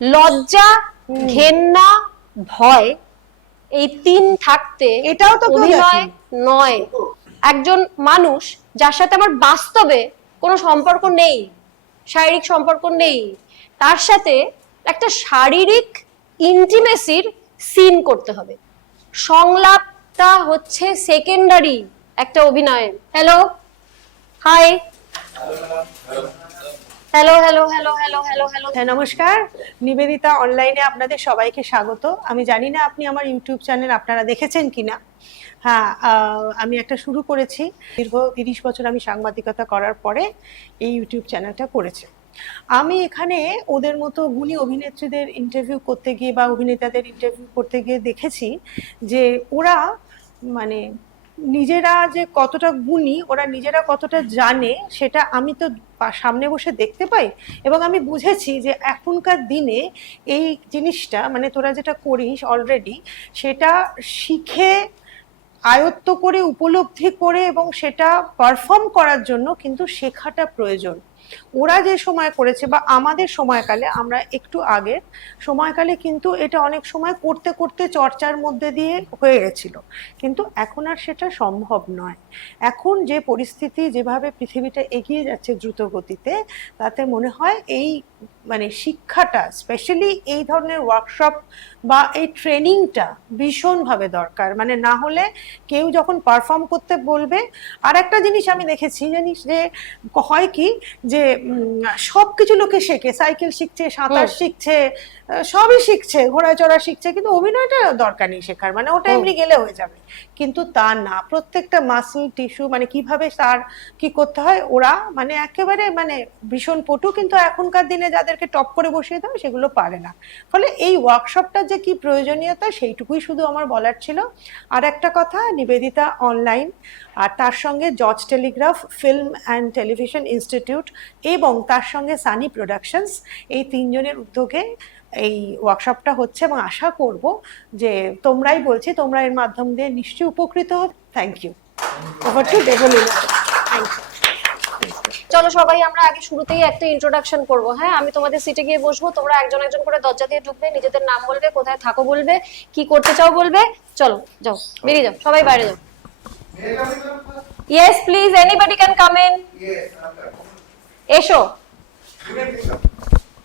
লজ্জা, ঘেন্না, ভয়, এই তিন থাকতে এটাও তো অভিনয় নয়। একজন মানুষ যার সাথে আমার বাস্তবে কোনো সম্পর্ক নেই, শারীরিক সম্পর্ক নেই, তার সাথে একটা শারীরিক ইন্টিমেসির সিন করতে হবে। সংলাপটা হচ্ছে সেকেন্ডারি একটা অভিনয়ের। Hello, hi, hello hello hello hello hello hello. হ্যাঁ, নমস্কার। নিবেদিতা অনলাইনে আপনাদের সবাইকে স্বাগত। আমি জানি না আপনি আমার ইউটিউব চ্যানেল আপনারা দেখেছেন কিনা। হ্যাঁ, আমি একটা শুরু করেছি। দীর্ঘ 30 বছর আমি সাংবাদিকতা করার পরে এই ইউটিউব চ্যানেলটা করেছি। আমি এখানে ওদের মতো গুণী অভিনেত্রীদের ইন্টারভিউ করতে গিয়ে বা অভিনেতাদের ইন্টারভিউ করতে গিয়ে দেখেছি যে ওরা মানে নিজেরা যে কতটা গুণী, ওরা নিজেরা কতটা জানে, সেটা আমি তো সামনে বসে দেখতে পাই। এবং আমি বুঝেছি যে এখনকার দিনে এই জিনিসটা মানে তোরা যেটা করিস অলরেডি, সেটা শিখে আয়ত্ত করে উপলব্ধি করে এবং সেটা পারফর্ম করার জন্য কিন্তু শেখাটা প্রয়োজন। ওরা যে সময় করেছে বা আমাদের সময়কালে, আমরা একটু আগের সময়কালে কিন্তু এটা অনেক সময় করতে করতে চর্চার মধ্যে দিয়ে হয়ে গেছিল, কিন্তু এখন আর সেটা সম্ভব নয়। এখন যে পরিস্থিতি, যেভাবে পৃথিবীটা এগিয়ে যাচ্ছে দ্রুত গতিতে, তাতে মনে হয় এই মানে শিক্ষাটা, স্পেশালি এই ধরনের ওয়ার্কশপ বা এই ট্রেনিংটা ভীষণভাবে দরকার। মানে না হলে কেউ যখন পারফর্ম করতে বলবে, আর একটা জিনিস আমি দেখেছি, জানিস যে হয় কি যে সব কিছু লোকে শেখে, সাইকেল শিখছে, সাঁতার শিখছে, সবই শিখছে, ঘোড়ায় চড়া শিখছে, কিন্তু অভিনয়টা দরকার নেই শেখার, মানে ওটা এমনি গেলে হয়ে যাবে। কিন্তু তা না, প্রত্যেকটা মাসল টিস্যু মানে কিভাবে তার কি করতে হয়, ওরা মানে একেবারে মানে ভীষণ পটু, কিন্তু এখনকার দিনে যাদেরকে টপ করে বসিয়ে দেয় সেগুলো পারে না। ফলে এই ওয়ার্কশপটা যে কি প্রয়োজনীয়তা, সেইটুকুই শুধু আমার বলার ছিল। আর একটা কথা, নিবেদিতা অনলাইন আর তার সঙ্গে George Telegraph film and television institute এবং তার সঙ্গে সানি প্রোডাকশনস, এই তিনজনের উদ্যোগে এই ওয়ার্কশপটা হচ্ছে এবং আশা করব যে তোমরাই, বলছি তোমরা এর মাধ্যম দিয়ে নিশ্চয়ই উপকৃত হবে। Thank you. Over to Debolina. Thank you. চলো সবাই আমরা আগে শুরুতেই একটা ইন্ট্রোডাকশন করব। হ্যাঁ, আমি তোমাদের সিটে গিয়ে বসবো, তোমরা একজন একজন করে দরজা দিয়ে ঢুকবে, নিজেদের নাম বলবে, কোথায় থাকো বলবে, কি করতে চাও বলবে। চলো যাও, বেরিয়ে যাও, সবাই বাইরে যাও। Yes please, anybody can come in. এসো।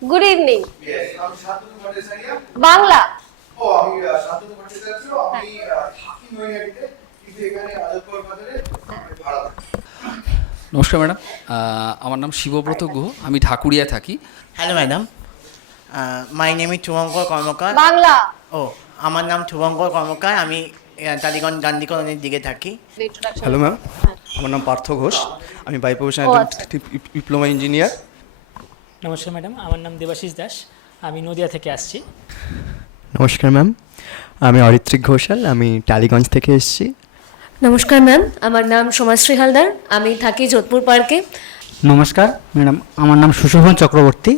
Good evening. বাংলা। নমস্কার ম্যাডাম, আমার নাম শিবব্রত গুহ, আমি ঢাকুরিয়া থাকি। Hello madam, my name is Shubhankar Karmakar. Bangla. ও, আমার নাম শুভঙ্কর কর্মকার, আমি টালিগঞ্জ গান্ধী কলোনির দিকে থাকি। হ্যালো ম্যাম, আমার নাম পার্থ ঘোষ, আমি বাই প্রফেশন ডিপ্লোমা ইঞ্জিনিয়ার। নমস্কার ম্যাডাম, আমার নাম দেবাশিস দাস, আমি নদিয়া থেকে আসছি। নমস্কার ম্যাম, আমি অরিত্রিক ঘোষাল, আমি টালিগঞ্জ থেকে এসেছি। নমস্কার ম্যাম, আমার নাম সমাজশ্রী হালদার, আমি থাকি যোধপুর পার্কে। নমস্কার ম্যাডাম, আমার নাম সুশোভন চক্রবর্তী,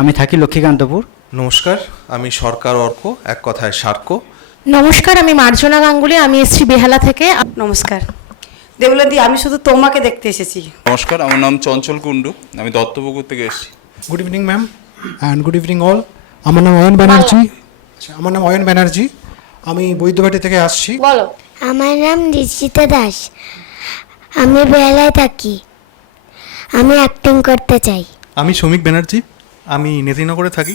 আমি থাকি লক্ষ্মীকান্তপুর। নমস্কার, আমি সরকার অর্ক, এক কথায় সার্কো। নমস্কার, আমি মার্জনা গাঙ্গুলি, আমি এসেছি বেহালা থেকে। নমস্কার দেবলদি, আমি শুধু তোমাকে দেখতে এসেছি। নমস্কার, আমার নাম চঞ্চল কুণ্ডু, আমি দত্তপুকুর থেকে এসেছি। Good evening ma'am and good evening all. আমার নাম অয়ন ব্যানার্জি। আমার নাম অয়ন ব্যানার্জি, আমি বৈদ্যবাটি থেকে আসছি। বলো। আমার নাম রিচিতা দাস, আমি বেহালায় থাকি, আমি অ্যাক্টিং করতে চাই। আমি শ্রমিক ব্যানার্জি, আমি নেত্রীনগরে থাকি।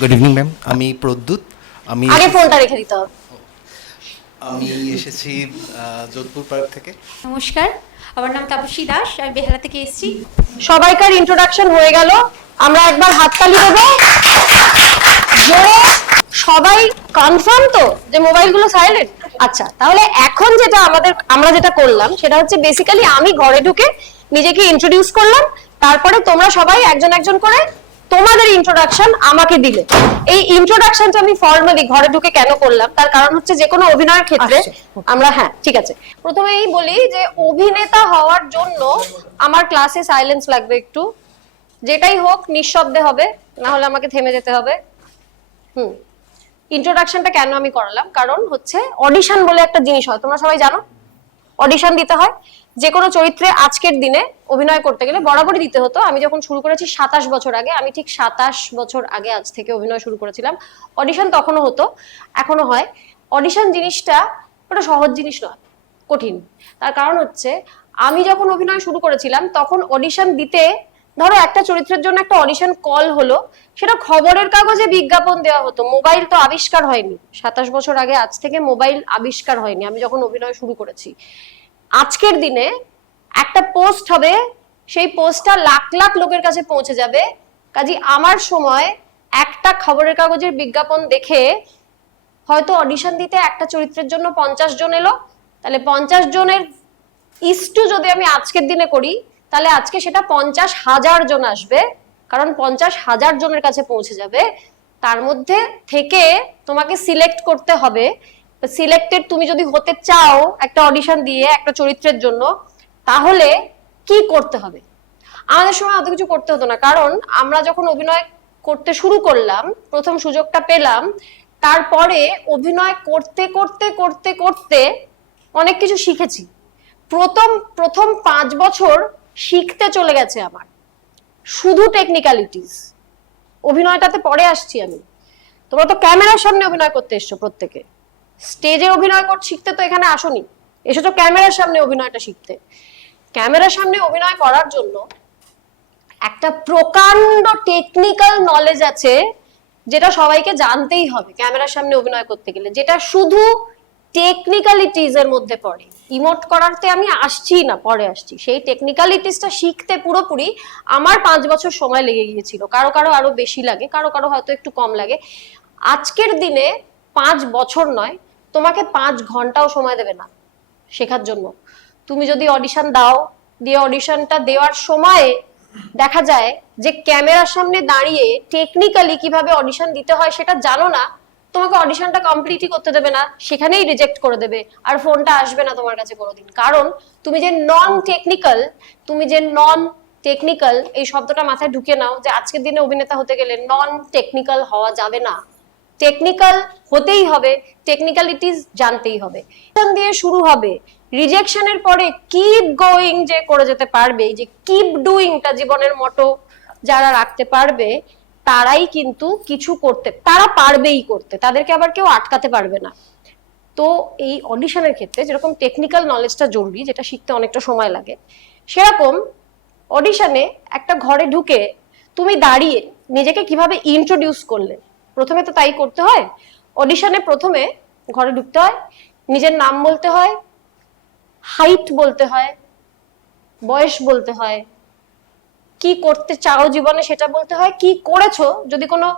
গুড ইভিনিং ম্যাম, আমি প্রদ্যুৎ, আমি আগে ফোনটা রেখে দিতে হবে। আমি এসেছি যোধপুর পার্ক থেকে। নমস্কার, আমার নাম তাপসী দাস, আমি বেহালা থেকে এসেছি। সবাইকার ইন্ট্রোডাকশন হয়ে গেল, আমরা একবার হাততালি দেবো জোরে। সবাই কনফার্ম তো যে মোবাইলগুলো সাইলেন্ট? আচ্ছা, তাহলে এখন যেটা আমরা যেটা করলাম সেটা হচ্ছে বেসিক্যালি আমি ঘরে ঢুকে নিজেকে ইন্ট্রোডিউস করলাম, তারপরে তোমরা সবাই একজন একজন করে তোমাদের ইন্ট্রোডাকশন আমাকে দিলে। এই ইন্ট্রোডাকশনটা আমি ফর্মালি ঘরে ঢুকে কেন করলাম, তার কারণ হচ্ছে যে কোনো অভিনয়ের ক্ষেত্রে আমরা, হ্যাঁ ঠিক আছে, প্রথমেই বলি যে অভিনেতা হওয়ার জন্য আমার ক্লাসে সাইলেন্স লাগবে একটু, যেটাই হোক নিঃশব্দে হবে, না হলে আমাকে থেমে যেতে হবে। ইন্ট্রোডাকশনটা কেন আমি করালাম, কারণ হচ্ছে অডিশন বলে একটা জিনিস হয়, তোমরা সবাই জানো অডিশন দিতে হয়। যে কোনো চরিত্রে আজকের দিনে অভিনয় করতে গেলে বরাবরই দিতে হতো। আমি যখন শুরু করেছি 27 বছর আগে, আমি ঠিক 27 বছর আগে আজ থেকে অভিনয় শুরু করেছিলাম, অডিশন তখনও হতো, এখনো হয়। অডিশন জিনিসটা ওটা সহজ জিনিস নয়, কঠিন। তার কারণ হচ্ছে আমি যখন অভিনয় শুরু করেছিলাম তখন অডিশন দিতে, ধরো একটা চরিত্রের জন্য একটা অডিশন কল হলো, সেটা খবরের কাগজে বিজ্ঞাপন দেওয়া হতো। মোবাইল তো আবিষ্কার হয়নি 27 বছর আগে, আজ থেকে মোবাইল আবিষ্কার হয়নি আমি যখন অভিনয় শুরু করেছি। আজকের দিনে একটা পোস্ট হবে, সেই পোস্টটা লাখ লাখ লোকের কাছে পৌঁছে যাবে। কাজে আমার সময় একটা খবরের কাগজের বিজ্ঞাপন দেখে হয়তো অডিশন দিতে একটা চরিত্রের জন্য 50 জন এলো, তাহলে 50 জনের ইস্টু যদি আমি আজকের দিনে করি, তাহলে আজকে সেটা 50,000 জন আসবে, কারণ 50,000 জনের কাছে পৌঁছে যাবে। তার মধ্যে থেকে তোমাকে সিলেক্ট করতে হবে। সিলেক্টেড তুমি যদি হতে চাও একটা অডিশন দিয়ে একটা চরিত্রের জন্য, তাহলে কি করতে হবে? আমাদের সময় অত কিছু করতে হতো না, কারণ আমরা যখন অভিনয় করতে শুরু করলাম, প্রথম সুযোগটা পেলাম, তারপরে অভিনয় করতে করতে করতে করতে অনেক কিছু শিখেছি। প্রথম 5 বছর শিখতে চলে গেছে আমার, শুধু টেকনিক্যালিটিস। অভিনয়টাতে পরে আসছি আমি। তোমরা তো ক্যামেরার সামনে অভিনয় করতে এসছো, প্রত্যেকে স্টেজে অভিনয় শিখতে তো এখানে আসোনি, এসেছো ক্যামেরার সামনে অভিনয়টা শিখতে। ক্যামেরার সামনে অভিনয় করার জন্য একটা প্রকাণ্ড টেকনিক্যাল নলেজ আছে, যেটা সবাইকে জানতেই হবে ক্যামেরার সামনে অভিনয় করতে গেলে, যেটা শুধু টেকনিক্যালিটিস এর মধ্যে পড়ে। ইমোট করাতে আমি আসছি না, পরে আসছি। সেই টেকনিক্যালিটিসটা শিখতে পুরোপুরি আমার 5 বছর সময় লেগে গিয়েছিল। কারো কারো আরো বেশি লাগে, কারো কারো হয়তো একটু কম লাগে। আজকের দিনে 5 বছর নয়, তোমাকে 5 ঘন্টাও সময় দেবে না শেখার জন্য। তুমি যদি অডিশন দাও, দিয়ে অডিশনটা দেওয়ার সময় দেখা যায় যে ক্যামেরার সামনে দাঁড়িয়ে টেকনিক্যালি কিভাবে অডিশন দিতে হয় সেটা জানো না, তোমাকে অডিশনটা কমপ্লিটই করতে দেবে না, সেখানেই রিজেক্ট করে দেবে, আর ফোনটা আসবে না তোমার কাছে কোনোদিন। কারণ তুমি যে নন টেকনিক্যাল, এই শব্দটা মাথায় ঢুকে নাও, যে আজকের দিনে অভিনেতা হতে গেলে নন টেকনিক্যাল হওয়া যাবে না, টেকনিক্যাল হতেই হবে, টেকনিক্যালিটিস জানতেই হবে। দিয়ে শুরু হবে, রিজেকশনের পরে কিপ গোয়িং যে করে যেতে পারবে, এই যে কিপ ডুইংটা জীবনের মটো যারা রাখতে পারবে, তারাই কিন্তু কিছু করতে, তারা পারবেই করতে, তাদেরকে আবার কেউ আটকাতে পারবে না। তো এই অডিশনের ক্ষেত্রে যেরকম টেকনিক্যাল নলেজটা জরুরি, যেটা শিখতে অনেকটা সময় লাগে, সেরকম অডিশনে একটা ঘরে ঢুকে তুমি দাঁড়িয়ে নিজেকে কিভাবে ইন্ট্রোডিউস করলে, প্রথমে তো তাই করতে হয়। অডিশনে প্রথমে ঘরে ঢুকতে হয়, নিজের নাম বলতে হয়, হাইট বলতে হয়, বয়স বলতে হয়, কি করতে চাও জীবনে সেটা বলতে হয়, কি করেছো যদি কোনো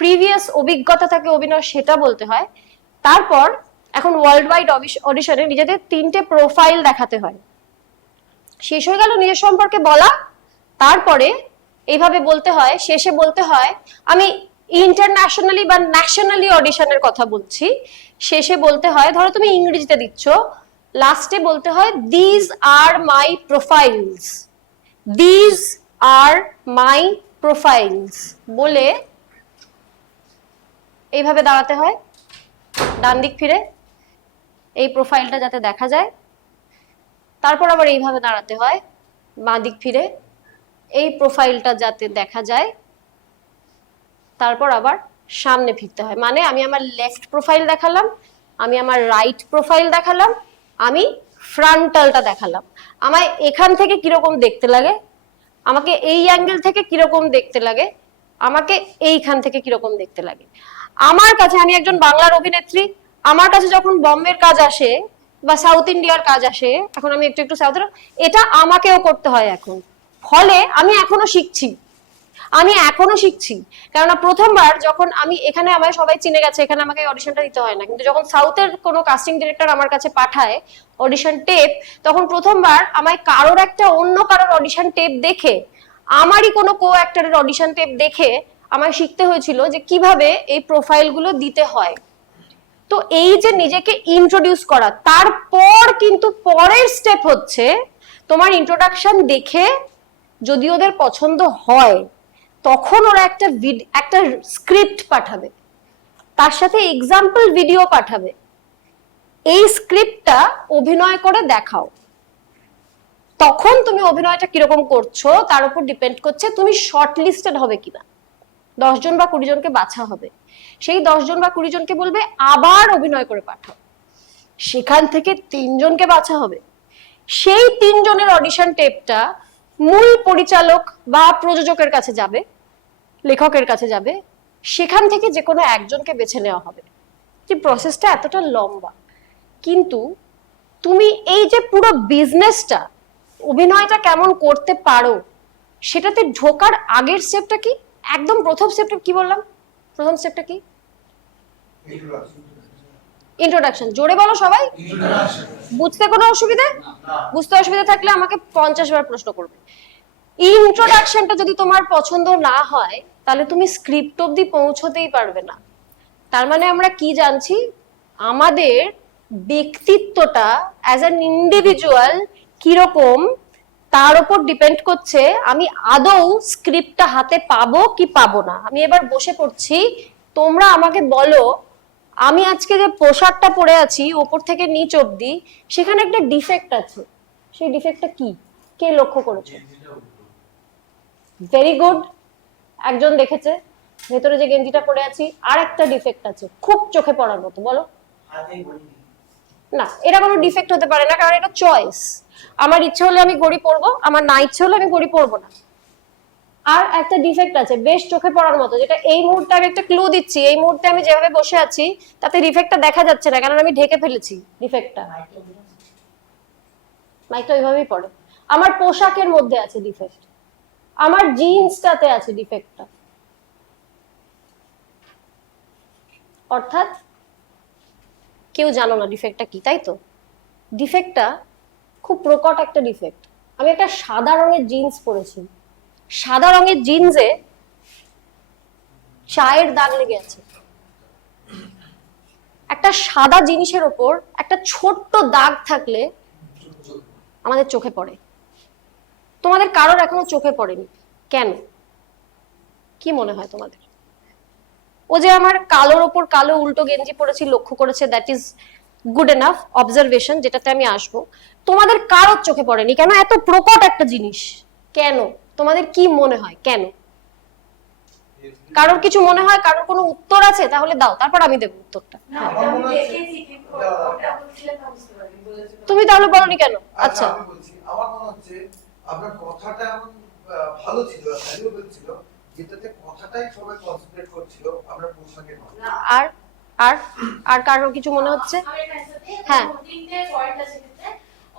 প্রিভিয়াস অভিজ্ঞতা থাকে অভিনয় সেটা বলতে হয়। তারপর এখন ওয়ার্ল্ড ওয়াইড অডিশনে নিজেদের 3টে প্রোফাইল দেখাতে হয়। শেষ হয়ে গেল নিজের সম্পর্কে বলা, তারপরে এইভাবে বলতে হয়, শেষে বলতে হয়, আমি ইন্টারন্যাশনালি বা ন্যাশনালি অডিশনের কথা বলছি, শেষে বলতে হয়, ধরো তুমি ইংরেজিতে দিচ্ছ, লাস্টে বলতে হয় this are my profiles, this are my profiles বলে এইভাবে দাঁড়াতে হয়, ডান দিক ফিরে, এই প্রোফাইলটা যাতে দেখা যায়। তারপর আবার এইভাবে দাঁড়াতে হয়, বাঁ দিক ফিরে, এই প্রোফাইলটা যাতে দেখা যায়। তারপর আবার সামনে ফিরতে হয়, মানে আমি আমার লেফট প্রোফাইল দেখালাম, আমি আমার রাইট প্রোফাইল দেখালাম, আমি ফ্রন্টালটা দেখালাম। আমায় এখান থেকে কিরকম দেখতে লাগে, আমাকে এই অ্যাঙ্গেল থেকে কিরকম দেখতে লাগে, আমাকে এইখান থেকে কিরকম দেখতে লাগে। আমার কাছে, আমি একজন বাংলার অভিনেত্রী, আমার কাছে যখন বম্বের কাজ আসে বা সাউথ ইন্ডিয়ার কাজ আসে, এখন আমি একটু সাউথের, এটা আমাকেও করতে হয় এখন। ফলে আমি এখনো শিখছি, কেননা প্রথমবার যখন আমি এখানে, আমায় সবাই চিনে গেছে, এখানে আমাকে অডিশনটা দিতে হয় না, কিন্তু যখন সাউথের কোনো কাস্টিং ডিরেক্টর আমার কাছে পাঠায় অডিশন টেপ, তখন প্রথমবার আমায় অন্য কারোর অডিশন টেপ দেখে, আমারই কোনো কো অ্যাক্টরের অডিশন টেপ দেখে আমায় শিখতে হয়েছিল যে কিভাবে এই প্রোফাইলগুলো দিতে হয়। তো এই যে নিজেকে ইন্ট্রোডিউস করা, তারপর কিন্তু পরের স্টেপ হচ্ছে তোমার ইন্ট্রোডাকশন দেখে যদি ওদের পছন্দ হয়, তখন ওরা একটা স্ক্রিপ্ট পাঠাবে, তার সাথে এক্সাম্পল ভিডিও পাঠাবে, এই স্ক্রিপ্টটা অভিনয় করে দেখাও। তখন তুমি অভিনয়টা কিরকম করছো তার উপর ডিপেন্ড করছে তুমি শর্ট লিস্টেড হবে কিনা। 10 জন বা 20 জনকে বাছা হবে, সেই 10 জন বা 20 জনকে বলবে আবার অভিনয় করে পাঠাও। সেখান থেকে 3 জনকে বাছা হবে, সেই 3 জনের অডিশন টেপটা মূল পরিচালক বা প্রযোজকের কাছে যাবে, লেখকের কাছে যাবে, সেখান থেকে যে কোনো একজনকে বেছে নেওয়া হবে। যে প্রসেসটা এতটা লম্বা, কিন্তু তুমি এই যে পুরো বিজনেসটা, অভিনয়টা কেমন করতে পারো সেটাতে ঢোকার আগের স্টেপটা কি? একদম প্রথম স্টেপটা কি বললাম? প্রথম স্টেপটা কি? ইন্ট্রোডাকশন। জোরে বলো সবাই। বুঝতে কোনো অসুবিধা? বুঝতে অসুবিধা থাকলে আমাকে 50 বার প্রশ্ন করবে। ইন্ট্রোডাকশনটা যদি তোমার পছন্দ না হয় তাহলে তুমি স্ক্রিপ্ট অবধি পৌঁছতেই পারবে না। তার মানে আমরা কি জানছি? আমাদের ব্যক্তিত্বটা অ্যাজ অ্যান ইন্ডিভিজুয়াল কিরকম তার উপর ডিপেন্ড করছে আমি আদৌ স্ক্রিপ্টটা হাতে পাবো কি পাবো না। আমি এবার বসে পড়ছি, তোমরা আমাকে বলো আমি আজকে যে পোশাকটা পরে আছি ওপর থেকে নিচ অবধি, সেখানে একটা ডিফেক্ট আছে। সেই ডিফেক্টটা কি? কে লক্ষ্য করেছে? ভেরি গুড, একজন দেখেছে। ভেতরে যে গেঞ্জিটা পরে আছি আর একটা ডিফেক্ট আছে, খুব চোখে পড়ার মতো। বলো। না, এটা কোনো ডিফেক্ট হতে পারে না, কারণ এটা চয়েস। আমার ইচ্ছে হলে আমি ঘড়ি পরবো, আমার না ইচ্ছে হলে আমি ঘড়ি পরবো না। আর একটা ডিফেক্ট আছে বেশ চোখে পড়ার মতো, যেটা এই মুহূর্তে আমি একটা ক্লু দিচ্ছি। এই মুহূর্তে আমি যেভাবে বসে আছি তাতে ডিফেক্টটা দেখা যাচ্ছে না, কারণ আমি ঢেকে ফেলেছি ডিফেক্টটা। মাইকটা ওইভাবেই পড়ে। আমার পোশাকের মধ্যে আছে ডিফেক্ট, আমার জিন্সটাতে আছে ডিফেক্টটা। অর্থাৎ কেউ জানো না ডিফেক্টটা কি, তাই তো? ডিফেক্টটা খুব প্রকট একটা ডিফেক্ট। আমি একটা সাদা রঙের জিন্স পরেছি, সাদা রঙের জিন্সে চায়ের দাগ লেগে আছে। একটা সাদা জিনিসের ওপর একটা ছোট্ট দাগ থাকলে আমাদের চোখে পড়ে। তোমাদের কারোর এখনো চোখে পড়েনি কেন? কি মনে হয় তোমাদের? ও যে আমার কালোর ওপর কালো উল্টো গেঞ্জি পরেছি লক্ষ্য করেছে, that is good enough observation, যেটাতে আমি আসবো। তোমাদের কারোর চোখে পড়েনি কেন? এত প্রকট একটা জিনিস কেন? তোমাদের কি মনে হয় কেন? কারোর কিছু মনে হয়? কারোর কোনো উত্তর আছে? তাহলে দাও, তারপর আমি দেবো উত্তরটা। তুমি তাহলে বলনি কেন? আচ্ছা, আমার মনে হচ্ছে আপনার কথাটা এমন ভালো ছিল, ভ্যালুয়েবল ছিল, যেটাতে কথাটাই সবাই কনসেন্ট্রেট করছিল, আমরা পোশাকের না। আর আর আর কারোর কিছু মনে হচ্ছে? হ্যাঁ, তিনটে পয়েন্ট আছে ক্ষেত্রে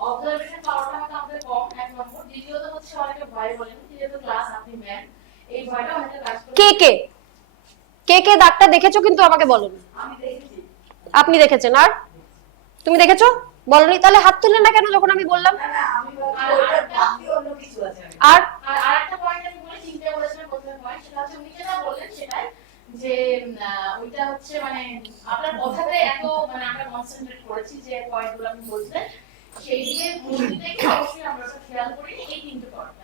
অবজারভেশন পাওয়ারটা আমাদের কম, এক নম্বর। দ্বিতীয়ত হচ্ছে অনেকে ভয় বলেন, যেহেতু ক্লাস আপনি ম্যান, এই ভয়টা হয়তো কাজ করে। কে দাগটা দেখেছো কিন্তু আমাকে বলোনি। আমি দেখেছি। আপনি দেখেছেন? আর তুমি দেখেছো? বলনি? তাহলে হাত তুললেন না কেন যখন আমি বললাম? অন্য কিছু আছে। আর আরেকটা পয়েন্ট আমি বলে চিন্তা করেছিলাম, প্রথম পয়েন্ট সেটা হচ্ছে উনি যেটা বললেন সেটাই, যে ওইটা হচ্ছে মানে আপনার কথাতে এত মানে আমরা কনসেন্ট্রেট করেছি যে পয়েন্টগুলো আপনি বলছেন, সেই দিয়ে মূলটি থেকে অবশ্যই আমরা খেয়াল করি এই তিনটে পয়েন্ট।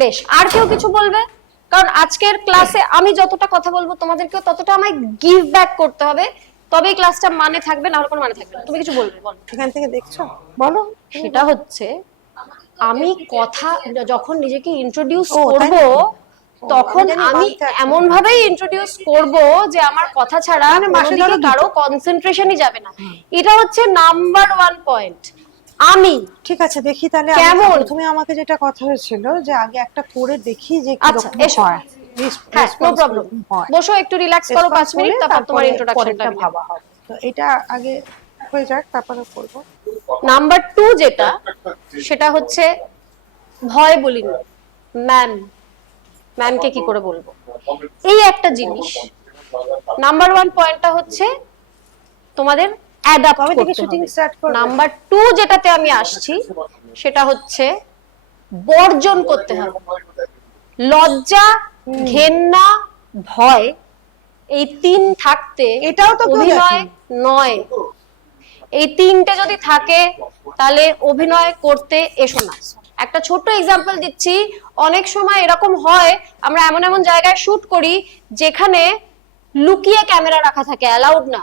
বেশ, আর কেউ কিছু বলবে? কারণ আজকের ক্লাসে আমি যতটা কথা বলবো তোমাদেরকেও ততটা আমায় গিভ ব্যাক করতে হবে, তবেই ক্লাসটা মানে থাকবে, না হলে কোনো মানে থাকবে না। তুমি কিছু বলবে? বলো। এখান থেকে দেখছো? বলো। সেটা হচ্ছে আমি কথা যখন নিজেকে ইন্ট্রোডিউস করব তখন আমি এমন ভাবেই ইন্ট্রোডিউস করব যে আমার কথা ছাড়া মাসে কারো কনসেন্ট্রেশনই যাবে না। এটা হচ্ছে নাম্বার 1 পয়েন্ট। আমি ঠিক আছে, দেখি তাহলে কেমন। প্রথমে আমাকে যেটা কথা হয়েছিল যে আগে একটা করে দেখি যে কি আচ্ছা, রকম এসো। হয়। হ্যাঁ, নো প্রবলেম। বসো, একটু রিল্যাক্স করো 5 মিনিট, তারপর তোমার ইন্ট্রোডাকশনটা ভাবা হবে। তো এটা আগে হয়ে যাক, তারপরে করব। নাম্বার 2 যেটা, সেটা হচ্ছে ভয় বলিনি, ম্যামকে কি করে বলবো, এই একটা জিনিস। নাম্বার 1 পয়েন্টটা হচ্ছে তোমাদের অ্যাডাপ্ট করতে হবে। নাম্বার 2 যেটাতে আমি আসছি সেটা হচ্ছে বর্জন করতে হবে। লজ্জা, ঘেন্না, ভয়, এই 3 থাকতে এটাও তো অভিনয় নয়। এই 3টে যদি থাকে তাহলে অভিনয় করতে এসো না। একটা ছোট্ট এক্সাম্পল দিচ্ছি। অনেক সময় এরকম হয় আমরা এমন এমন জায়গায় শুট করি যেখানে লুকিয়ে ক্যামেরা রাখা থাকে, অ্যালাউড না।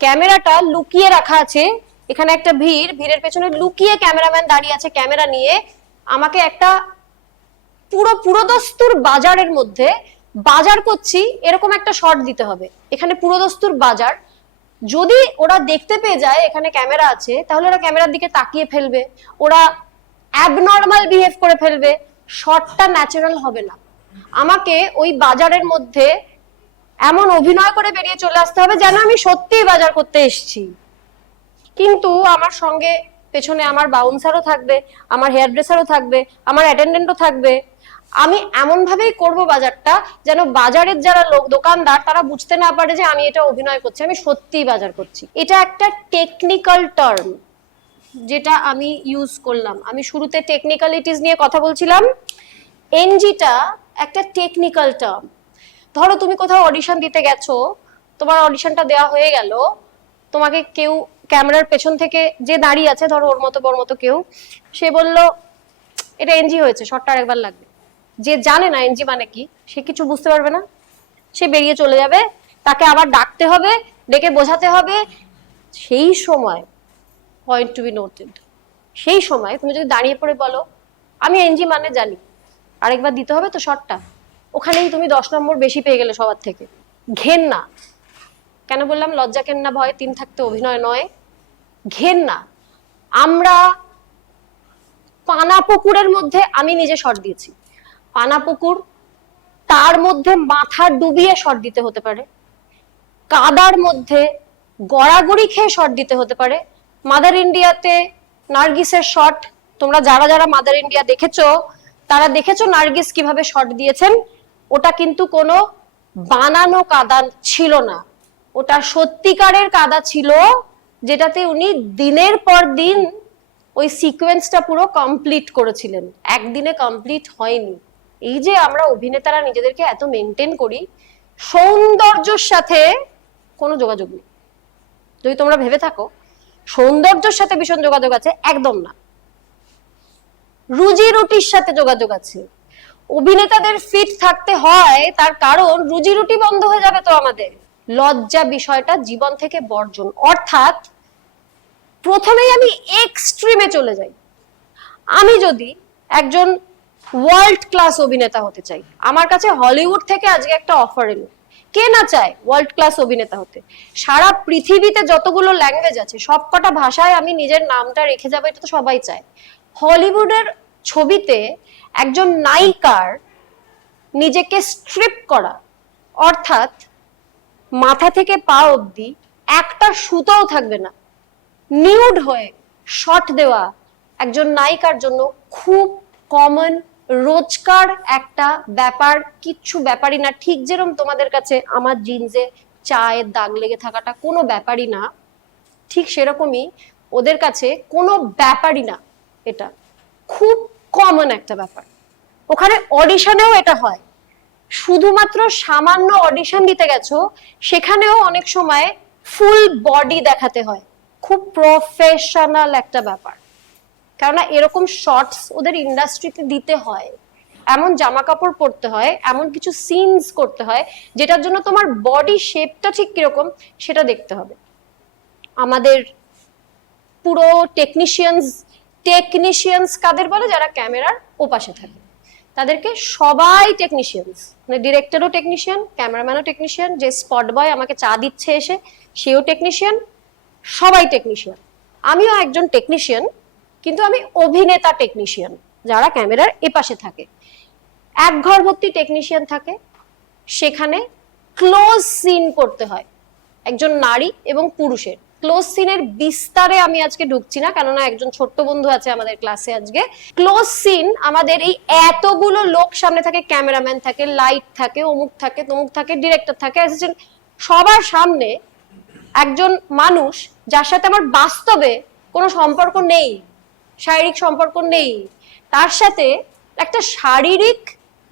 ক্যামেরাটা লুকিয়ে রাখা আছে, এখানে একটা ভিড়ের পেছনে লুকিয়ে ক্যামেরাম্যান দাঁড়িয়ে আছে ক্যামেরা নিয়ে, আমাকে একটা পুরোদস্তুর বাজারের মধ্যে বাজার করছি এরকম একটা শট দিতে হবে। এখানে পুরোদস্তুর বাজার, যদি ওরা দেখতে পেয়ে যায় এখানে ক্যামেরা আছে, তাহলে ওরা ক্যামেরার দিকে তাকিয়ে ফেলবে, ওরা অ্যাবনর্মাল বিহেভ করে ফেলবে, শটটা ন্যাচারাল হবে না। আমাকে ওই বাজারের মধ্যে এমন অভিনয় করে বেরিয়ে চলে আসতে হবে যেন আমি সত্যিই বাজার করতে এসেছি। কিন্তু আমার সঙ্গে পেছনে আমার বাউন্সারও থাকবে, আমার হেয়ার ড্রেসারও থাকবে, আমার অ্যাটেন্ডেন্টও থাকবে। আমি এমন ভাবেই করব বাজারটা যেন বাজারের যারা লোক দোকানদার তারা বুঝতে না পারে যে আমি এটা অভিনয় করছি, আমি সত্যিই বাজার করছি। এটা একটা টেকনিক্যাল টার্ম যেটা আমি ইউজ করলাম। আমি শুরুতে টেকনিক্যালিটিস নিয়ে কথা বলছিলাম, এনজিটা একটা টেকনিক্যাল টার্ম। ধরো তুমি কোথাও অডিশন দিতে গেছো, তোমার অডিশনটা দেওয়া হয়ে গেল, তোমাকে কেউ ক্যামেরার পেছন থেকে যে দাঁড়িয়ে আছে, ধরো ওর মতো বড় মতো কেউ, সে বলল এটা এনজি হয়েছে, শটটা আরেকবার লাগবে। যে জানে না এনজি মানে কি, সে কিছু বুঝতে পারবে না, সে বেরিয়ে চলে যাবে, তাকে আবার ডাকতে হবে, ডেকে বোঝাতে হবে। সেই সময় পয়েন্ট টু বি নোটেড, সেই সময় তুমি যদি দাঁড়িয়ে পড়ে বলো আমি এনজি মানে জানি, আরেকবার দিতে হবে তো শটটা, ওখানেই তুমি 10 নম্বর বেশি পেয়ে গেলে সবার থেকে। ঘেন্না, কেন বললাম লজ্জা কেন্না ভয় 3 থাকতে অভিনয় নয়, ঘেন্না। আমরা পানাপুকুরের মধ্যে আমি নিজে শট দিয়েছি, পানাপুকুর, তার মধ্যে মাথা ডুবিয়ে শট দিতে হতে পারে, কাদার মধ্যে গড়াগড়ি খেয়ে শট দিতে হতে পারে। মাদার ইন্ডিয়াতে নার্গিসের শট, তোমরা যারা যারা মাদার ইন্ডিয়া দেখেছো তারা দেখেছো নার্গিস কিভাবে শট দিয়েছেন। ওটা কিন্তু কোনো বানানো কাদা ছিল না, ওটা সত্যিকারের কাদা ছিল, যেটাতে উনি দিনের পর দিন ওই সিকোয়েন্সটা পুরো কমপ্লিট করেছিলেন, একদিনে কমপ্লিট হয়নি। এই যে আমরা অভিনেতারা নিজেদেরকে এত মেনটেন করি, সৌন্দর্যের সাথে কোনো যোগাযোগ নেই। যদি তোমরা ভেবে থাকো সৌন্দর্যের সাথে ভীষণ যোগাযোগ আছে, একদম না। রুজি রুটির সাথে যোগাযোগ আছে। অভিনেতাদের ফিট থাকতে হয়, তার কারণ রুজি রুটি বন্ধ হয়ে যাবে তো আমাদের। লজ্জা বিষয়টা জীবন থেকে বর্জন, অর্থাৎ প্রথমেই আমি এক্সট্রিমে চলে যাই। আমি যদি একজন ওয়ার্ল্ড ক্লাস অভিনেতা হতে চাই, আমার কাছে হলিউড থেকে আজকে একটা অফার এলো, কে না চায় ওয়ার্ল্ড ক্লাস অভিনেতা হতে? সারা পৃথিবীতে যতগুলো ল্যাঙ্গুয়েজ আছে সবকটা ভাষায় আমি নিজের নামটা রেখে যাবো, এটা তো সবাই চায়। হলিউডের ছবিতে একজন নায়িকার নিজেকে স্ট্রিপ করা, অর্থাৎ মাথা থেকে পা অবধি একটা সুতোও থাকবে না, নিউড হয়ে শট দেওয়া একজন নায়িকার জন্য খুব কমন, রোজকার একটা ব্যাপার, কিচ্ছু ব্যাপারই না। ঠিক যেরকম তোমাদের কাছে আমার জিন্সে চায়ের দাগ লেগে থাকাটা কোনো ব্যাপারই না, ঠিক সেরকমই ওদের কাছে কোনো ব্যাপারই না, এটা খুব কমন একটা ব্যাপার। ওখানে অডিশনেও এটা হয়, শুধুমাত্র সামান্য অডিশন দিতে গেছো সেখানেও অনেক সময় ফুল বডি দেখাতে হয়, খুব প্রফেশনাল একটা ব্যাপার। কেননা এরকম শর্টস ওদের ইন্ডাস্ট্রিতে দিতে হয়, এমন জামা কাপড় পরতে হয়, এমন কিছু সিনস করতে হয় যেটার জন্য তোমার বডি শেপটা ঠিক কিরকম সেটা দেখতে হবে। আমাদের পুরো টেকনিশিয়ানস কাদের বলে? যারা ক্যামেরার ওপাশে থাকে তাদেরকে সবাই টেকনিশিয়ানস, মানে ডিরেক্টরও টেকনিশিয়ান, ক্যামেরাম্যানও টেকনিশিয়ান, যে স্পট বয় আমাকে চা দিচ্ছে এসে সেও টেকনিশিয়ান, সবাই টেকনিশিয়ান। আমিও একজন টেকনিশিয়ান, কিন্তু আমি অভিনেতা টেকনিশিয়ান, যারা ক্যামেরার এপাশে থাকে। এক ঘর ভর্তি টেকনিশিয়ান থাকে, সেখানে ক্লোজ সিন করতে হয় একজন নারী এবং পুরুষের। ক্লোজ সিনের বিস্তারে আমি আজকে ঢুকছি না, কেননা একজন ছোট্ট বন্ধু আছে আমাদের ক্লাসে আজকে। ক্লোজ সিন আমাদের এই এতগুলো লোক সামনে থাকে, ক্যামেরাম্যান থাকে, লাইট থাকে, অমুক থাকে, তমুক থাকে, ডিরেক্টর থাকে, অ্যাসিস্ট্যান্ট, সবার সামনে একজন মানুষ যার সাথে আমার বাস্তবে কোনো সম্পর্ক নেই, শারীরিক সম্পর্ক নেই, তার সাথে একটা শারীরিক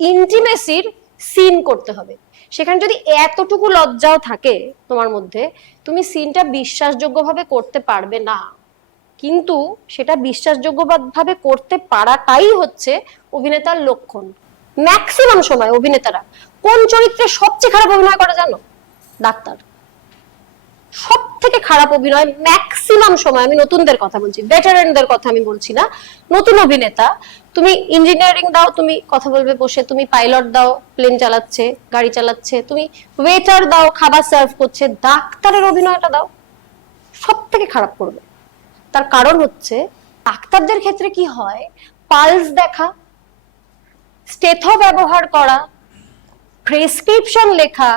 ইন্টিমেসির সিন করতে হবে। সেখানে যদি এতটুকু লজ্জাও থাকে তোমার মধ্যে, তুমি সিনটা বিশ্বাসযোগ্যভাবে করতে পারবে না। কিন্তু সেটা বিশ্বাসযোগ্যভাবে করতে পারাটাই হচ্ছে অভিনেতার লক্ষণ। ম্যাক্সিমাম সময় অভিনেতারা কোন চরিত্রে সবচেয়ে খারাপ অভিনয় করে জানো? ডাক্তার। সব থেকে খারাপ অভিনয় ম্যাক্সিমাম সময়, আমি নতুনদের কথা বলছি, ভেটারেনদের কথা আমি বলছি না, নতুন অভিনেতা, তুমি ইঞ্জিনিয়ারিং দাও, তুমি কথা বলবে বসে, তুমি পাইলট দাও প্লেন চালাচ্ছে, গাড়ি চালাচ্ছে, তুমি ওয়েটার দাও খাবার সার্ভ করছে, ডাক্তারের অভিনয়টা দাও, সব থেকে খারাপ করবে। তার কারণ হচ্ছে ডাক্তারদের ক্ষেত্রে কি হয়, পালস দেখা, স্টেথো ব্যবহার করা, প্রেসক্রিপশন লেখা,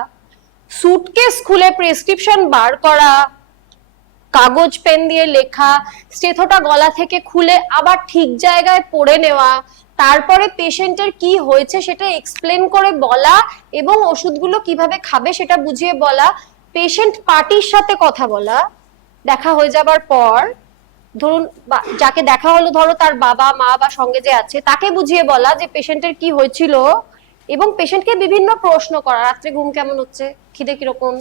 সুটকেস খুলে প্রেসক্রিপশন বার করা, কাগজ পেন দিয়ে লেখা, স্টেথোটা গলা থেকে খুলে আবার ঠিক জায়গায় পড়ে নেওয়া, তারপরে পেশেন্টের কি হয়েছে সেটা এক্সপ্লেন করে বলা এবং ওষুধগুলো কিভাবে খাবে সেটা বুঝিয়ে বলা, পেশেন্ট পার্টির সাথে কথা বলা, দেখা হয়ে যাবার পর ধরুন যাকে দেখা হলো, ধরো তার বাবা মা বা সঙ্গে যে আছে তাকে বুঝিয়ে বলা যে পেশেন্টের কি হয়েছিল, এবং পেশেন্টকে বিভিন্ন প্রশ্ন করা, রাত্রে ঘুম কেমন হচ্ছে, খিদে কিরকম,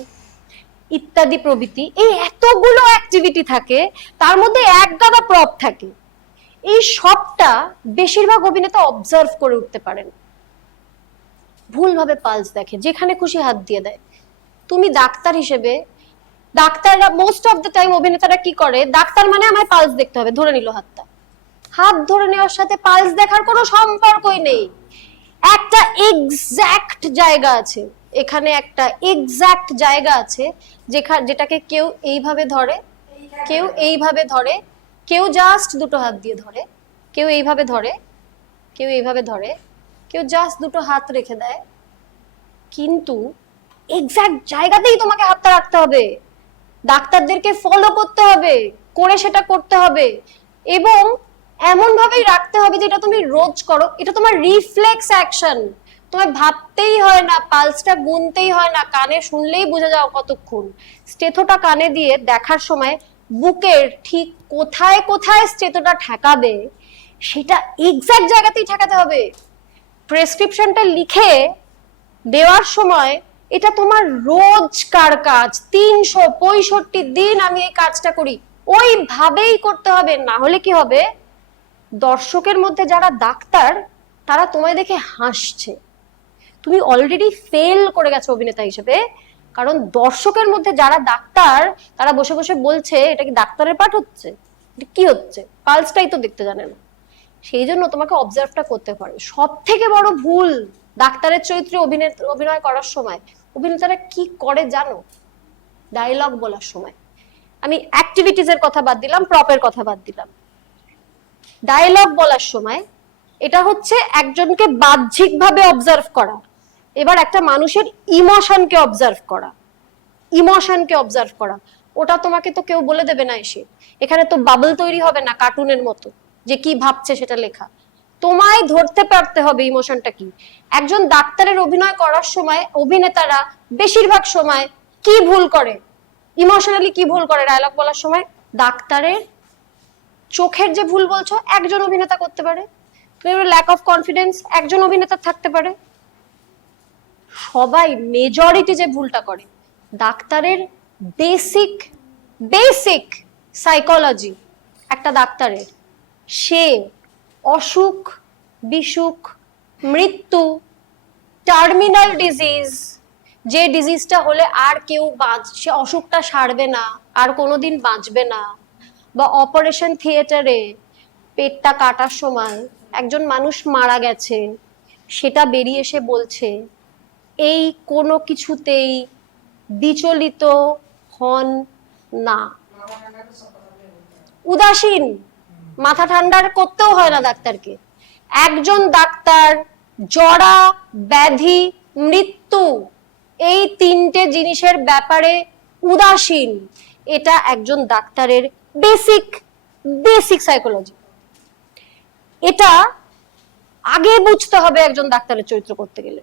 ইত্যাদি প্রভৃতি। এই এতগুলো অ্যাক্টিভিটি থাকে, তার মধ্যে এক গাদা প্রপ থাকে। এই সবটা বেশিরভাগ অভিনেতা অবজার্ভ করে উঠতে পারেন, ভুলভাবে পালস দেখে, যেখানে খুশি হাত দিয়ে দেয়। তুমি ডাক্তার হিসেবে, ডাক্তাররা মোস্ট অফ দ্য টাইম অভিনেতারা কি করে, ডাক্তার মানে আমায় পালস দেখতে হবে, ধরে নিল হাতটা, হাত ধরে নেওয়ার সাথে পালস দেখার কোনো সম্পর্কই নেই। একটা এক্সাক্ট জায়গা আছে, এখানে একটা এক্সাক্ট জায়গা আছে যেটাকে কেউ এইভাবে ধরে, কেউ এইভাবে ধরে, কেউ জাস্ট দুটো হাত দিয়ে ধরে, কেউ এইভাবে ধরে, কেউ এইভাবে ধরে, কেউ জাস্ট দুটো হাত রেখে দেয়, কিন্তু এক্সাক্ট জায়গাতেই তোমাকে হাতটা রাখতে হবে, ডাক্তারদেরকে ফলো করতে হবে, করে সেটা করতে হবে, এবং এমন ভাবেই রাখতে হবে যেটা তুমি রোজ করো, এটা তোমার রিফ্লেক্স অ্যাকশন, তোমায় ভাবতেই হয় না, পালসটা গুনতেই হয় না, কানে শুনলেই বুঝে যাও কতক্ষণ। স্টেথোটা কানে দিয়ে দেখার সময় বুকের ঠিক কোথায় কোথায় স্টেথোটা ঠেকাবে সেটা এক্সাক্ট জায়গাতেই ঠেকাতে হবে। প্রেসক্রিপশনটা লিখে দেওয়ার সময় এটা তোমার রোজকার কাজ, 365 দিন আমি এই কাজটা করি, ওইভাবেই করতে হবে, না হলে কি হবে, দর্শকের মধ্যে যারা ডাক্তার তারা তোমায় দেখে হাসছে, তুমি অলরেডি ফেল করে গেছো অভিনেতা হিসেবে, কারণ দর্শকের মধ্যে যারা ডাক্তার তারা বসে বসে বলছে এটা কি ডাক্তারের পাঠ হচ্ছে, এটা কি হচ্ছে, পালসটাই তো দেখতে জানে না। সেই জন্য তোমাকে অবজার্ভটা করতে পারে। সব থেকে বড় ভুল ডাক্তারের চরিত্রে অভিনয় করার সময় অভিনেতারা কি করে জানো, ডায়লগ বলার সময়, আমি অ্যাক্টিভিটিজের কথা বাদ দিলাম, প্রপের কথা বাদ দিলাম, ডায়লগ বলার সময় এটা হচ্ছে একজনকে বাহ্যিকভাবে অবজার্ভ করা, এবার একটা মানুষের ইমোশনকে অবজার্ভ করা, ইমোশনকে অবজার্ভ করা, ওটা তোমাকে তো কেউ বলে দেবে না এসে, এখানে তো বাবল তৈরি হবে না কার্টুনের মতো যে কি ভাবছে সেটা লেখা, তোমায় ধরতে পারতে হবে ইমোশনটা কি। একজন ডাক্তারের অভিনয় করার সময় অভিনেতারা বেশিরভাগ সময় কি ভুল করে, ইমোশনালি কি ভুল করে ডায়লগ বলার সময়, ডাক্তারের চোখের যে ভুল বলছো একজন অভিনেতা করতে পারে, ল্যাক অফ কনফিডেন্স একজন অভিনেতা থাকতে পারে, সবাই মেজরিটি যে ভুলটা করে ডাক্তারের বেসিক বেসিক সাইকোলজি একটা ডাক্তারের, সে অসুখ বিসুখ মৃত্যু টার্মিনাল ডিজিজ, যে ডিজিজটা হলে আর কেউ সে অসুখটা সারবে না, আর কোনোদিন বাঁচবে না, বা অপারেশন থিয়েটারে পেটটা কাটার সময় একজন মানুষ মারা গেছে, সেটা বেরিয়ে এসে বলছে, এই কোনো কিছুতেই বিচলিত হন না, উদাসীন, মাথা ঠান্ডা করতেও হয় না ডাক্তারকে। একজন ডাক্তার জরা ব্যাধি মৃত্যু এই তিনটে জিনিসের ব্যাপারে উদাসীন, এটা একজন ডাক্তারের বেসিক বেসিক সাইকোলজি। এটা আগে বুঝতে হবে একজন ডাক্তারের চরিত্র করতে গেলে,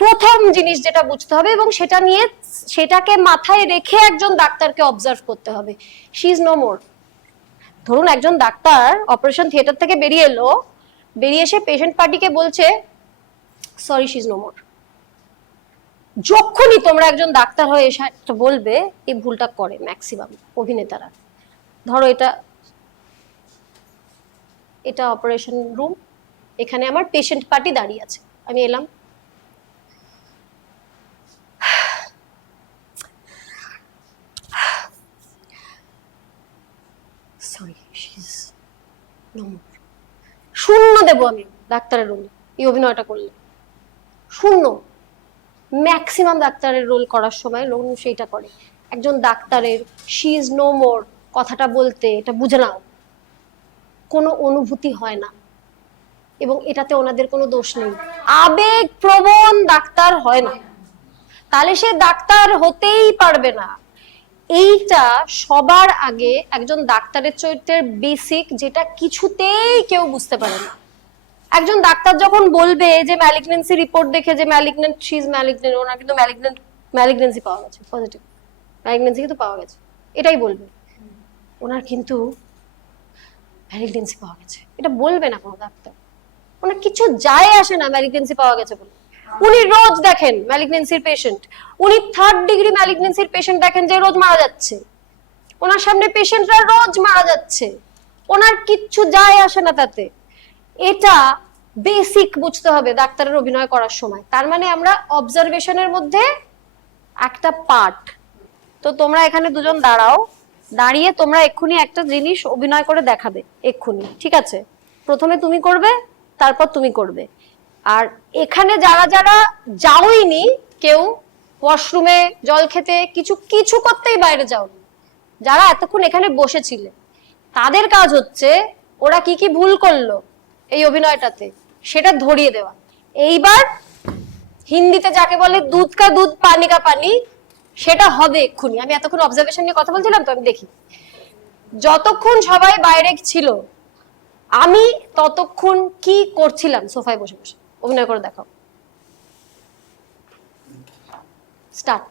প্রথম জিনিস যেটা বুঝতে হবে, এবং সেটা নিয়ে সেটাকে মাথায় রেখে একজন ডাক্তারকে অবজার্ভ করতে হবে। She is no more. ধরুন একজন ডাক্তার অপারেশন থিয়েটার থেকে বেরিয়ে এলো, বেরিয়ে এসে পেশেন্ট পার্টিকে বলছে sorry she is no more. যখনই তোমরা একজন ডাক্তার হয়ে এসে বলবে, এই ভুলটা করে ম্যাক্সিমাম অভিনেতারা। ধরো এটা অপারেশন রুম, এখানে আমার পেশেন্ট পার্টি দাঁড়িয়ে আছে, আমি এলাম, শূন্য দেবো আমি ডাক্তারের রোল এই অভিনয়টা করলে, শূন্য। ম্যাক্সিমাম ডাক্তারের রোল করার সময় লোক সেইটা করে। একজন ডাক্তারের শি ইজ নো মোর কথাটা বলতে, এটা বুঝে নাও, কোনো অনুভূতি হয় না, এবং এটাতে ওনাদের কোনো দোষ নেই। আবেগ প্রবণ ডাক্তার হয় না, তাহলে সে ডাক্তার হতেই পারবে না। এইটা সবার আগে একজন ডাক্তারের চরিত্রের বেসিক, যেটা কিছুতেই কেউ বুঝতে পারে না। একজন ডাক্তার যখন বলবে যে ম্যালিগনেন্সি রিপোর্ট দেখে যে ম্যালিগনেন্ট, শি ইজ ম্যালিগনেন্ট, ওনার কিন্তু ম্যালিগনেন্সি পাওয়া গেছে, পজিটিভ ম্যালিগনেন্সি কিন্তু পাওয়া গেছে, এটাই বলবে। ওনার কিন্তু ম্যালিগনেন্সি পাওয়া গেছে, এটা বলবে না কোনো ডাক্তার। ওনার কিছু যায় আসে না ম্যালিগনেন্সি পাওয়া গেছে বলে। উনি রোজ দেখেন ম্যালিগনেন্সির পেশেন্ট, উনি 3rd ডিগ্রি ম্যালিগনেন্সির পেশেন্ট দেখেন যে রোজ মারা যাচ্ছে, ওনার সামনে পেশেন্টরা রোজ মারা যাচ্ছে, ওনার কিচ্ছু যায় আসে না তাতে। এটা বেসিক বুঝতে হবে ডাক্তারের অভিনয় করার সময়। তার মানে আমরা অবজারভেশনের মধ্যে একটা পার্ট। তো তোমরা এখানে দুজন দাঁড়াও, দাঁড়িয়ে তোমরা এক্ষুনি একটা জিনিস অভিনয় করে দেখাবে এক্ষুনি, ঠিক আছে? প্রথমে তুমি করবে, তারপর তুমি করবে। আর এখানে যারা যারা যাওইনি, কেউ ওয়াশরুমে জল খেতে কিছু করতেই বাইরে যাওনি, যারা এতক্ষণ এখানে বসেছিলে, তাদের কাজ হচ্ছে ওরা কি কি ভুল করলো এই অভিনয়টাতে সেটা ধরিয়ে দেওয়া। এইবার হিন্দিতে যাকে বলে দুধ কা দুধ পানি কা পানি, সেটা হবে এক্ষুনি। আমি এতক্ষণ অবজারভেশন নিয়ে কথা বলছিলাম, তো আমি দেখি যতক্ষণ সবাই বাইরে ছিল আমি ততক্ষণ কি করছিলাম সোফায় বসে বসে। অভিনয় করে দেখাও, স্টার্ট।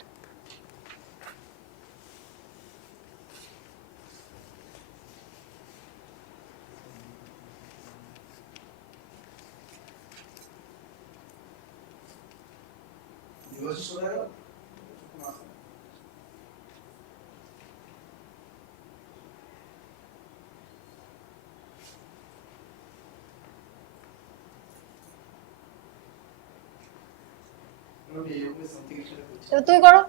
তুমি করো।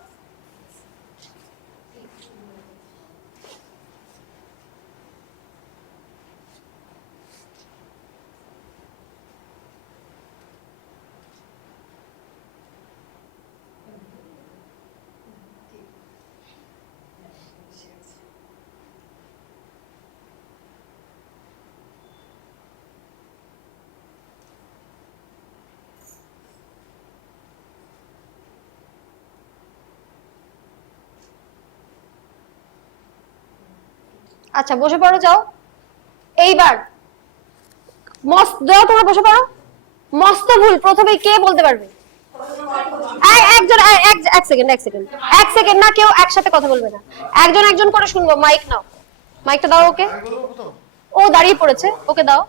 আচ্ছা বসে পড়ো, যাও। এইবার মস্ত যাও, তোমরা বসে পড়ো। মস্ত ভুল প্রথমে কে বলতে পারবে? একজন, এক সেকেন্ড না, কেউ একসাথে কথা বলবে না, একজন একজন করে শুনবো। মাইক নাও, মাইকটা দাও ওকে। ও দাঁড়িয়ে পড়েছে, ওকে দাও।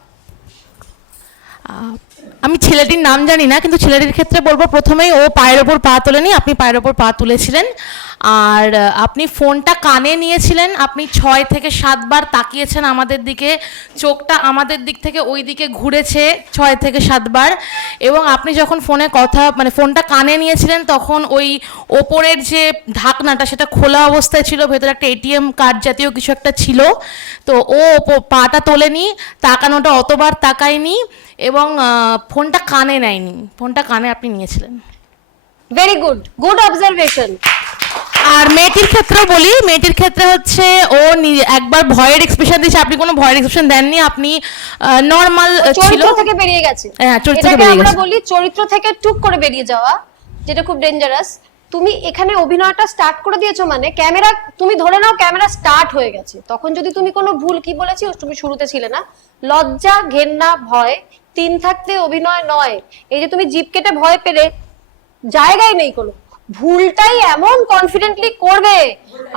আমি ছেলেটির নাম জানি না, কিন্তু ছেলেটির ক্ষেত্রে বলবো প্রথমেই ও পায়ের ওপর পা তোলেনি, আপনি পায়ের ওপর পা তুলেছিলেন। আর আপনি ফোনটা কানে নিয়েছিলেন, আপনি 6 থেকে 7 বার তাকিয়েছেন আমাদের দিকে, চোখটা আমাদের দিক থেকে ওই দিকে ঘুরেছে 6 থেকে 7 বার। এবং আপনি যখন ফোনে কথা ফোনটা কানে নিয়েছিলেন তখন ওই ওপরের যে ঢাকনাটা সেটা খোলা অবস্থায় ছিল, ভেতরে একটা এটিএম কার্ড জাতীয় কিছু একটা ছিল। তো ও পাটা তোলেনি, তাকানোটা অতবার তাকায়নি, এবং ফোনটা কানে নেয়নি, ফোনটা কানে আপনি নিয়েছিলেন। Very good, good observation. আর মেয়েটির ক্ষেত্রেও বলি, মেয়েটির ক্ষেত্রে হচ্ছে ও একবার ভয়ের এক্সপ্রেশন দিয়েছে, আপনি কোনো ভয়ের এক্সপ্রেশন দেননি, আপনি নরমাল ছিল, চরিত্র থেকে বেরিয়ে গেছে। হ্যাঁ, চরিত্র থেকে এটাকে বেরিয়ে আমরা গেছে। বলি চরিত্র থেকে টুক করে বেরিয়ে যাওয়া, যেটা খুব ডেঞ্জারাস। তুমি এখানে অভিনয়টা স্টার্ট করে দিয়েছো, মানে ক্যামেরা, তুমি ধরে নাও ক্যামেরা স্টার্ট হয়ে গেছে, তখন যদি তুমি কোনো ভুল, কি বলেছি তুমি শুরুতে ছিলে না, লজ্জা, ঘেন্না, ভয় 3 থাকতে অভিনয় নয়। এই যে তুমি জিভ কেটে ভয় পেলে, জায়গায় নেই কোনো, ভুলটাই এমন কনফিডেন্টলি করবে,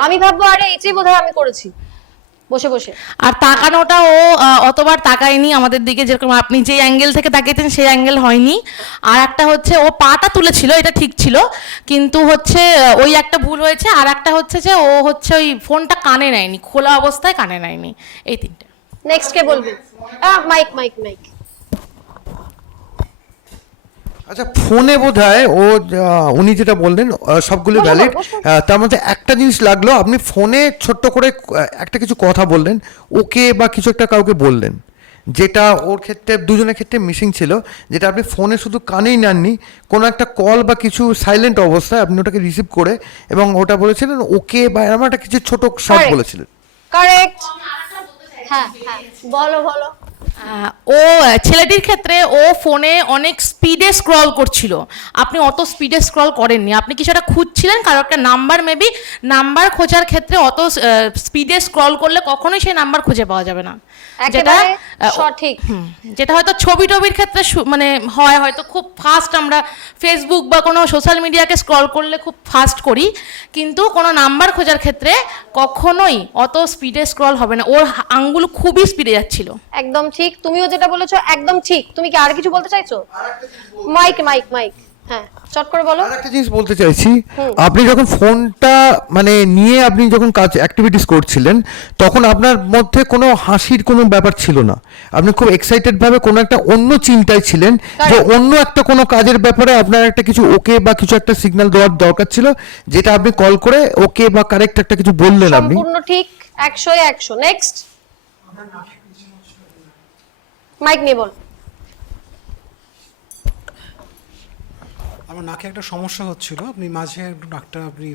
আমি ভাববো আরে এটাই বোধহয় আমি করেছি বসে বসে। আর তাকানোটা ও অতবার তাকায়নি আমাদের দিকে, যেরকম আপনি যে অ্যাঙ্গেল থেকে তাকিয়েছেন সেই অ্যাঙ্গেল হয়নি। আর একটা হচ্ছে ও পাটা তুলেছিল, এটা ঠিক ছিল, কিন্তু হচ্ছে ওই একটা ভুল হয়েছে। আর একটা হচ্ছে যে ও হচ্ছে ওই ফোনটা কানে নেয়নি, খোলা অবস্থায় কানে নেয়নি। এই 3টে। নেক্সট কে বলবে? Mike mike mike. আচ্ছা, ফোনে বোধহয় উনি যেটা বললেন সবগুলো ভ্যালিড, তার মধ্যে একটা জিনিস লাগলো, আপনি ফোনে ছোট্ট করে একটা কিছু কথা বললেন, ওকে বা কিছু একটা কাউকে বললেন, যেটা ওর ক্ষেত্রে দুজনের ক্ষেত্রে মিসিং ছিল, যেটা আপনি ফোনে শুধু কানেই নেননি, কোনো একটা কল বা কিছু সাইলেন্ট অবস্থায় আপনি ওটাকে রিসিভ করে এবং ওটা বলেছিলেন ওকে বা এরকম একটা কিছু ছোট শর্ট Correct. বলেছিলেন। কারেক্ট। হ্যাঁ হ্যাঁ, বলো বলো। ও ছেলেটির ক্ষেত্রে ও ফোনে অনেক স্পিডে স্ক্রল করছিল, আপনি অত স্পিডে স্ক্রল করেননি, আপনি কিছু একটা খুঁজছিলেন, কারো একটা নাম্বার, মেবি নাম্বার খোঁজার ক্ষেত্রে অত স্পিডে স্ক্রল করলে কখনোই সেই নাম্বার খুঁজে পাওয়া যাবে না, যেটা একেবারে সঠিক। যেটা হয়তো ছবি টবির ক্ষেত্রে মানে হয়, হয়তো খুব ফাস্ট আমরা ফেসবুক বা কোনো সোশ্যাল মিডিয়াকে স্ক্রল করলে খুব ফাস্ট করি, কিন্তু কোনো নাম্বার খোঁজার ক্ষেত্রে কখনোই অত স্পিডে স্ক্রল হবে না, ওর আঙ্গুল খুবই স্পিডে যাচ্ছিল। একদম ঠিক, তুমিও যেটা বলেছো একদম ঠিক। তুমি কি আর কিছু বলতে চাইছো? মাইক মাইক মাইক, হ্যাঁ চট করে বলো। একটা জিনিস বলতে চাইছি, আপনি যখন ফোনটা মানে নিয়ে আপনি যখন কাজ অ্যাক্টিভিটিস করছিলেন তখন আপনার মধ্যে কোনো হাসির কোনো ব্যাপার ছিল না, আপনি খুব এক্সাইটেড ভাবে কোনো একটা অন্য চিন্তায় ছিলেন, যে অন্য একটা কোনো কাজের ব্যাপারে আপনার একটা কিছু ওকে বা কিছু একটা সিগন্যাল দেওয়ার দরকার ছিল, যেটা আপনি কল করে ওকে বা কারেক্ট একটা কিছু বললেন আপনি। সম্পূর্ণ ঠিক, 100 এ 100। নেক্সট মাইক নিয়ে বল। আমার নাকে একটা সমস্যা হচ্ছিল, আপনি মাঝে একটু নাকটা আপনি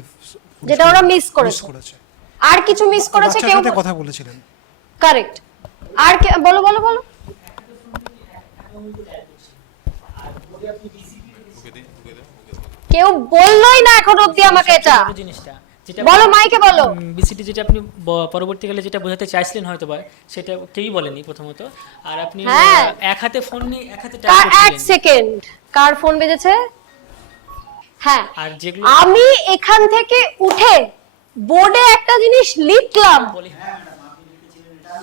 যেটা ওরা মিস করেছে, আর কিছু মিস করেছে বাচ্চার কেউ? সাথে কথা বলেছিলেন। কারেক্ট। আর বলো বলো বলো। কেউ বললোই না এখন অবধি আমাকে এটা। জিনিসটা বলো মাইকে বলো। বিসিটি যেটা আপনি পরবর্তীকালে যেটা বোঝাতে চাইছিলেন হয়তো বা সেটা কেউই বলেনি প্রথমত। আর আপনি এক হাতে ফোন নিয়ে এক হাতে টাইপ করছিলেন। এক সেকেন্ড, কার ফোন বেজেছে? হ্যাঁ, আর যেগুলো আমি এখান থেকে উঠে বোর্ডে একটা জিনিস লিখলাম,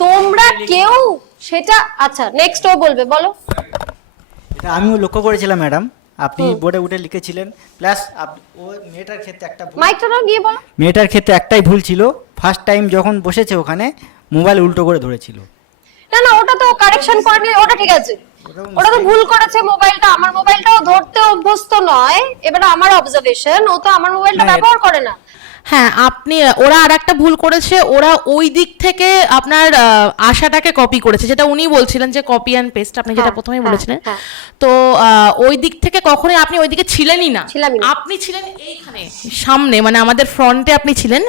তোমরা কেউ সেটা, আচ্ছা নেক্সট ও বলবে, বলো। এটা আমিও লক্ষ্য করেছিলাম ম্যাডাম, আপনি বোর্ডে উঠে লিখেছিলেন, প্লাস ও মেয়েটার ক্ষেত্রে একটা মাইকটা নাও, গিয়ে বলো। মেয়েটার ক্ষেত্রে একটাই ভুল ছিল, ফার্স্ট টাইম যখন বসেছে ওখানে মোবাইল উল্টো করে ধরেছিল। না না, ওটা তো কারেকশন করেনি, ওটা ঠিক আছে, ওটা তো ভুল করেছে। মোবাইলটা, আমার মোবাইলটাও ধরতে অভ্যস্ত নয়, এবার আমার অবজারভেশন, ও তো আমার মোবাইলটা ব্যবহার করে না। হ্যাঁ, আপনি ওরা আর একটা ভুল করেছে, ওরা ওই দিক থেকে আপনার আশাটাকে কপি করেছে, যেটা উনি বলছিলেন যে কপি অ্যান্ড পেস্ট, আপনি যেটা প্রথমেই বলেছিলেন। তো ওই দিক থেকে কখনোই আপনি ওই দিকে ছিলেনই না, আপনি ছিলেন এইখানে সামনে, মানে আমাদের ফ্রন্টে আপনি ছিলেন।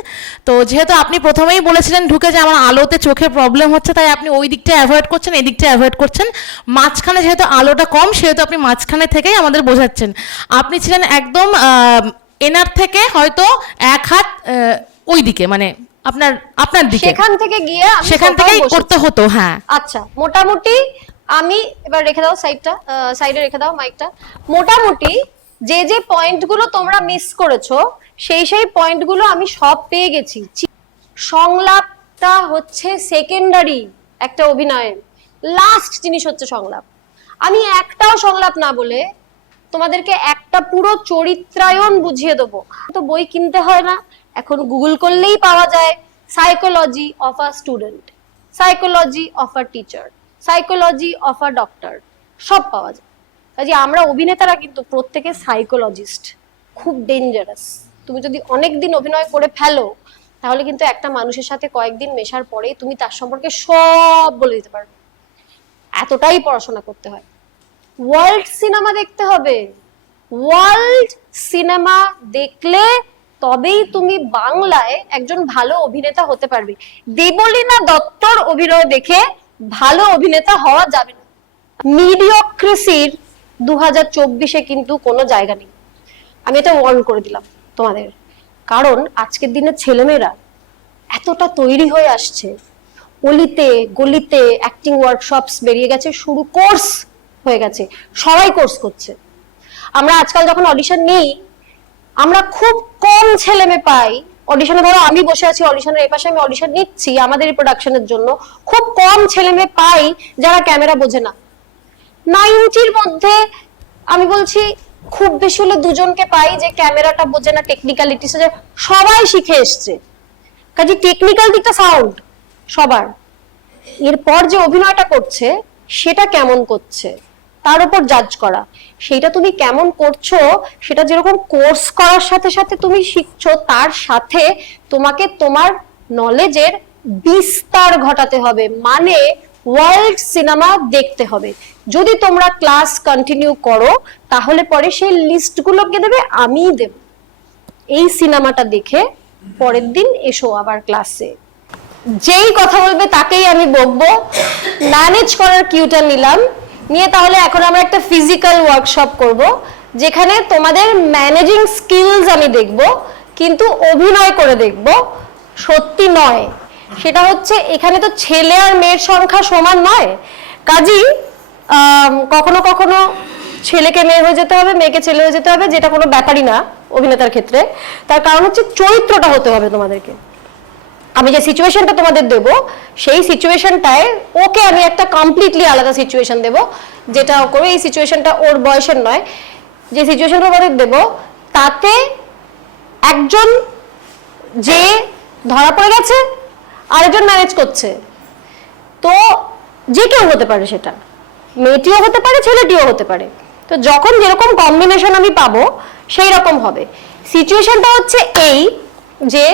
তো যেহেতু আপনি প্রথমেই বলেছিলেন ঢুকে যে আমার আলোতে চোখে প্রবলেম হচ্ছে, তাই আপনি ওই দিকটা অ্যাভয়েড করছেন, এই দিকটা অ্যাভয়েড করছেন, মাঝখানে যেহেতু আলোটা কম সেহেতু আপনি মাঝখানে থেকেই আমাদের বোঝাচ্ছেন। আপনি ছিলেন একদম এনার থেকে হয়তো এক হাত ওই দিকে, মানে আপনার দিকে, সেখান থেকে গিয়ে সেখান থেকেই করতে হতো। হ্যাঁ, আচ্ছা, মোটামুটি আমি এবার রেখে দাও সাইডে রেখে দাও মাইকটা। মোটামুটি যে যে পয়েন্টগুলো তোমরা মিস করেছো সেই পয়েন্টগুলো আমি সব পেয়ে গেছি। সংলাপটা হচ্ছে সেকেন্ডারি একটা অভিনয়ের, লাস্ট জিনিস হচ্ছে সংলাপ। আমি একটাও সংলাপ না বলে তোমাদেরকে একটা পুরো চরিত্রায়ন বুঝিয়ে দেবো। তো বই কিনতে হয় না, এখন গুগল করলেই পাওয়া যায়, psychology of a student, psychology of a teacher, psychology of a doctor, সব পাওয়া যায়। কাজে আমরা অভিনেতারা কিন্তু প্রত্যেকে সাইকোলজিস্ট, খুব ডেঞ্জারাস। তুমি যদি অনেকদিন অভিনয় করে ফেলো তাহলে কিন্তু একটা মানুষের সাথে কয়েকদিন মেশার পরেই তুমি তার সম্পর্কে সব বলে দিতে পারবে, এতটাই পড়াশোনা করতে হয়। ওয়ার্ল্ড সিনেমা দেখতে হবে, ওয়ার্ল্ড সিনেমা দেখলে তবেই তুমি বাংলায় একজন ভালো অভিনেতা হতে পারবে। দেবলীনা দত্তর অভিনয় দেখে ভালো অভিনেতা হওয়া যাবে না। মিডিওক্রেসির 2024-এ কিন্তু কোনো জায়গা নেই, আমি এটা ওয়ার্ন করে দিলাম তোমাদের। কারণ আজকের দিনের ছেলেমেয়েরা এতটা তৈরি হয়ে আসছে, অলিতে গলিতে অ্যাক্টিং ওয়ার্কশপস বেরিয়ে গেছে, শুরু কোর্স হয়ে গেছে, সবাই কোর্স করছে। আমরা আজকাল যখন অডিশন নিই, আমরা খুব কম ছেলে মেয়ে পাই অডিশনে। ধরো আমি বসে আছি অডিশনের এই পাশে, আমি অডিশন নিচ্ছি আমাদের এই প্রোডাকশনের জন্য, খুব কম ছেলে মেয়ে পাই যারা ক্যামেরা বোঝে না। 90-র মধ্যে আমি বলছি খুব বেশি হলে দুজনকে পাই যে ক্যামেরাটা বোঝে না, টেকনিক্যালিটিস সবাই শিখে এসছে, কাজে টেকনিক্যাল দিকটা সাউন্ড সবার। এরপর যে অভিনয়টা করছে সেটা কেমন করছে তার উপর জাজ করা, সেটা তুমি কেমন করছো সেটা যেরকম কোর্স করার সাথে সাথে তুমি শিখছো, তার সাথে তোমাকে তোমার নলেজের বিস্তার ঘটাতে হবে। মানে ওয়ার্ল্ড সিনেমা দেখতে হবে। যদি তোমরা ক্লাস কন্টিনিউ করো তাহলে পরে সেই লিস্টগুলোকে দেবে, আমিই দেব। এই সিনেমাটা দেখে পরের দিন এসো আবার ক্লাসে। যেই কথা বলবে তাকেই আমি বকবো। ম্যানেজ করার কিউটা নিলাম, নিয়ে তাহলে এখন আমরা একটা ফিজিক্যাল ওয়ার্কশপ করব, যেখানে তোমাদের ম্যানেজিং স্কিলস আমি দেখব, কিন্তু অভিনয় করে দেখব, সত্যি নয়। সেটা হচ্ছে এখানে তো ছেলে আর মেয়ের সংখ্যা সমান নয়, কাজেই কখনো কখনো ছেলেকে মেয়ে হয়ে যেতে হবে, মেয়েকে ছেলে হয়ে যেতে হবে, যেটা কোনো ব্যাপারই না অভিনেতার ক্ষেত্রে। তার কারণ হচ্ছে চরিত্রটা হতে হবে তোমাদেরকে। আমি যে সিচুয়েশনটা তোমাদের দেব, সেই সিচুয়েশনটায় ওকে আমি একটা কমপ্লিটলি আলাদা সিচুয়েশন দেব, যেটা ও করবে। এই সিচুয়েশনটা ওর বয়সের নয়। যে সিচুয়েশনটা তোমাদের দেব তাতে একজন যে ধরা পড়ে গেছে, আরেকজন ম্যানেজ করছে, তো যে কেউ হতে পারে, সেটা মেয়েটিও হতে পারে, ছেলেটিও হতে পারে। তো যখন যেরকম কম্বিনেশন আমি পাবো সেই রকম হবে। সিচুয়েশনটা হচ্ছে এই যে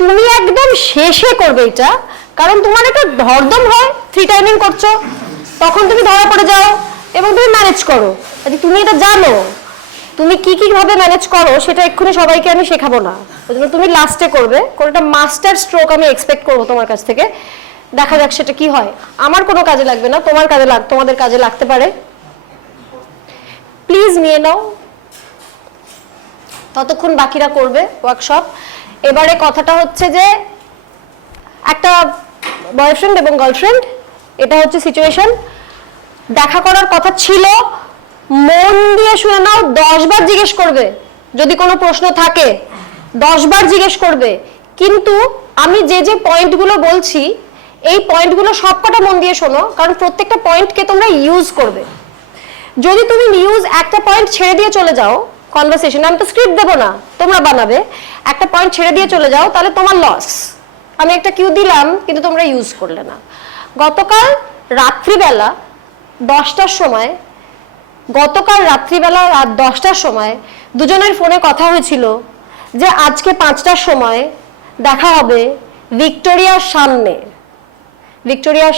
তুমি একদম শেষে করবে এটা, কারণ তোমার একটা ধরদম হয়, 3 টাইমিং করছো, তখন তুমি ধরা পড়ে যাও এবং তুমি ম্যানেজ করো। তুমি এটা জানো, তুমি কি কি ভাবে ম্যানেজ করো সেটা এক্ষুনি সবাইকে আমি শেখাবো না, ওই জন্য তুমি লাস্টে করবে। কোনটা মাস্টার স্ট্রোক আমি এক্সপেক্ট করবো তোমার কাছ থেকে। দেখা যাক সেটা কি হয়। আমার কোনো কাজে লাগবে না, তোমাদের কাজে লাগতে পারে। প্লিজ নিয়ে নাও, ততক্ষণ বাকিরা করবে ওয়ার্কশপ। এবারে কথাটা হচ্ছে যে একটা বয়ফ্রেন্ড এবং গার্লফ্রেন্ড, এটা হচ্ছে সিচুয়েশন। দেখা করার কথা ছিল, মন দিয়ে শুনে নাও। 10 বার জিজ্ঞেস করবে, যদি কোনো প্রশ্ন থাকে 10 বার জিজ্ঞেস করবে। কিন্তু আমি যে যে পয়েন্টগুলো বলছি, এই পয়েন্টগুলো সবকটা মন দিয়ে শোনো, কারণ প্রত্যেকটা পয়েন্টকে তোমরা ইউজ করবে। যদি তুমি একটা পয়েন্ট ছেড়ে দিয়ে চলে যাও কনভারসেশন, আমি তো স্ক্রিপ্ট দেবো না, তোমরা বানাবে, একটা পয়েন্ট ছেড়ে দিয়ে চলে যাও, তাহলে তোমার লস। আমি একটা কিউ দিলাম কিন্তু তোমরা ইউজ করলে না। গতকাল রাত্রিবেলা 10টার সময় রাত 10টার সময় দুজনের ফোনে কথা হয়েছিল যে আজকে 5টার সময় দেখা হবে ভিক্টোরিয়ার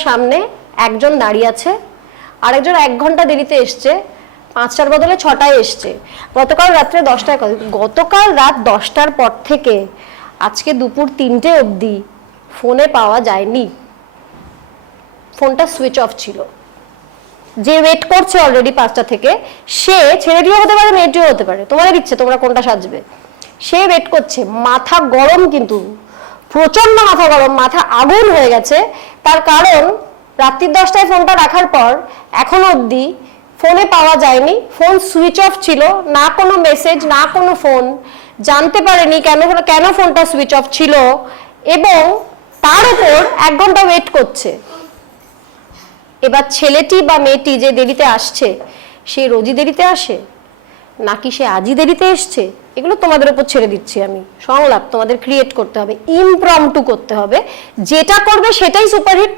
সামনে। একজন দাঁড়িয়ে আছে, আরেকজন 1 ঘন্টা দেরিতে এসছে, 5টার বদলে 6টায় এসছে। গতকাল রাত্রে 10টায়, গতকাল রাত 10টার পর থেকে আজকে দুপুর 3টে অবধি ফোনে পাওয়া যায়নি, ফোনটা সুইচ অফ ছিল। যে ওয়েট করছে অলরেডি 5টা থেকে, সে ছেলেটিও হতে পারে, মেয়েটিও হতে পারে, তোমাদের ইচ্ছে তোমরা কোনটা সাজবে। সে ওয়েট করছে, মাথা গরম, কিন্তু প্রচন্ড মাথা গরম, মাথা আগুন হয়ে গেছে। তার কারণ রাত্রি 10টায় ফোনটা রাখার পর এখনো অবধি ফোনে পাওয়া যায়নি, ফোন সুইচ অফ ছিল, না কোনো মেসেজ, না কোনো ফোন। জানতে পারেনি কেন ফোনটা সুইচ অফ ছিল, এবং তার উপর 1 ঘন্টা ওয়েট করছে। এবার ছেলেটি বা মেয়েটি যে দেরিতে আসছে, সে রোজই দেরিতে আসে নাকি সে আজই দেরিতে এসছে, এগুলো তোমাদের উপর ছেড়ে দিচ্ছি আমি। সংলাপ তোমাদের ক্রিয়েট করতে হবে, ইমপ্রম্পটু করতে হবে। যেটা করবে সেটাই সুপারহিট,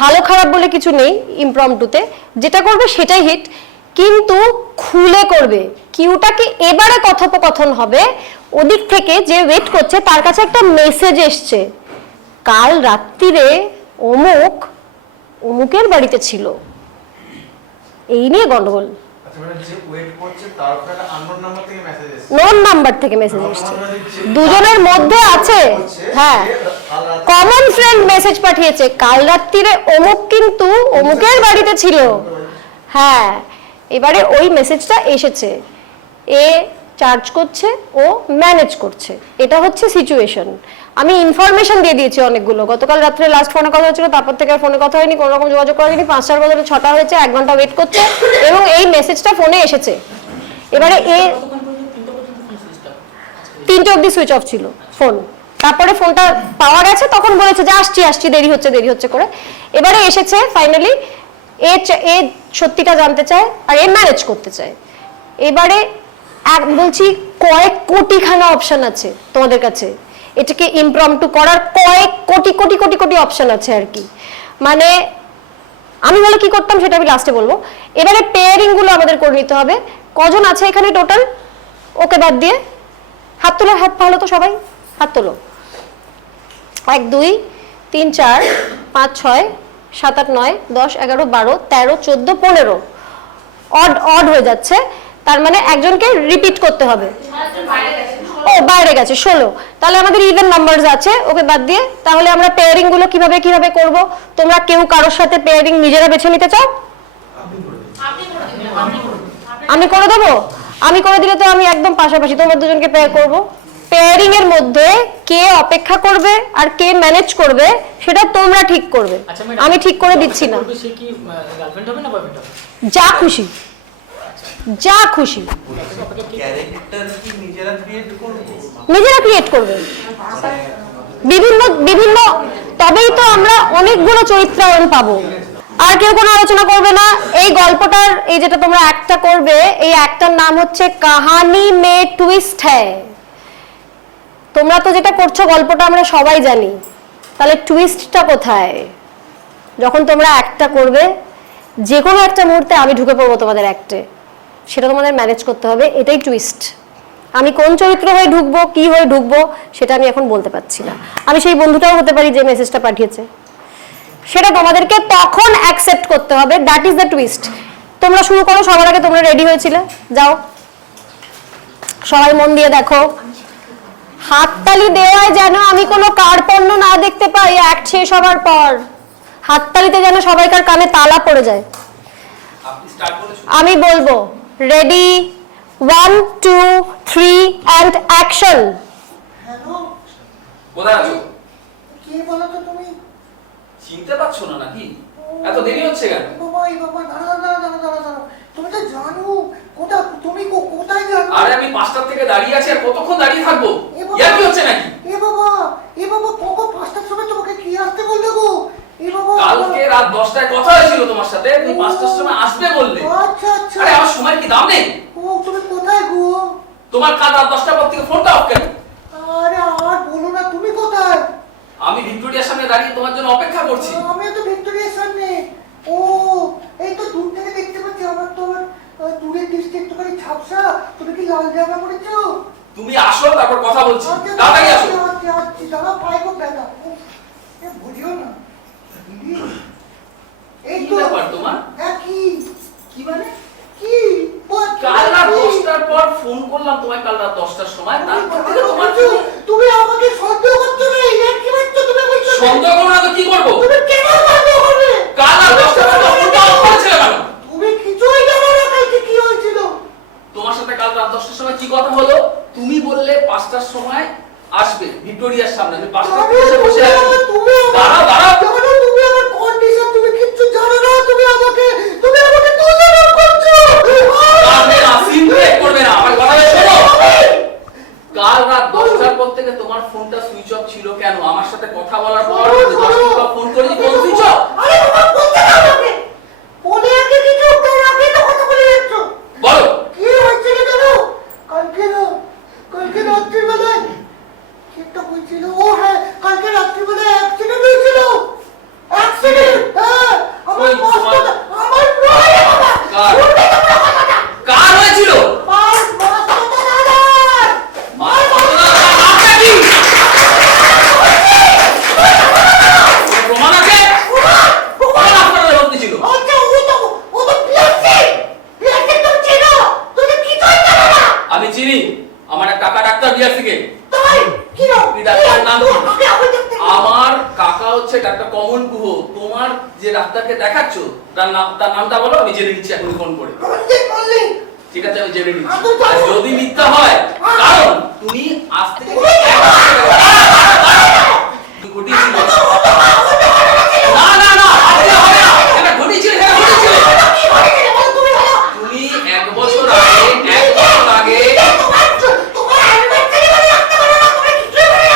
ভালো খারাপ বলে কিছু নেই ইমপ্রম্পটুতে, যেটা করবে সেটাই হিট, কিন্তু খুলে করবে। কিউটাকে এবারে কথোপকথন হবে, ওদিক থেকে যে ওয়েট করছে তার কাছে একটা মেসেজ এসছে, কাল রাত্রিরে অমুকের বাড়িতে ছিল, এই নিয়ে গন্ডগোল। নোন নাম্বার থেকে মেসেজ এসছে, দুজনের মধ্যে আছে, হ্যাঁ, কমন ফ্রেন্ড মেসেজ পাঠিয়েছে, কাল রাত্রিরে অমুক কিন্তু অমুকের বাড়িতে ছিল। হ্যাঁ, এবারে ওই মেসেজটা এসেছে, এ চার্জ করছে, ও ম্যানেজ করছে, এটা হচ্ছে সিচুয়েশন। আমি ইনফরমেশন দিয়ে দিয়েছি অনেকগুলো। গতকাল রাত্রে লাস্ট ফোনে কথা হয়েছিল, তারপর থেকে আর ফোনে কথা হয়নি, কোনো রকম যোগাযোগ করা হয়নি। 5টার বদলে 6টা হয়েছে, 1 ঘন্টা ওয়েট করছে, এবং এই মেসেজটা ফোনে এসেছে। এবারে 3টে অবধি সুইচ অফ ছিল ফোন, তারপরে ফোনটা পাওয়া গেছে, তখন বলেছে যে আসছি, দেরি হচ্ছে করে। এবারে এসেছে ফাইনালি, এ সত্যিটা জানতে চায় আর এ ম্যানেজ করতে চায়। এবারে বলছি কয়েক কোটিখানা অপশন আছে তোমাদের কাছে, এটাকে ইমপ্রম্পটু করার কয়েক কোটি অপশন আছে আর কি। মানে আমি বলে কি করতাম সেটা আমি লাস্টে বলবো। এবারে পেয়ারিং গুলো আমাদের করে নিতে হবে। কজন আছে এখানে টোটাল, ওকে বাদ দিয়ে? হাত তোলো, হাত ভালো তো সবাই, হাত তোলো। 1 2 3 4 5 6 7 8 9 10 11 12 13 14 15 অড হয়ে যাচ্ছে, তার মানে একজনকে রিপিট করতে হবে। ও বাইরে গেছে 16, তাহলে আমাদের ইভেন নাম্বারস আছে, ওকে বাদ দিয়ে। তাহলে আমরা পেয়ারিং গুলো কিভাবে করব? তোমরা কেউ কারোর সাথে পেয়ারিং নিজেরা বেছে নিতে চাও? আমি করে দেবো? আমি করে দিলে তো আমি একদম পাশাপাশি তোমার দুজনকে পেয়ার করব। পেয়ারিং এর মধ্যে কে অপেক্ষা করবে আর কে ম্যানেজ করবে সেটা তোমরা ঠিক করবে, আমি ঠিক করে দিচ্ছি না। সে কি গার্লফ্রেন্ড হবে না বয়ফ্রেন্ড হবে? যা খুশি, যা খুশি নিজেরা ক্রিয়েট করবে বিভিন্ন বিভিন্ন, তবেই তো আমরা অনেকগুলো চরিত্রায়ন পাবো। আর কেউ কোনো আলোচনা করবে না। এই গল্পটার, এই যেটা তোমরা একটা করবে, এই একটার নাম হচ্ছে কাহানি মে টুইস্ট হ্যায়। তোমরা তো যেটা করছো গল্পটা আমরা সবাই জানি, তাহলে টুইস্টটা কোথায়? যখন তোমরা একটা করবে, যে কোনো একটা মুহূর্তে আমি ঢুকে পড়বো তোমাদের অ্যাক্টে, সেটা তোমাদের ম্যানেজ করতে হবে, এটাই টুইস্ট। আমি কোন চরিত্র হয়ে ঢুকবো, কি হয়ে ঢুকবো সেটা আমি এখন বলতে পারছি না। আমি সেই বন্ধুটাও হতে পারি যে মেসেজটা পাঠিয়েছে, সেটা তোমাদেরকে তখন অ্যাকসেপ্ট করতে হবে। That is the twist. তোমরা শুরু করো, সবার আগে তোমরা রেডি হয়েছিলে, যাও সবাই মন দিয়ে দেখো। হাততালি দেওয়ায় যেন আমি কোনো কার্পণ্য না দেখতে পাই অ্যাক্ট শেষ হবার পর। হাততালিতে যেন সবাইকার কানে তালা পড়ে যায়। আমি বলবো রেডি, 1 2 3 অ্যান্ড অ্যাকশন। কোথায় আছো? কে বলো তো তুমি? চিনতে পারছো না নাকি? এত দেরি হচ্ছে কেন? বাবা দাঁড়া, তুমি তো জানো কোথায়, তুমি কোথায় জানো? আরে আমি 5টা থেকে দাঁড়িয়ে আছি, আর কতক্ষণ দাঁড়িয়ে থাকবো? ইয়ার কি হচ্ছে নাকি? এ বাবা কখন 5টার সময় তোমাকে কি আসতে বললে গো? কালকে রাত 10টায় কথা হয়েছিল তোমার সাথে, তুমি 5টার সময় আসবে বললে। আচ্ছা আরে আমার সময় কি দাম নেই? ও তুমি কোথায় গো? তোমার কাল রাত 10টার পর থেকে ফোনটা অফ কেন? আরে আর বলো না, তুমি কোথায়? আমি ভিক্টোরিয়ার সামনে দাঁড়িয়ে তোমার জন্য অপেক্ষা করছি। আমিও তো ভিক্টোরিয়ার সামনে। ও এই তো দূর থেকে দেখতে পাচ্ছি, আমার তো দূরের দৃষ্টি একটুখানি ঝাপসা। তুমি কি লাল জামা পরেছো? তুমি আসো, তারপর কথা বলছি। তাড়াতাড়ি আসো। দাঁড়া, পায়ে খুব ব্যথা। বুঝিও না এই তো ব্যাপার তোমার? হ্যাঁ কি মানে কি? কাল রাত 10টার পর ফোন করলাম তোমায়, কাল রাত 10টার সময়। তারপর থেকে তোমার তুমি আমাকে সন্দেহ করছো না? এর কি বলছো তুমি? বলছো সন্দেহ করো না তো কি করব? তুমি কেন সন্দেহ করবে? কাল রাত 10টার পর ফোনটা অফ করেছিলে কেন? তুমি কিছুই জানো না কালকে কি হয়েছিল। তোমার সাথে কাল রাত 10টার সময় কি কথা হলো? তুমি বললে 5টার সময় আসবে ভিক্টোরিয়ার সামনে। আমি 5টা থেকে বসে আছি। দাঁড়াও তুমি আমার কন্ডিশন তুমি কিচ্ছু জানো না। তুমি আমাকে দোষারোপ করছো। কানে আসিন ব্রেক করবে না, আমার কথা শোনো। কাল রাত 10টার পর থেকে তোমার ফোনটা সুইচ অফ ছিল কেন? আমার সাথে কথা বলার পর 10 মিনিট ফোন করেছি, ফোন সুইচ অফ। আরে বাবা বলতে দাও আমাকে। ফোনে আগে কিছু উত্তর রাখি তো কথা বলে যাচ্ছ। বলো কি হয়েছিল জানো? কালকে রাত্রিবেলায় কিটা হয়েছিল? ও হ্যাঁ, কালকে রাত্রিবেলায় অ্যাক্সিডেন্ট হয়েছিল। অ্যাক্সিডেন্ট? হ্যাঁ, আমার মাস্টার, আমার নয় বাবা। কার হয়েছিল? প্রমাণ আছে? প্রমাণ আপনার বলতে ছিল। আচ্ছা ও তো পিয়াসি তুমি চেনো? তুমি কি জানো না? আমি চিনি, আমার এক কাকা ডাক্তার বিআরসিকে। তাই কি নাম? এই ডাক্তারের নাম কি? আমি দেখতে। আমার কাকা হচ্ছে ডাক্তার কমল গুহ। তোমার যে ডাক্তারকে দেখাচ্ছ তার নামটা বলো, আমি জেনে নিচ্ছি এখন ফোন করে। রঞ্জিত মল্লিক। ঠিক আছে, আমি জেনে নিচ্ছি। আর যদি মিথ্যা হয়, কারণ তুমি আজ থেকে ঘটিয়েছিল। না আজকে হবে না, এটা ঘটিয়েছিল। তুমি 1 বছর আগে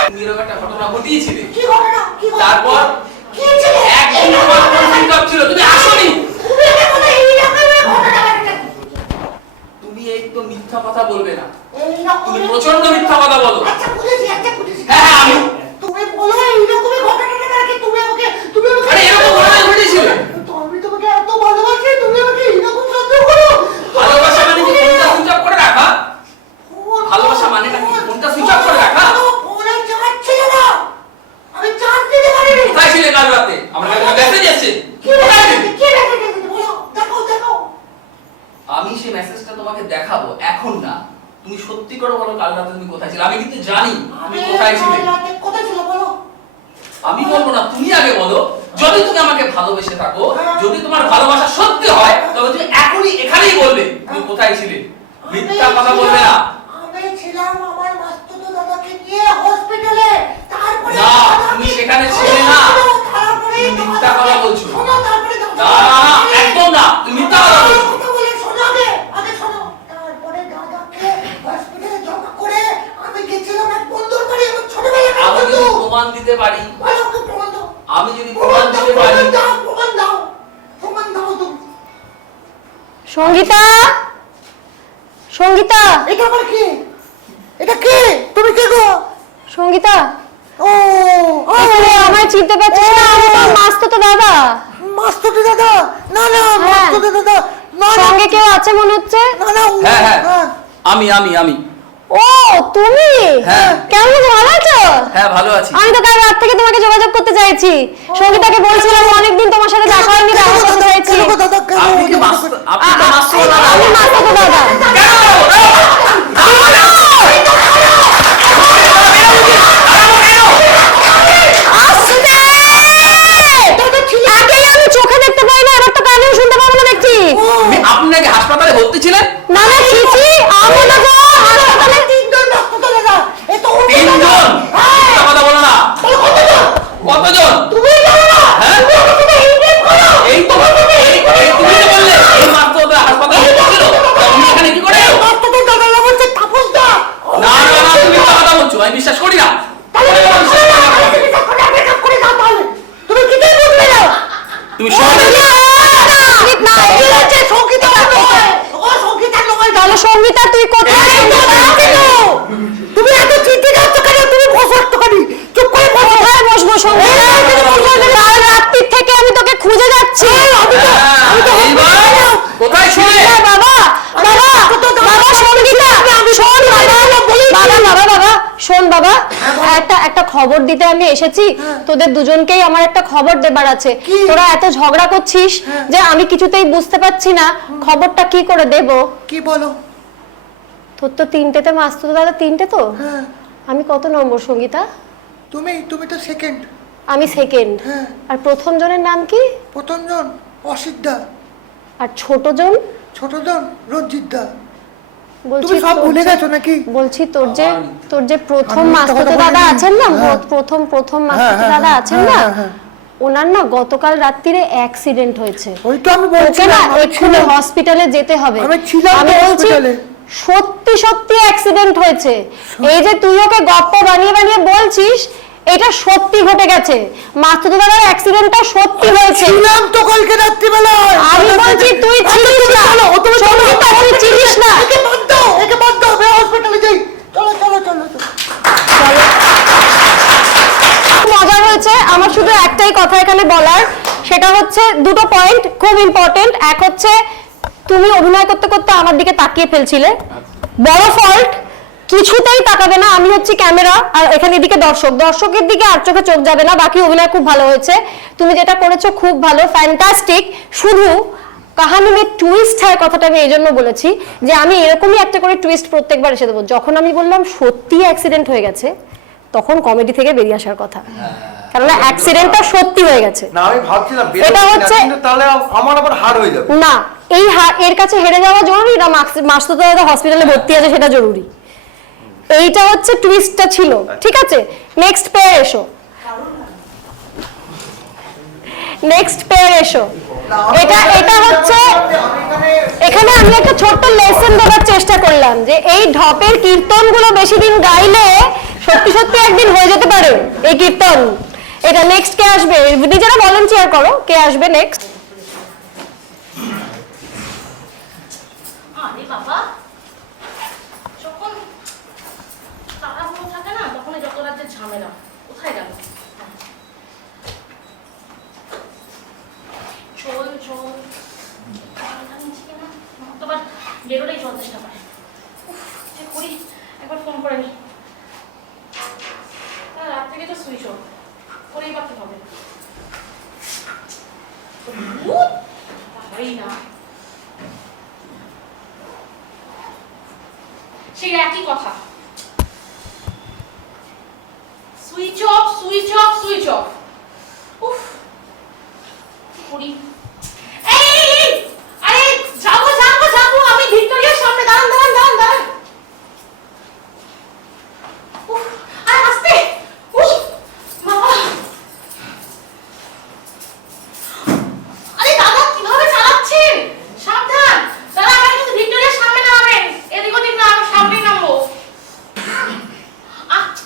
তুমি এরকম একটা ঘটনা ঘটিয়েছিলে। কি ঘটনা? তারপর কি ছিল? একদিন তোমার ফোন সুইচ অফ ছিল, তুমি আসোনি। তুমি এই তো মিথ্যা কথা বলবে না, তুমি প্রচন্ড মিথ্যা কথা বলো। আচ্ছা বুঝেছি। হ্যাঁ আমি। তুমি বলো এইরকমই ঘটনাটা নাকি? তুমি আমাকে আরে এরকম ঘটনা ঘটেছিল? আমি তোমাকে এত ভালোবাসি, তুমি আমাকে এইরকম সন্দেহ করো? ভালোবাসা মানে কি ফোনটা সুইচ অফ করে রাখা? ভালোবাসা মানে কি ফোনটা সুইচ অফ করে রাখা? ফোনে চার্জ ছিল না। মেসেজ এসেছে। কি মেসেজ এসেছে বলো, দেখাও দেখাও। আমি সেই মেসেজটা তোমাকে দেখাবো, এখন না। তুমি সত্যি করে বলো কাল রাতে তুমি কোথায় ছিলে? আমি কিন্তু জানি তুমি কোথায় ছিলে। কাল রাতে কোথায় ছিল বলো? আমি বলবো না, তুমি আগে বলো। যদি তুমি আমাকে ভালোবেসে থাকো, যদি তোমার ভালোবাসা সত্যি হয়, তবে তুমি এখনই এখানেই বলবে তুমি কোথায় ছিলে। মিথ্যা কথা বলবে না। আমি ছিলাম আমার মাস্তুতো দাদাকে নিয়ে হসপিটালে, তারপরে না, তুমি সেখানে ছিলে না। তারপরে তুমি মিথ্যা কথা বলছো। শোনো, তারপরে না না না, একদম না, তুমি মিথ্যা কথা বলছো। কথা বলে শোনো আগে, আগে শোনো। তারপরে দাদাকে হসপিটালে জমা করে আমি গেছিলাম এক বন্ধুর বাড়ি, আমার ছোটবেলার আমি বন্ধু। যদি প্রমাণ দিতে পারি, বলো, ওকে প্রমাণ দাও। আমি যদি প্রমাণ দিতে পারি, প্রমাণ দাও, প্রমাণ দাও, প্রমাণ দাও তুমি। সঙ্গীতা, সঙ্গীতা, এটা আবার কি? এটা কে? তুমি কে গো? সঙ্গীতা, ও এখানে আমায় চিনতে পারছিস না? আমি তোর মাস্তুতো দাদা। মাস্তুতো দাদা? না না, মাস্তুতো দাদা না, না সঙ্গে কেউ আছে মনে হচ্ছে। না না, হ্যাঁ হ্যাঁ, আমি ও তুমি, হ্যাঁ। কেমন আছো? ভালো আছো? হ্যাঁ ভালো আছি। আমি তো কাল রাত থেকে তোমাকে যোগাযোগ করতে চাইছি। সঙ্গীতাকে বলছিলাম অনেকদিন তোমার সাথে দেখা হয়নি, দেখা করতে চাইছি। আপনি কি আপনি তো মাস্তুতো দাদা? আমি মাস্তুতো দাদা। আগেই আমি চোখে দেখতে পাই না, এবার তো কানেও শুনতে পাবো না দেখছি। আপনি নাকি হাসপাতালে ভর্তি ছিলেন? না না, ছিছি, আমি তো হাসপাতালে। তিনজন মাস্তুতো দাদা। এ তো তিনজন? মিথ্যা কথা বলো না। কতজন? তুমি জানো না? হ্যাঁ? তুমি আমাকে সাথে ইনভেট করো। এই তো এই তুমি তো বললে এই মাস্তুতো হাসপাতালে ভর্তি ছিল। তা উনি এখানে কি করে? মাস্তুতো দাদা না বলছে তাপস দা। না না না, তুমি মিথ্যা কথা বলছো, আমি বিশ্বাস করি না। তাহলে মেকআপ করে দাও তাহলে। তুমি কিছুই বুঝবে না। তুমি সবাই সঙ্গীতা নয়, ও সঙ্গীতা নয়। তাহলে সঙ্গীতা তুই কোথায়? তুমি এত চিন্তা করছো কেন? তুমি বসো একটুখানি, চুপ করে বসো। কোথায় বসবো সঙ্গীতা? কাল রাত্রি থেকে আমি তোকে খুঁজে যাচ্ছি। কোথায় ছিলে? বাবা বাবা বাবা, সঙ্গীতা শোন বাবা, শোন বাবা, একটা খবর দিতে আমি এসেছি। তোদের দুজনকেই আমার একটা খবর দেবার আছে। তোরা এত ঝগড়া করছিস যে আমি কিছুতেই বুঝতে পারছি না খবরটা কি করে দেব। কি বলো? তোর তো তিনটেতে মাস্তুতো দাদা, তিনটে তো। আমি কত নম্বর সঙ্গীতা? তুমি তো সেকেন্ড। আমি সেকেন্ড। আর প্রথম জনের নাম কি? প্রথম জন অসিদ্ধা। আর ছোট জন? ছোট জন রঞ্জিত দা। বলছি তুমি সব ভুলে গেছো নাকি? বলছি তোর যে প্রথম মাস্তুতো দাদা আছেন না, প্রথম মাস্তুতো দাদা আছেন না, ওনার না গতকাল রাত্রিরে অ্যাক্সিডেন্ট হয়েছে। ওই তো আমি বলছি না, এক্ষুনি হসপিটালে যেতে হবে। আমি ছিলাম আমি বলছি হসপিটালে। সত্যি সত্যি অ্যাক্সিডেন্ট হয়েছে। এই যে তুই ওকে গপ্প বানিয়ে বানিয়ে বলছিস, এটা সত্যি ঘটে গেছে। মাস্তুতো দাদার অ্যাক্সিডেন্টটা সত্যি হয়েছে। ছিলাম তো কালকে রাত্রিবেলায়। আমি বলছি তুই ছিলিস না, সঙ্গীতা তুই ছিলিস না। একে বাদ দাও, আমি হসপিটালে যাই। চলো চলো চলো চলো। মজা হয়েছে। আমার শুধু একটাই কথা এখানে বলার, সেটা হচ্ছে দুটো পয়েন্ট খুব ইম্পর্টেন্ট। এক হচ্ছে তুমি অভিনয় করতে করতে আমার দিকে তাকিয়ে ফেলছিলে, বড় ফল্ট। কিছুতেই তাকাবে না, আমি হচ্ছে ক্যামেরা আর এখানে এদিকে দর্শকের দিকে আর চোখে চোখ যাবে না। বাকি অভিনয় খুব ভালো হয়েছে, তুমি যেটা করেছো খুব ভালো, ফ্যান্টাস্টিক। শুধু কাহানি মে টুইস্ট হয় কথাটা আমি এই জন্য বলেছি যে আমি এরকমই একটা করে টুইস্ট প্রত্যেকবার এসে দেবো। যখন আমি বললাম সত্যি অ্যাক্সিডেন্ট হয়ে গেছে, তখন কমেডি থেকে বেরিয়ে আসার কথা, কারণ অ্যাক্সিডেন্টটা সত্যি হয়ে গেছে। না আমি ভাবছিলাম এটা হচ্ছে তাহলে আমার আবার হার হয়ে যাবে। না, এর কাছে হেরে যাওয়া জরুরি না মাস্তুতো দাদা হসপিটালে ভর্তি আছে সেটা জরুরি। এইটা হচ্ছে টুইস্টটা ছিল, ঠিক আছে? নেক্সট পেয়ার এসো, এটা হচ্ছে এখানে আমি একটা ছোট্ট লেসন দেওয়ার চেষ্টা করলাম যে এই ঢপের কীর্তনগুলো বেশি দিন গাইলে সত্যি সত্যি একদিন হয়ে যেতে পারে এই কীর্তন। এটা নেক্সট কে আসবে? নিজেরা ভলান্টিয়ার করো, কে আসবে নেক্সট? আরে বাবা, যখন তাড়াহুড়ো থাকে না, তখন যত রাজ্যের ঝামেলা। কোথায় গেল? চল চল, তোমার বেরোলেই চল চেষ্টা করে। করি একবার ফোন করে নি। রাত থেকে তো সুইচ অফ করেই পারতে হবে। সেই একই কথা, switch off switch off switch off. উফ কি করি? এই আরে যাবো যাবো যাবো, আমি ভিক্টোরিয়ার সামনে। দাঁড়ান দাঁড়ান দাঁড়ান দাঁড়ান। উফ আরে আস্তে। উফ বাবা, আরে দাদা কিভাবে চালাচ্ছেন? সাবধান দাদা, আমাকে কিন্তু ভিক্টোরিয়ার সামনে নামাবেন। এদিক ওদিক না, আমি সামনেই নামবো।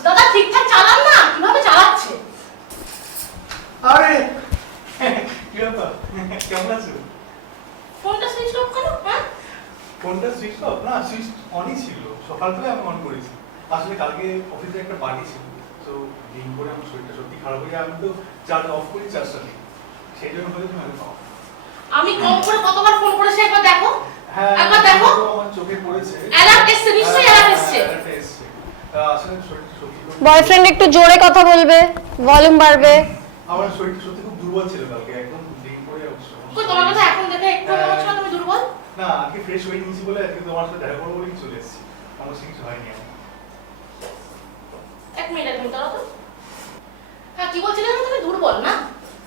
দাদা ঠিকঠাক চালান না, কিভাবে চালাচ্ছে? আরে কি ব্যাপার, কেমন আছো? ফোনটা সুইচ অফ করো। হ্যাঁ ফোনটা সুইচ অফ না, সুইচ অনই ছিল, সকালবেলা আমি অন করেছি। আসলে কালকে অফিসে একটা পার্টি ছিল, তো দিন করে আমার শরীরটা সত্যি খারাপ হয়ে যায়। আমি তো চার্জ অফ করি, চার্জটা নেই, সেই জন্য বলে তুমি আগে পাও। আমি কম করে কতবার ফোন করেছি একবার দেখো। হ্যাঁ একবার দেখো, আমার চোখে পড়েছে। অ্যালার্ট এসছে, নিশ্চয়ই অ্যালার্ট এসছে। আসলে শরীরটা সত্যি বয়ফ্রেন্ড একটু জোরে কথা বলবে, ভলিউম বাড়বে। আমার শরীরটা সত্যি খুব দুর্বল ছিল কালকে, একদম দিন করে কই তোমার কথা এখন দেখে একটু মনে হচ্ছে না তুমি দুর্বল? না, আজকে ফ্রেশ হয়ে নিয়েছি বলে আজকে তোমার সাথে দেখা করবো বলেই চলে এসেছি। সমস্যা কিছু হয়নি আমার। এক মিনিট দাঁড়াও তো। হ্যাঁ কি বলছিলে তুমি দুর্বল না?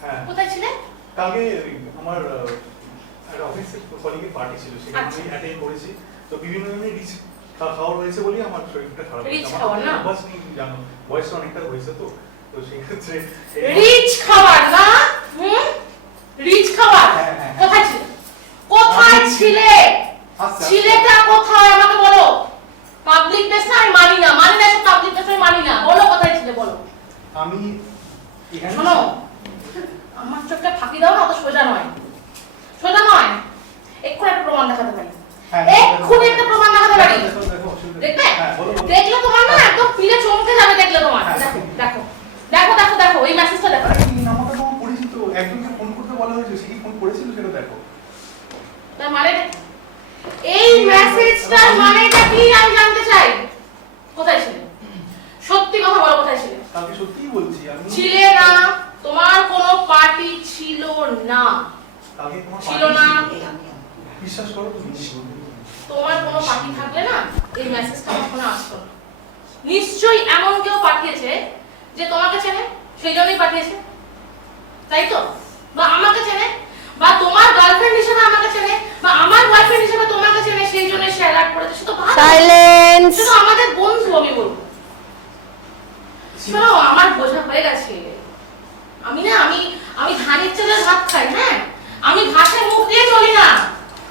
হ্যাঁ কোথায় ছিলে? কালকে আমার একটা অফিসের কলিগের পার্টি ছিল, সেখানে আমি অ্যাটেন্ড করেছি। তো বিভিন্ন ধরনের রিচ খাওয়ার হয়েছে বলে আমার শরীরটা খারাপ রিচ হয়েছে। খাবার না? বাস নেই, জানো বয়সটা অনেকটা হয়েছে, তো তো সেই ক্ষেত্রে রিচ খাবার না? রিচ খাবার কোথায় ছিলে? কোথায় ছিলে? ছিলেটা কোথায় আমাকে বলো। পাবলিক প্লেস না, আমি মানি না, মানি না সব পাবলিক প্লেস, আমি মানি না। বলো কোথায় ছিলে বলো। আমি এখানে শোনো, আমার চোখটা ফাঁকি দাও না, অত সোজা নয়, সোজা নয়। এক্ষুনি একটা প্রমাণ দেখাতে পারি, এক্ষুনি একটা প্রমাণ দেখাতে পারি। দেখবে? দেখলে তোমার না একদম পিলে চমকে যাবে। দেখলে তোমার, দেখো দেখো দেখো দেখো দেখো এই মেসেজটা দেখো। নাম্বারটা তোমার পরিচিত, একজনকে ফোন করতে বলা হয়েছে, সে কি ফোন করেছিল সেটা দেখো। তার মানে এই মেসেজটার মানেটা কি আমি জানতে চাই। কোথায় ছিলে? সত্যি কথা বলো, কোথায় ছিলে? কালকে সত্যিই বলছি আমি। ছিলে না, তোমার কোনো পার্টি ছিল না। কালকে তোমার ছিল না, বিশ্বাস করো তুমি। তোমার কোনো পার্টি থাকলে না এই মেসেজটা আমার ফোনে আসতো না। নিশ্চয়ই এমন কেউ পাঠিয়েছে যে তোমাকে চেনে, সেই জন্যই পাঠিয়েছে, তাই তো? বা আমাকে চেনে, বা তোমার গার্লফ্রেন্ড হিসেবে আমাকে চেনে, বা আমার বয়ফ্রেন্ড হিসেবে তোমাকে চেনে, সেই জন্য সে অ্যালার্ট করেছে। সে তো ভালো, সাইলেন্স। সে তো আমাদের বন্ধু আমি বলবো। শোনো, আমার বোঝা হয়ে গেছে। আমি না, আমি ধানের চালের ভাত খাই। হ্যাঁ, আমি ঘাসে মুখ দিয়ে চলি না।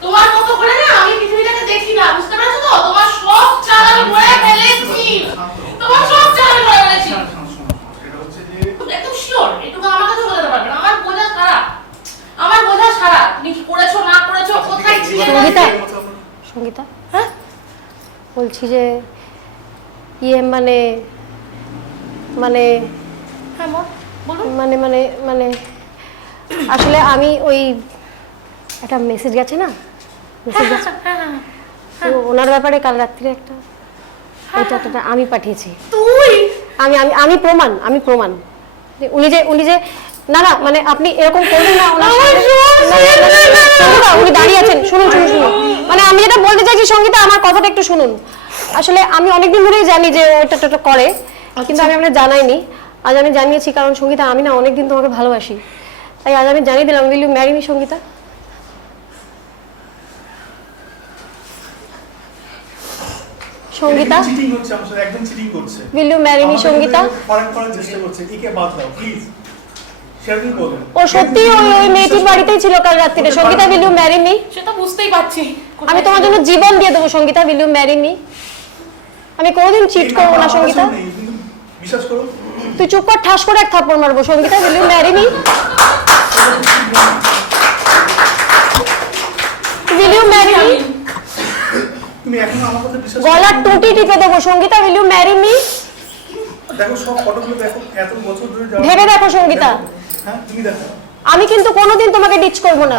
তোমার মতো করে না আমি পৃথিবীটাকে দেখি না, বুঝতে পেরেছো তো? তোমার সব চাল আমি বয়ে ফেলেছি, তোমার সব চাল আমি বয়ে ফেলেছি। এটা হচ্ছে যে একদম শিওর, এটুকু আমাকে তো বোঝাতে পারবে না। আমার বোঝা সারা, আমার বোঝা সারা। তুমি কি করেছো না করেছো, কোথায় ছিলে? সঙ্গীতা, সঙ্গীতা, হ্যাঁ বলছি যে ইয়ে মানে মানে হ্যাঁ বলুন। মানে মানে মানে আসলে আমি ওই একটা মেসেজ গেছে না, মেসেজ গেছে তো ওনার ব্যাপারে কাল রাত্রে একটা ওইটা আমি পাঠিয়েছি। তুই? আমি আমি আমি প্রমাণ, আমি প্রমাণ যে উনি যে না না মানে আপনি এরকম করবেন না ওনার সাথে। সঙ্গীতা, উনি দাঁড়িয়ে আছেন, শুনুন শুনুন শুনুন। মানে আমি যেটা বলতে চাইছি সঙ্গীতা, আমার কথাটা একটু শুনুন। আসলে আমি অনেকদিন ধরেই জানি যে ওটা করে, কিন্তু আমি আপনাকে জানাইনি। আজ আমি জানিয়েছি, কারণ সঙ্গীতা আমি না অনেকদিন তোমাকে ভালোবাসি, তাই আজ আমি জানিয়ে দিলাম। Will you marry me Sangeeta? Sangeeta, cheating হচ্ছে, আমার সাথে একদম চিটিং করছে। Will you marry me Sangeeta? Foreign করার চেষ্টা করছে, একে বাদ দাও প্লিজ। শেয়ারিং করুন। ও সত্যি ওই মেয়েটির বাড়িতেই ছিল কাল রাত্রিরে। Sangeeta, will you marry me? সেটা বুঝতেই পারছি। আমি তোমার জন্য জীবন দিয়ে দেবো Sangeeta, will you marry me? আমি কোনোদিন চিট করবো না সঙ্গীতা, বিশ্বাস করো। তুই চুপ কর, ঠাস করে এক থাপ্পড় মারবো। Sangeeta, will you marry me? Will you marry me? তুমি এখন আমার কথা বিশ্বাস গলার টুটি টিপে দেবো। Sangeeta, will you marry me? দেখো সব ফটোগুলো দেখো, এত বছর ধরে যাওয়া। ভেবে দেখো সঙ্গীতা, হ্যাঁ তুমি দেখো। আমি কিন্তু কোনোদিন তোমাকে ডিচ করবো না,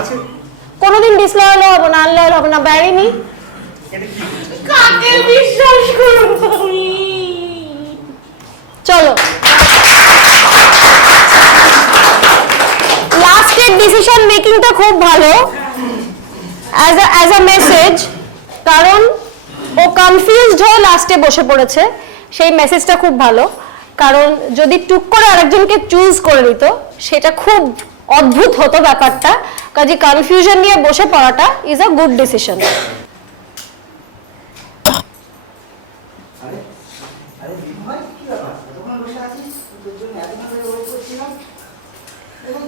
কোনোদিন ডিসলয়াল হবো না, আনলয়াল হবো না। Marry me? কাকে বিশ্বাস করবো আমি? চলো লাস্টে মেয়ের ডিসিশন মেকিংটা খুব ভালো অ্যাজ আ মেসেজ, কারণ ও কনফিউজড হয়ে লাস্টে বসে পড়েছে, সেই মেসেজটা খুব ভালো। কারণ যদি টুক করে আরেকজনকে চুজ করে নিত সেটা খুব অদ্ভুত হতো ব্যাপারটা, কাজে কনফিউশন নিয়ে বসে পড়াটা ইজ আ গুড ডিসিশন।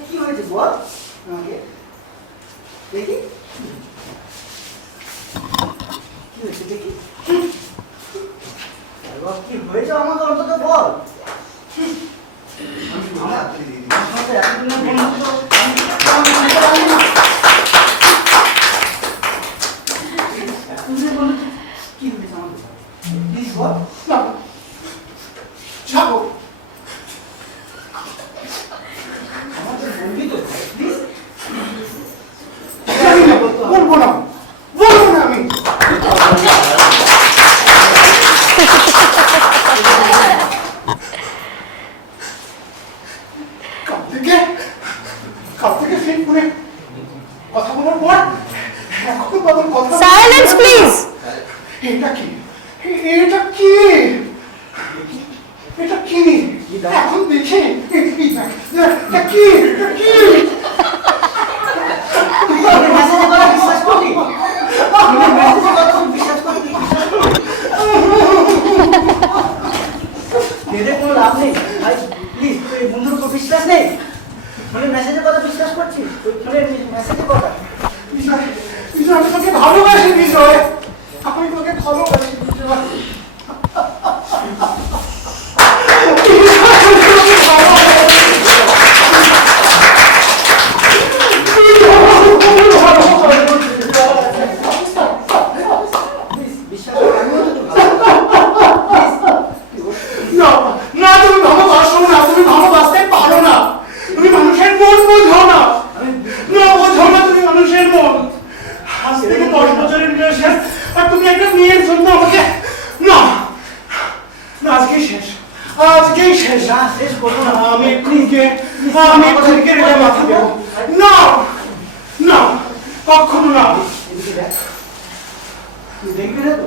কি হয়েছে বল আমাকে, দেখি কি হয়েছে দেখি, কি হয়েছে আমাকে অন্তত বল। কি হয়েছে আমাকে প্লিজ বল। যাবো বলবো না, বলবো না আমি। কাল থেকে ফিট করে কথা বলার পর এখন বাবার কথা। Silence please. এটা কি, এটা কি, এটা কি এখন দেখি, এটা কি, এটা কি কোনো লাভ নেই ভাই, প্লিজ এই বন্ধুর উপর বিশ্বাস নেই, মানে মেসেজের কথা বিশ্বাস করছিস, মেসেজের কথা। বিজয়, বিজয় আমি তোকে ভালোবাসি, বিজয় আমি তোকে ভালোবাসি বিজয়। কখনো না, দেখবি না তো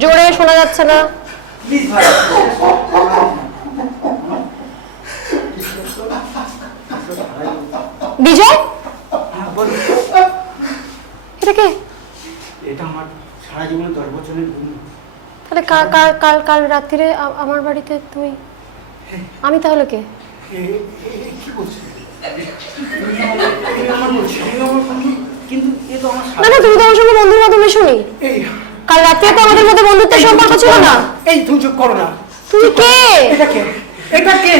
জোরে শোনা যাচ্ছে না প্লিজ ভাই। বিজয়, এটা কে? এটা আমার সারা জীবনে 10 বছরের বন্ধু। তাহলে কাল রাত্রিরে আমার বাড়িতে তুই, আমি তাহলে কে? কি বলছিস? কিন্তু এ তো আমার না না, তুমি তো আমার সঙ্গে বন্ধুর মতো মেশোনি। কাল রাত্রে তো আমাদের মধ্যে বন্ধুত্বের সম্পর্ক ছিল না। এই তুমি চুপ করো না। তুমি কে? এটা কে? এটা কে?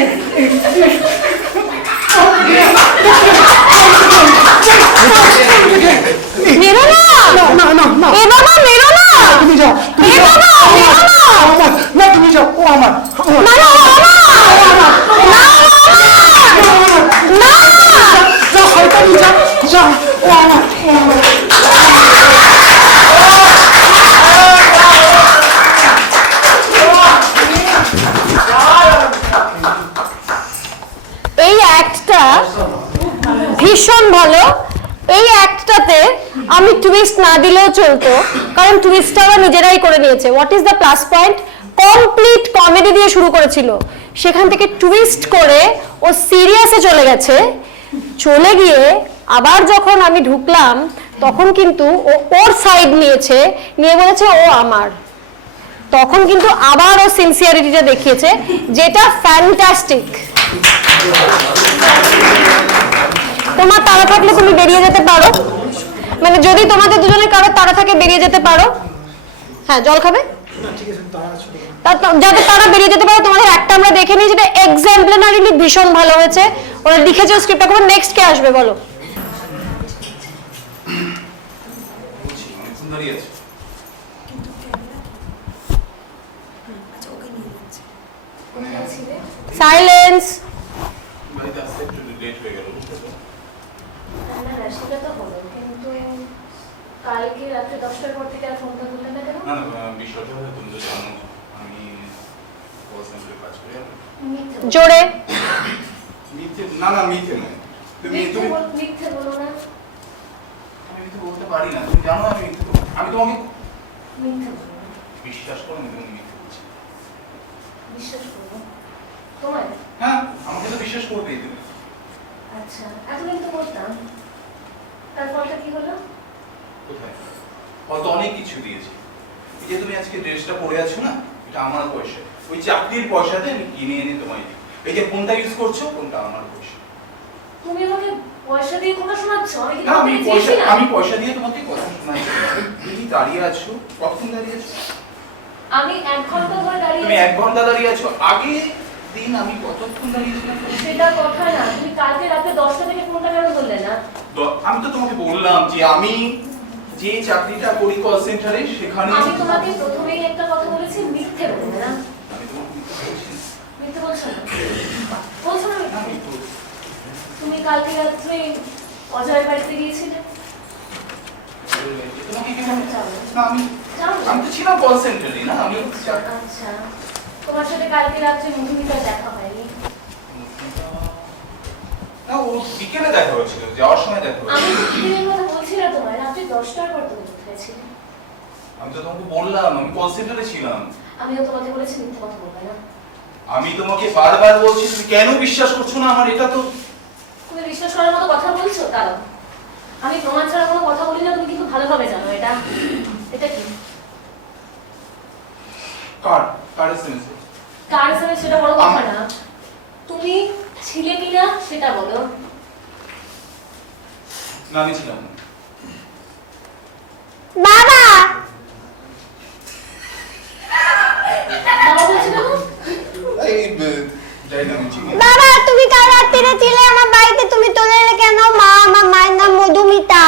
মেরো না, না না না, এ বাবা মেরো না, তুমি যাও, তুমি এ যাও, বাবা মেরো না, আমার না, তুমি যাও, ও আমার, না না ও আমার, না যাও, শয়তানি যাও, যাও, ও আমার, ও আমার। এই অ্যাক্টটা ভীষণ ভালো। এই অ্যাক্টটাতে আমি টুইস্ট না দিলেও চলতো, কারণ টুইস্টটা ওরা নিজেরাই করে নিয়েছে। What is the plus point? Complete comedy দিয়ে শুরু করেছিল, সেখান থেকে টুইস্ট করে ও সিরিয়াসে চলে গেছে। চলে গিয়ে আবার যখন আমি ঢুকলাম তখন কিন্তু ও ওর সাইড নিয়েছে, নিয়ে বলেছে ও আমার। তখন কিন্তু আবার ও সিনসিয়ারিটিটা দেখিয়েছে, যেটা ফ্যান্টাস্টিক। তোমার তাড়া থাকলে তুমি বেরিয়ে যেতে পারো, মানে যদি তোমাদের দুজনের কারো তাড়া থাকে বেরিয়ে যেতে পারো। হ্যাঁ, জল খাবে? যাতে তারা বেরিয়ে যেতে পারো। তোমাদের একটা আমরা দেখে নিই, যেটা এক্সাম্পলারিলি ভীষণ ভালো হয়েছে। ওরা লিখেছে স্ক্রিপ্টটা। কোনো নেক্সট কে আসবে বলো? সাইলেন্স। সেটা তো হলো, কিন্তু কালকে রাত্রে 10টার পর থেকে আর ফোনটা তুললে না কেন? না না, বিষয়টা তুমি তো জানো আমি কল সেন্টারে কাজ করি। জোরে। মিথ্যে না না মিথ্যে নয় তুমি তুমি মিথ্যে বলো না। আমি মিথ্যে বলতে পারি না তুমি জানো আমি মিথ্যে বলবো। আমি তোমাকে মিথ্যে বলো না। বিশ্বাস করো আমি তোমাকে মিথ্যে বলছি। বিশ্বাস করবো তোমায়? হ্যাঁ আমাকে তো বিশ্বাস করবেই তুমি। আচ্ছা, এতদিন তো করতাম, তার ফলটা কি হলো? কোথায় হয়তো অনেক কিছু দিয়েছি। এই যে তুমি আজকে ড্রেসটা পরে আছো না, এটা আমার পয়সা। ওই চাকরির পয়সাতে আমি কিনে এনে তোমায় দিই। এই যে ফোনটা ইউজ করছো, ফোনটা আমার পয়সা। তুমি আমাকে পয়সা দিয়ে কথা শোনাচ্ছ? আমি কি না তোমাকে আমি পয়সা দিয়ে তোমাকে কথা শোনাই। তুমি দাঁড়িয়ে আছো, কতক্ষণ দাঁড়িয়ে আছো? আমি 1 ঘন্টা ধরে দাঁড়িয়ে তুমি আছি। 1 ঘন্টা দাঁড়িয়ে আছো। আগে দিন আমি কতক্ষণ দাঁড়িয়ে ছিলাম? সেটা কথা না, তুমি কালকে রাতে 10টা থেকে ফোনটা কেন ধরলে না? আমি তো তোমাকে বললাম যে আমি যে চাকরিটা করি কল সেন্টারে সেখানে আমি তোমাকে প্রথমেই একটা কথা বলেছি, মিথ্যে বলবে না। আমি তোমাকে মিথ্যে বলছি না। মিথ্যে বলছো না? বলছো না মিথ্যে? তুমি কালকে রাত্রে অজয়ের বাড়িতে গিয়েছিলে? তোমাকে কি বলবো? না আমি তো ছিলাম কল সেন্টারে না আমি আচ্ছা, তোমার সাথে কালকে রাত্রে মধুমিতার দেখা হয়নি? না ও বিকেলে দেখা হয়েছিল, যাওয়ার সময় দেখা হয়েছিল। আমি দিনের কথা বলছি না তোমায়, রাত্রে 10টার পর তুমি কোথায় ছিলে? আমি তো তোমাকে বললাম আমি কল সেন্টারে ছিলাম। আমিও তোমাকে বলেছি মিথ্যে কথা বলবে না। আমি তোমাকে বারবার বলছি তুমি কেন বিশ্বাস করছো না আমার? এটা তো তুমি বিশ্বাস করার মতো কথা বলছো? দাঁড়াও, আমি প্রমাণ ছাড়া কোনো কথা বলি না, তুমি কিন্তু ভালোভাবে জানো এটা। এটা কি? কার এসএমএস? কার এসএমএস সেটা বড় কথা না, তুমি ছিলে কিনা সেটা বলো। না আমি ছিলাম না। বাবা বাবা বলছে কেন? এই যাই না আমি চিনি। বাবা তুমি কাল রাত্রিরে ছিলে আমার বাড়িতে, তুমি চলে এলে কেন? মা, আমার মায়ের নাম মধুমিতা।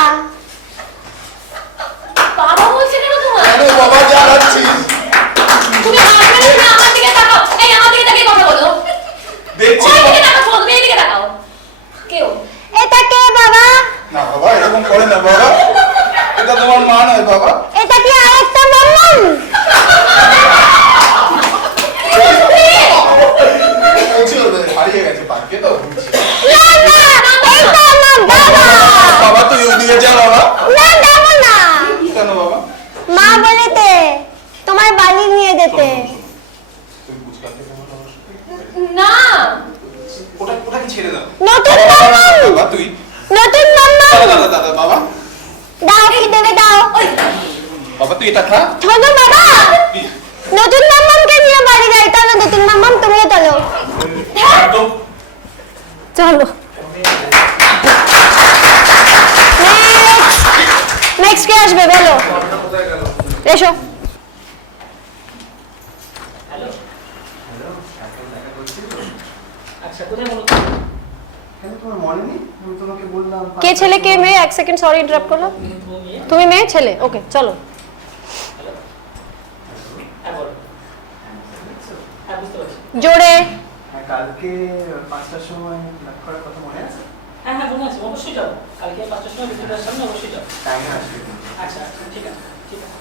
বাবা বলছে কেন তোমার? আরে বাবা যা যাচ্ছিস তুমি আসলে না আমার দিকে তাকাও। এই আমার দিকে তাকিয়ে কথা বলো। দেখছি ওই দিকে তাকাও, তুমি এই দিকে তাকাও। কেউ? এটা কে বাবা? না বাবা এরকম করে না বাবা, এটা তোমার মা নয় বাবা। এটা কি আরেকটা মাম্মাম? হারিয়ে গেছে পার্কে তো। না না, এইটা আমার বাবা। বাবা তুই ওদিকে যা বাবা। না যাবো না, কেন বাবা? মা বলেতে তোমার বাড়ি নিয়ে যেতে। তুমি বুঝকার থেকে বলো না, ওটাকে ছেড়ে দাও। নতুন মাম্মাম, বাবা তুই নতুন মাম্মাম। দাদা বাবা দাও, কি দেবে দাও। বাবা তুই এটা খা। ছোট বাবা, নতুন মাম্মামকে নিয়ে বাড়ি যাই। চলো নতুন মাম্মাম, তুমিও চলো। একদম চলো নেক্সট কে আসবে বলো? এসো। আচ্ছা কোথায় মনে কেন তোমার মনে নেই? আমি তোমাকে বললাম কে ছেলে কে মেয়ে? 1 সেকেন্ড, সরি ইন্টারাপ্ট করলাম। তুমি মেয়ে, ছেলে, ওকে চলো। জোরে। কালকে 5টার সময় লাভ করার কথা মনে আছে? হ্যাঁ হ্যাঁ মনে আছে, অবশ্যই যাবো কালকে 5টার সময় বিদ্যুতের সামনে অবশ্যই যাবো। টাইমে আসবে। আচ্ছা ঠিক আছে ঠিক আছে।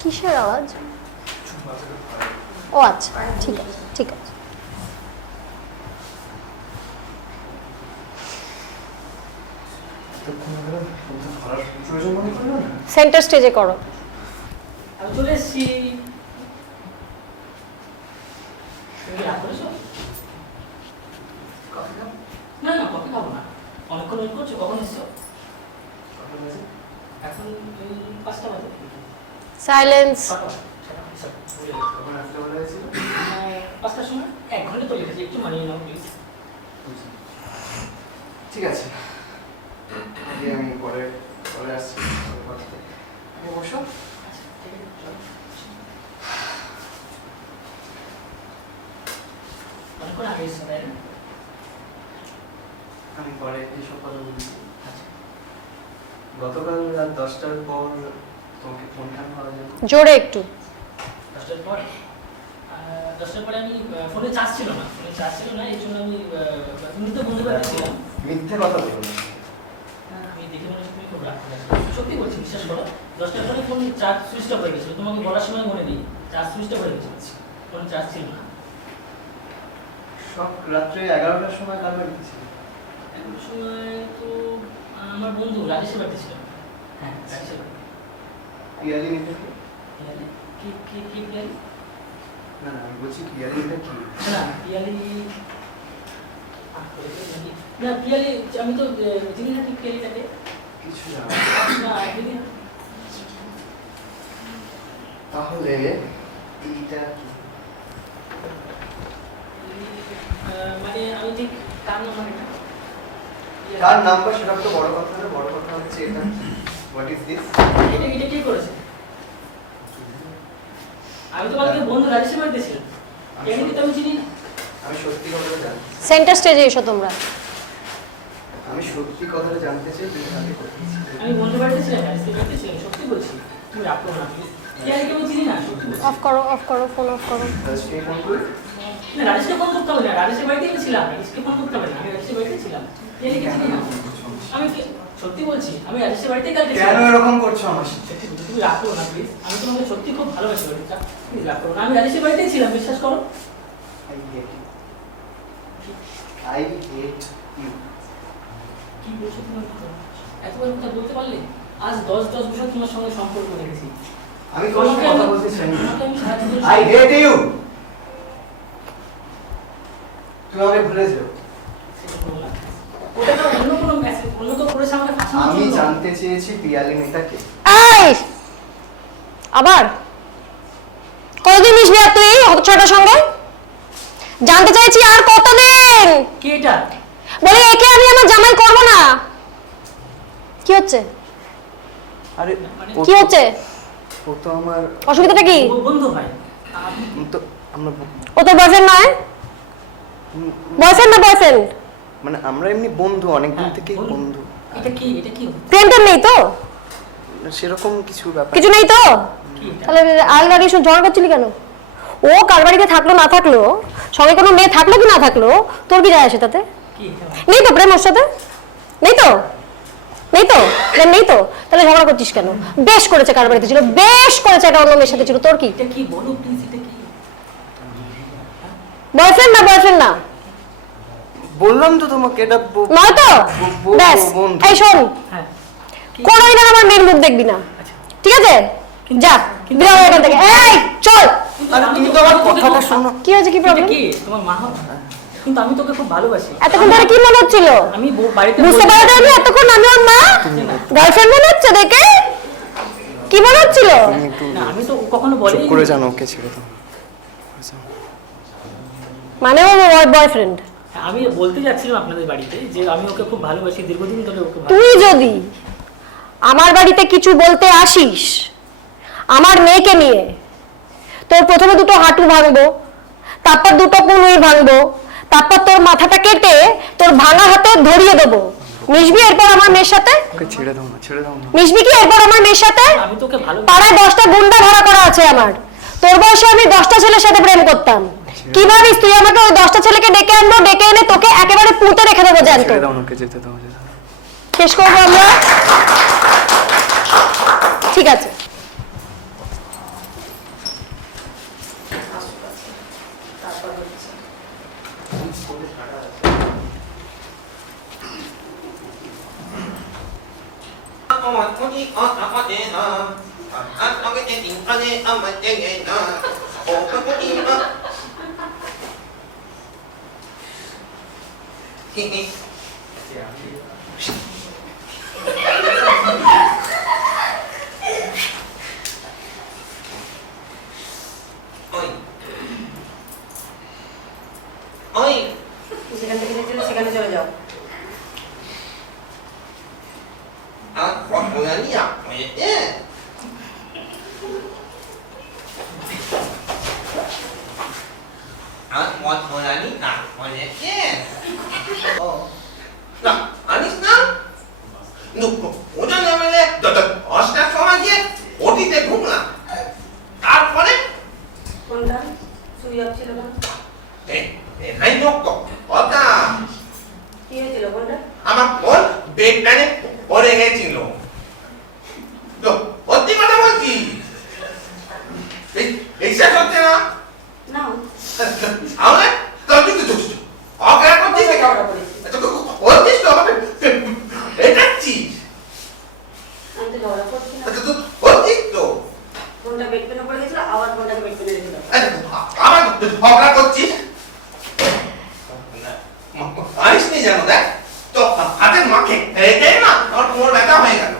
কিসের আওয়াজ? ও আচ্ছা, ঠিক আছে ঠিক আছে। সেন্টার স্টেজে করো। আমি চলে এসেছি। তুমি রাগ করেছো? না না কফি খাবো না, অনেকক্ষণ ওয়েট করছো। কখন এসছো? এখন 5টা বাজে। সাইলেন্স। 5টার সময় 1 ঘন্টা তো লেগেছে, একটু মানিয়ে নাও প্লিজ। ঠিক আছে, আমি পরে আসছি। বসো। অনেকক্ষণ আগে এসছো তাই না? আমি পরে এসব কথা বলছি। গতকাল রাত 10টার পর তোমাকে ফোন কেন করা যাবে? জোরে একটু। 10টার পর? 10টার পরে আমি ফোনে চার্জ ছিল না, এই জন্য আমি তুমি তো বন্ধু বাড়িতে ছিলাম। মিথ্যে কথা বলো। আমি দেখে মনে হচ্ছে তুমি খুব রাগ করে আছো। সত্যি বলছি, বিশ্বাস করো। 10টার পরে ফোন চার্জ সুইচ অফ হয়ে গেছিল, তোমাকে বলার সময় মনে নেই, চার্জ সুইচ অফ হয়ে গেছিল, ফোন চার্জ ছিল না। সব রাত্রে 11টার সময় কার বাড়ি ছিল? এমন সময় তো আমার বন্ধু রাজেশের বাড়িতে ছিল। হ্যাঁ, রাজেশের বাড়ি। পিয়ালিটা কি? পিয়ালি? কি পিয়ালি? না না, আমি বলছি পিয়ালিটা কি? না, পিয়ালি না, পিয়ালি আমি তো চিনি না ঠিক পিয়ালিটাকে। কিছু না। না, চিনি না। তাহলে এইটা কি? মানে আমি ঠিক কার নাম্বার এটা? কার নাম্বার সেটা তো বড় কথা না, বড় কথা হচ্ছে এটা হোয়াট ইজ দিস? এটা কি করেছে? আমি তো কালকে বন্ধু রাজেশের বাড়িতে ছিলাম, এমনি তো আমি চিনি না। আমি সত্যি কথাটা জানি। সেন্টার স্টেজে এসো তোমরা। আমি সত্যি কথাটা জানতে চাই তুমি আগে কোথায় ছিলে? আমি বন্ধু বাড়িতে ছিলাম, রাজেশের বাড়িতে ছিলাম, সত্যি বলছি। তুমি রাগ করো না প্লিজ। পিয়ালিকে আমি চিনি না, সত্যি বলছি। অফ করো, ফোন অফ করো। রাজকে ফোন করে? না, রাজেশকে ফোন করতে হবে না, রাজেশের বাড়িতেই আমি ছিলাম, রাজেশকে ফোন করতে হবে না, আমি রাজেশের বাড়িতেই ছিলাম। পিয়ালিকে চিনি না। আমি সত্যি বলছি, আমি রাজেশের বাড়িতেই কালকে ছিলাম। কেন এরকম করছো আমার সাথে? তুমি রাগ করো না প্লিজ, আমি তোমাকে সত্যি খুব ভালোবাসি বাড়িটা, প্লিজ রাগ করো না, আমি রাজেশের বাড়িতেই ছিলাম, বিশ্বাস করো। I hate you. I hate you. কি বলছো তুমি? এত বড় কথা বলতে পারলে? আজ 10 বছর তোমার সঙ্গে সম্পর্ক রেখেছি। আমি তোমার সাথে কথা বলতে চাই না। তোমাকে আমি সারা জীবন I hate you. তুমি আমাকে ভুলে যাও। ওটা তো অন্য কোনো মেসেজ, অন্য কেউ করেছে আমাকে ফাঁসানোর আমি জন্য। জানতে চেয়েছি পিয়ালি নেতাকে। এই আবার কতদিন মিশবি আর তুই হতছাটার সঙ্গে? জানতে চাইছি আর কতদিন? কি এটা? বলি একে আমি আমার জামাই করব না। কি হচ্ছে? আরে কি হচ্ছে? ও তো আমার অসুবিধাটা কি? বন্ধু ভাই। তো আমরা ও তো বয়ফ্রেন্ড নয়? বয়ফ্রেন্ড না বয়ফ্রেন্ড? মানে আমরা এমনি বন্ধু, অনেকদিন থেকেই বন্ধু। এটা কি? এটা কি? প্রেম টেম নেই তো? সেরকম কিছু ব্যাপার কিছু নেই তো? তাহলে আলগাড়ি শুন ঝড় করছিলি কেন? ও কার বাড়িতে থাকলো না থাকলো, সঙ্গে কোনো মেয়ে থাকলো কি না থাকলো, তোর কি যায় আসে তাতে? নেই তো প্রেম ওর সাথে? নেই তো? নেই তো? প্রেম নেই তো? তাহলে ঝগড়া করছিস কেন? বেশ করেছে কার বাড়িতে ছিল, বেশ করেছে একটা অন্য মেয়ের সাথে ছিল, তোর কি? এটা কি বলো প্লিজ, এটা কি? বয়ফ্রেন্ড না বয়ফ্রেন্ড না? বললাম তো তোমাকে এটা নয় তো? ব্যাস এই শোন, কোনোদিন আর আমার মেয়ের মুখ দেখবি না, ঠিক আছে? যা বিদায় হয়ে এখান থেকে। এই চল। আরে তুমি তো আমার কথাটা শোনো। কি হয়েছে, কি প্রবলেম? কি তোমার মা হবে? কিন্তু আমি তোকে খুব ভালোবাসি। এতক্ষণ ধরে কি মনে হচ্ছিল? আমি বাড়িতে বুঝতে পারো না এতক্ষণ আমি ওর মা গার্লফ্রেন্ড মনে হচ্ছে দেখে? কি মনে হচ্ছিল? না, আমি তো কখনো বলিনি। চুপ করে জানো, ওকে ছেড়ে দাও। মানে ও বয়ফ্রেন্ড? আমি বলতে যাচ্ছিলাম আপনাদের বাড়িতে যে আমি ওকে খুব ভালোবাসি, দীর্ঘদিন ধরে ওকে তুই যদি আমার বাড়িতে কিছু বলতে আসিস আমার মেয়েকে নিয়ে, তোর প্রথমে দুটো হাঁটু ভাঙবো, তারপর দুটো কনুই ভাঙবো, তারপর তোর মাথাটা কেটে তোর ভাঙা হাতে ধরিয়ে দেবো। মিশবি এরপর আমার মেয়ের সাথে? ওকে ছেড়ে দাও না, ছেড়ে দাও না। মিশবি কি এরপর আমার মেয়ের সাথে? আমি তোকে ভালোবাসি। পাড়ায় 10টা গুন্ডা ভাড়া করা আছে আমার। তোর বয়সে আমি 10টা ছেলের সাথে প্রেম করতাম। কি ভাবিস তুই আমাকে ওই 10টা ছেলেকে ডেকে আনবো, ডেকে এনে তোকে একেবারে পুঁতে রেখে দেবো জ্যান্ত। ছেড়ে দাও না, ওকে যেতে দাও, যেতে দাও। শেষ করবো আমরা? ঠিক আছে। সেখান থেকে সেখানে চলে যাও। আনিস না ওটা নামে 10টার সময় গিয়ে ওটিতে ঢুকলাম, তারপরে কোনটা সুইচ অফ ছিল না? এটাই নক্ক কথা। কি হয়েছিল কোনটা? আমার ফোন বেড প্যানে পড়ে গেছিল তো ওতে ঝগড়া করছিস আনিস নি জানো দেখ তো হাতের মাখে এই না আমার কোমর ব্যথা হয়ে গেল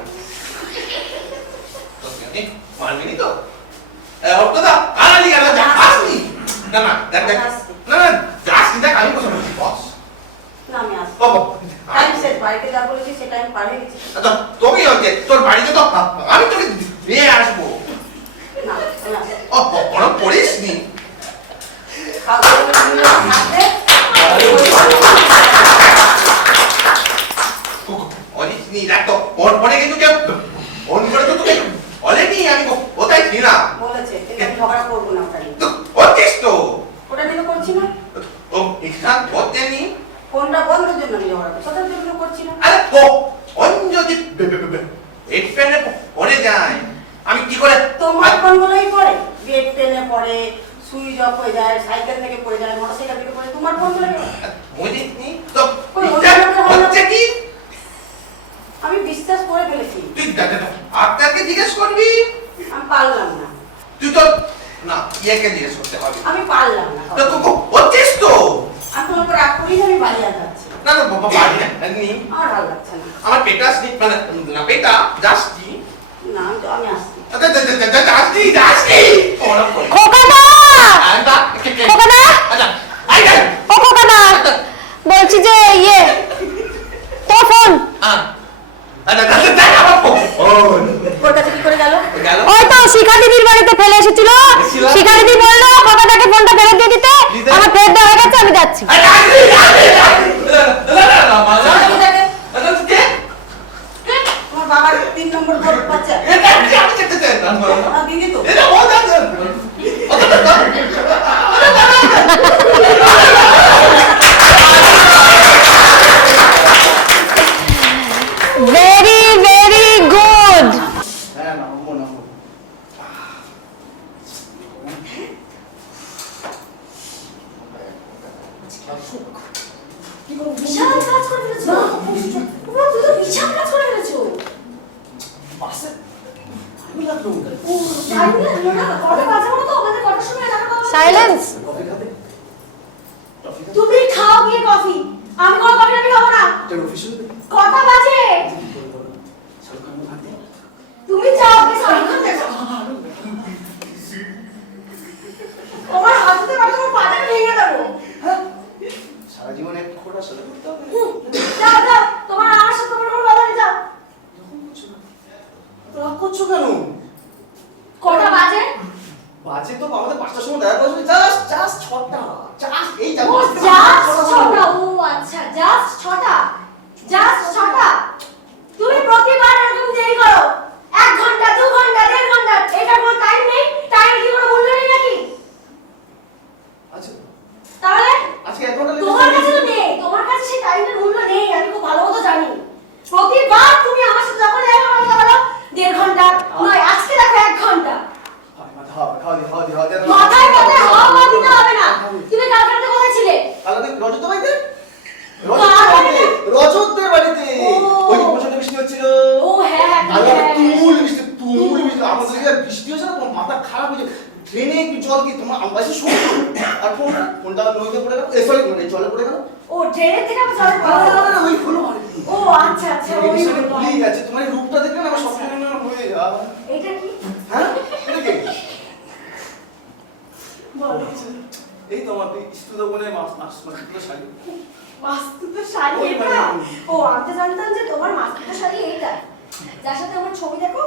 মারবি নি তো অর্কদা কানালি গেল যা আসনি না না দেখ দেখ না না যাস নি দেখ আমি কথা বলছি বস না আমি আসবো বাবা টাইম সেট বাড়িতে যা বলেছি সেটা আমি পার হয়ে গেছি আচ্ছা তোকে হচ্ছে তোর বাড়িতে তো আমি তোকে নিয়ে আসবো না আমি আসবো ও বড় পড়িস নি অনিস নি দেখ তো ওর পরে কিন্তু কেউ ফোন করে তো তোকে অলরেডি আমি কোথায় ছিলাম বলেছে কিন্তু আমি ঝগড়া করবো না ওটা নিয়ে করছিস তো ওটা নিয়ে করছি না ও এখান করতে নি ফোনটা বন্ধের জন্য আমি ঝগড়া করছি ওটার জন্য করছি না আরে ও অন্য যদি বেড পেনে পড়ে যায় আমি কি করে তোমার ফোনগুলোই পড়ে বেড টেনে পড়ে সুইচ অফ হয়ে যায় সাইকেল থেকে পড়ে যায় মোটরসাইকেল থেকে পড়ে তোমার ফোনগুলো বুঝিস নি তো হচ্ছে কি আমি বিশ্বাস করে ফেলেছি তুই আপনাকে জিজ্ঞেস করবি আমি পারলাম না তুই তো না ইয়েকে জিজ্ঞেস করতে হবে আমি পারলাম না তো হচ্ছিস তো আমি তোমার উপর রাগ করি আমি বাড়ি আর যাচ্ছি না না বাবা বাড়ি না নি আমার ভালো লাগছে না আমার পেটা স্লিপ মানে না পেটা যাসনি না আমি আসছি যাসনি খোকাদা খোকাদা ও খোকাদা বলছি যে ইয়ে তোর ফোন ওর কাছে কি করে গেল ওই তো শিখা দিদির বাড়িতে ফেলে এসেছিল শিখা দিদি বললো খোকাদাকে ফোনটা ফেরত দিয়ে দিতে আমার ফেরত দেওয়া হয়ে গেছে আমি যাচ্ছি তোমার বাবার 3 নম্বর ঘর বাচ্চা দিদি তো ভেরি ভেরি গুড হ্যাঁ নামবো নামবো বিশাল কাজ করে ফেলেছো পুরো তুই তো বিশাল কাজ করে ফেলেছো বাসে আমি লাগলো ও টাইম লাগলো না কটা বাজে বলো তো আমাদের কটার সময় দেখা কথা সাইলেন্স কফি খাবে তুমি খাও গিয়ে কফি আমি কোনো কফি আমি খাবো না তোর অফিসে কটা বাজে তুমি যাও কি সারাক্ষণ দেখো তোমার হাতে পারে তোমার পাটা ভেঙে দেবো সারা জীবনে খোড়া সাথে করতে হবে যাও যাও তোমার আমার সাথে তোমার কোনো কথা নেই যাও রাগ করছো কেন কটা বাজে বাজে তো আমাদের 5টার সময় দেখা করেছিল জাস্ট 6টা জাস্ট এই ও জাস্ট ছটা ও আচ্ছা জাস্ট ছটা তুমি প্রতিবার এরকম দেরি করো 1 ঘন্টা 2 ঘন্টা 1.5 ঘন্টা এটা কোনো টাইম নেই টাইম কি কোনো মূল্য নেই নাকি আচ্ছা তাহলে আজকে 1 ঘন্টা তোমার কাছে তো নেই তোমার কাছে সেই টাইমের মূল্য নেই আমি খুব ভালো মতো জানি প্রতিবার তুমি আমার সাথে যখন দেখা করতে বলো 1.5 ঘন্টা নয় আজকে দেখো 1 ঘন্টা মাথায় মাথায় হাওয়া দিতে হবে না তুমি কাল রাতে কোথায় ছিলে আলাদা রজত বাড়িতে কার রজতদের বাড়িতে ওই প্রচন্ড বৃষ্টি হচ্ছিল ও হ্যাঁ তুমুল বৃষ্টি আমাদের এখানে বৃষ্টি হচ্ছে না তোমার মাথা খারাপ হয়ে যায় ট্রেনে একটু জল কি তোমার আমবাসে শুনো আর ফোনটা নদীতে পড়ে গেল সরি মানে জলে পড়ে গেল ও ট্রেনের থেকে আমি জলে পড়ে না ওই হলো ও আচ্ছা আচ্ছা ওই বিষয়টা ভুলেই গেছে তোমার এই রূপটা দেখলে না আমার সব কিছু হয়ে যায় এটা কি হ্যাঁ এটা কি বলো এই তো আমার স্টুডিও বলে মাস্তুতো শাড়ি মাস্তুতো শাড়ি এটা ও আমি তো জানতাম যে তোমার মাস্তুতো শাড়ি এইটা যার সাথে আমার ছবি দেখো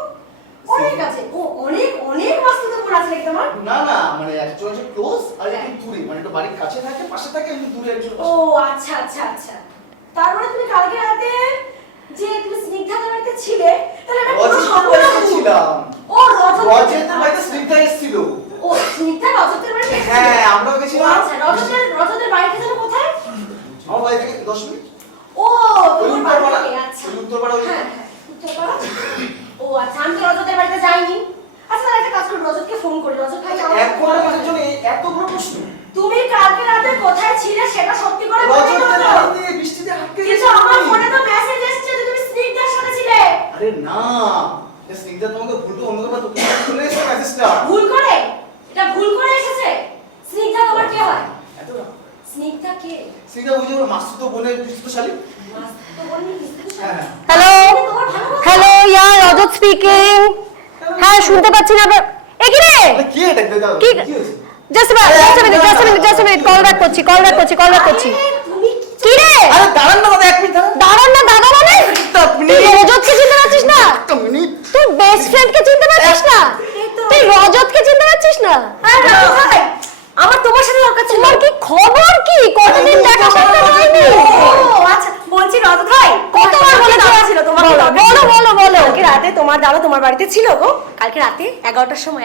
অনেক আছে ও অনেক অনেক মাস্তুতো বোন আছে নাকি তোমার না না মানে একজন হচ্ছে ক্লোজ আর একজন দূরে মানে একটু বাড়ির কাছে থাকে পাশে থাকে একটু দূরে একজন ও আচ্ছা আচ্ছা আচ্ছা তার মানে তুমি কালকে রাতে যে তুমি স্নিগ্ধাদের বাড়িতে ছিলে তাহলে এটা পুরো সম্পূর্ণ ছিলাম ও রজতের বাড়িতে স্নিগ্ধা এসেছিল ও স্নিগ্ধা রজতের বাড়িতে হ্যাঁ আমরাও গেছিলাম আচ্ছা রজতের বাড়িতে যেন কোথায় আমার বাড়ি থেকে 10 মিনিট ও তোমার বাড়ি থেকে আচ্ছা উত্তরপাড়া হ্যাঁ উত্তরপাড়া ও আচ্ছা আমি তো রজতের বাড়িতে যাইনি আচ্ছা তাহলে একটা কাজ করি রজতকে ফোন করি রজত ভাই আমার এক ঘন্টা কাজের জন্য এত বড় প্রশ্ন তুমি কালকে রাতে কোথায় ছিলে সেটা সত্যি করে বলতে রজতের তো বাড়িতে বৃষ্টিতে আটকে কিন্তু আমার ফোনে তো মেসেজ এসেছে যে তুমি স্নিগ্ধার সাথে ছিলে আরে না স্নিগ্ধা তোমাকে ভুলটো অন্য কথা তো চলে এসেছে মেসেজটা ভুল করে এটা ভুল করে এসেছে স্নিগ্ধা তোমার কে হয় স্নিগ্ধা কে? সিধা ওই যে ওর মাসুতো বোনের পিস্তশালী। তো বলনি পিস্তশালী? হ্যাঁ। হ্যালো হ্যালো ইয়া রজত স্পিকিং। হ্যাঁ শুনতে পাচ্ছি না এ কি রে কি এটা দাদা? কি কি হয়েছে? Just a minute call back করছি কি রে আরে দাঁড়ান না দাদা, 1 মিনিট দাঁড়ান না দাদা মানে তুই রজতকে চিনতে পারছিস না? একটা মিনিট। তুই বেস্ট ফ্রেন্ডকে চিনতে পারছিস না? তুই রজতকে চিনতে পারছিস না? হ্যাঁ রাজু ভাই, আমার তোমার সাথে দরকার ছিল। তোমার কি খবর কি? কতদিন দেখা সাক্ষাৎ হয়নি? ও আচ্ছা, বলছি রজত ভাই কতবার বলেছিল তোমার বলো কালকে রাতে তোমার দাদা তোমার বাড়িতে ছিল গো। কালকে রাতে 11টার সময়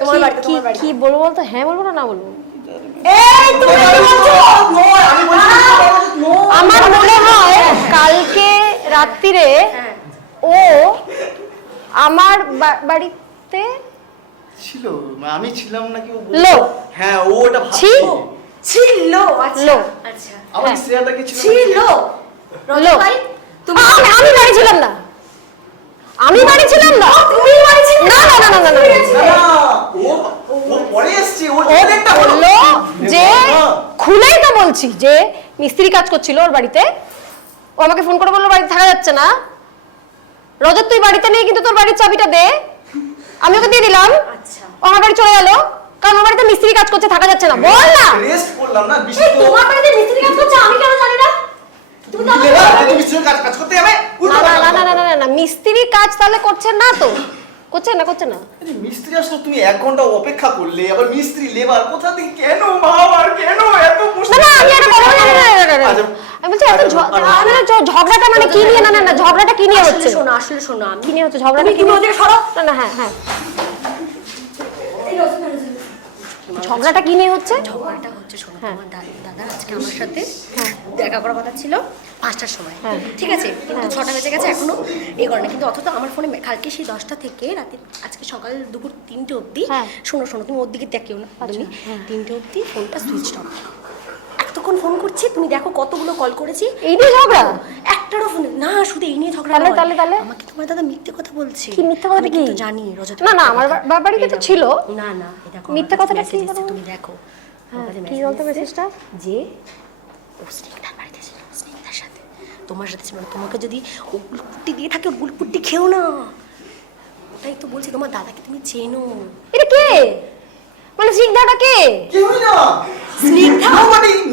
তোমার বাড়িতে কি বলবো বলতো? হ্যাঁ বলবো না বলবো? এই তুমি কি বলছো? আমি বলছি আমার মনে হয় কালকে রাত্রিরে ও আমার বাড়িতে ছিল, আমি ছিলাম নাকি ও লো। হ্যাঁ ও ওটা ছিল। আচ্ছা আচ্ছা, আমার শ্রেয়াটা কি ছিল? ছিল রজত ভাই তুমি আমি বাড়ি ছিলাম না। তুমি বাড়ি ছিলে না ও পরে এসেছে। ও একটা বললো যে খুলেই তো বলছি যে মিস্ত্রি কাজ করছিল ওর বাড়িতে। ও আমাকে ফোন করে বললো বাড়িতে থাকা যাচ্ছে না। রজত তুই বাড়িতে নেই, কিন্তু তোর বাড়ির চাবিটা দে। আমি ওকে দিয়ে দিলাম। আচ্ছা, ও আমার বাড়ি চলে গেল, কারণ আমার বাড়িতে মিস্ত্রি কাজ করছে, থাকা যাচ্ছে না। বল না রেস্ট করলাম না। এই তোমার বাড়িতে মিস্ত্রি কাজ করছে আমি কেন জানি না? তুমি তো তুমি মিস্ত্রি কাজ করতে যাবে? না মিস্ত্রি কাজ তাহলে করছেন না তো? করছে না আরে মিস্ত্রি আসলে তুমি 1 ঘন্টা অপেক্ষা করলে, আবার মিস্ত্রি লেবার কোথা থেকে কেন বাবা কেন এত প্রশ্ন? না আমি এটা বলবো না। আমি বলছি এত ঝগড়াটা মানে কি নিয়ে? না ঝগড়াটা কি নিয়ে হচ্ছে? আসলে শোনো আমি কি নিয়ে হচ্ছে ঝগড়াটা? কি নিয়ে? না হ্যাঁ ঝগড়াটা কি নিয়ে হচ্ছে? ঝগড়াটা হচ্ছে শোনো, তোমার দাদা আজকে আমার সাথে দেখা করার কথা ছিল 5টার সময়, ঠিক আছে, কিন্তু 6টা বেজে গেছে এখনো এই করে না। কিন্তু অথচ আমার ফোনে কালকে সেই 10টা থেকে রাতে আজকে সকাল দুপুর 3টে অবধি, শোনো তুমি ওর দিকে দেখেও না, তুমি 3টে অবধি ফোনটা সুইচ অফ। এতক্ষণ ফোন করছি, তুমি দেখো কতগুলো কল করেছি। এই নিয়ে ঝগড়া? একটারও ফোন না, শুধু এই নিয়ে ঝগড়া। তাহলে আমাকে তোমার দাদা মিথ্যে কথা বলছে। কি মিথ্যে কথা? কি জানি রজত? না আমার বাড়িতে তো ছিল। না দেখো মিথ্যে কথাটা কি? তুমি দেখো কি বলতে মেসেজটা? যে ও স্নিগ্ধার বাড়িতে ছিল, স্নিগ্ধার সাথে তোমার সাথে ছিল। তোমাকে যদি ও গুলপুট্টি দিয়ে থাকে, ওর গুলপুট্টি খেও না। তাই তো বলছি, তোমার দাদাকে তুমি চেনো। এটা কে? মানে স্নিগ্ধাটা কে? কেউ না। স্নিগ্ধা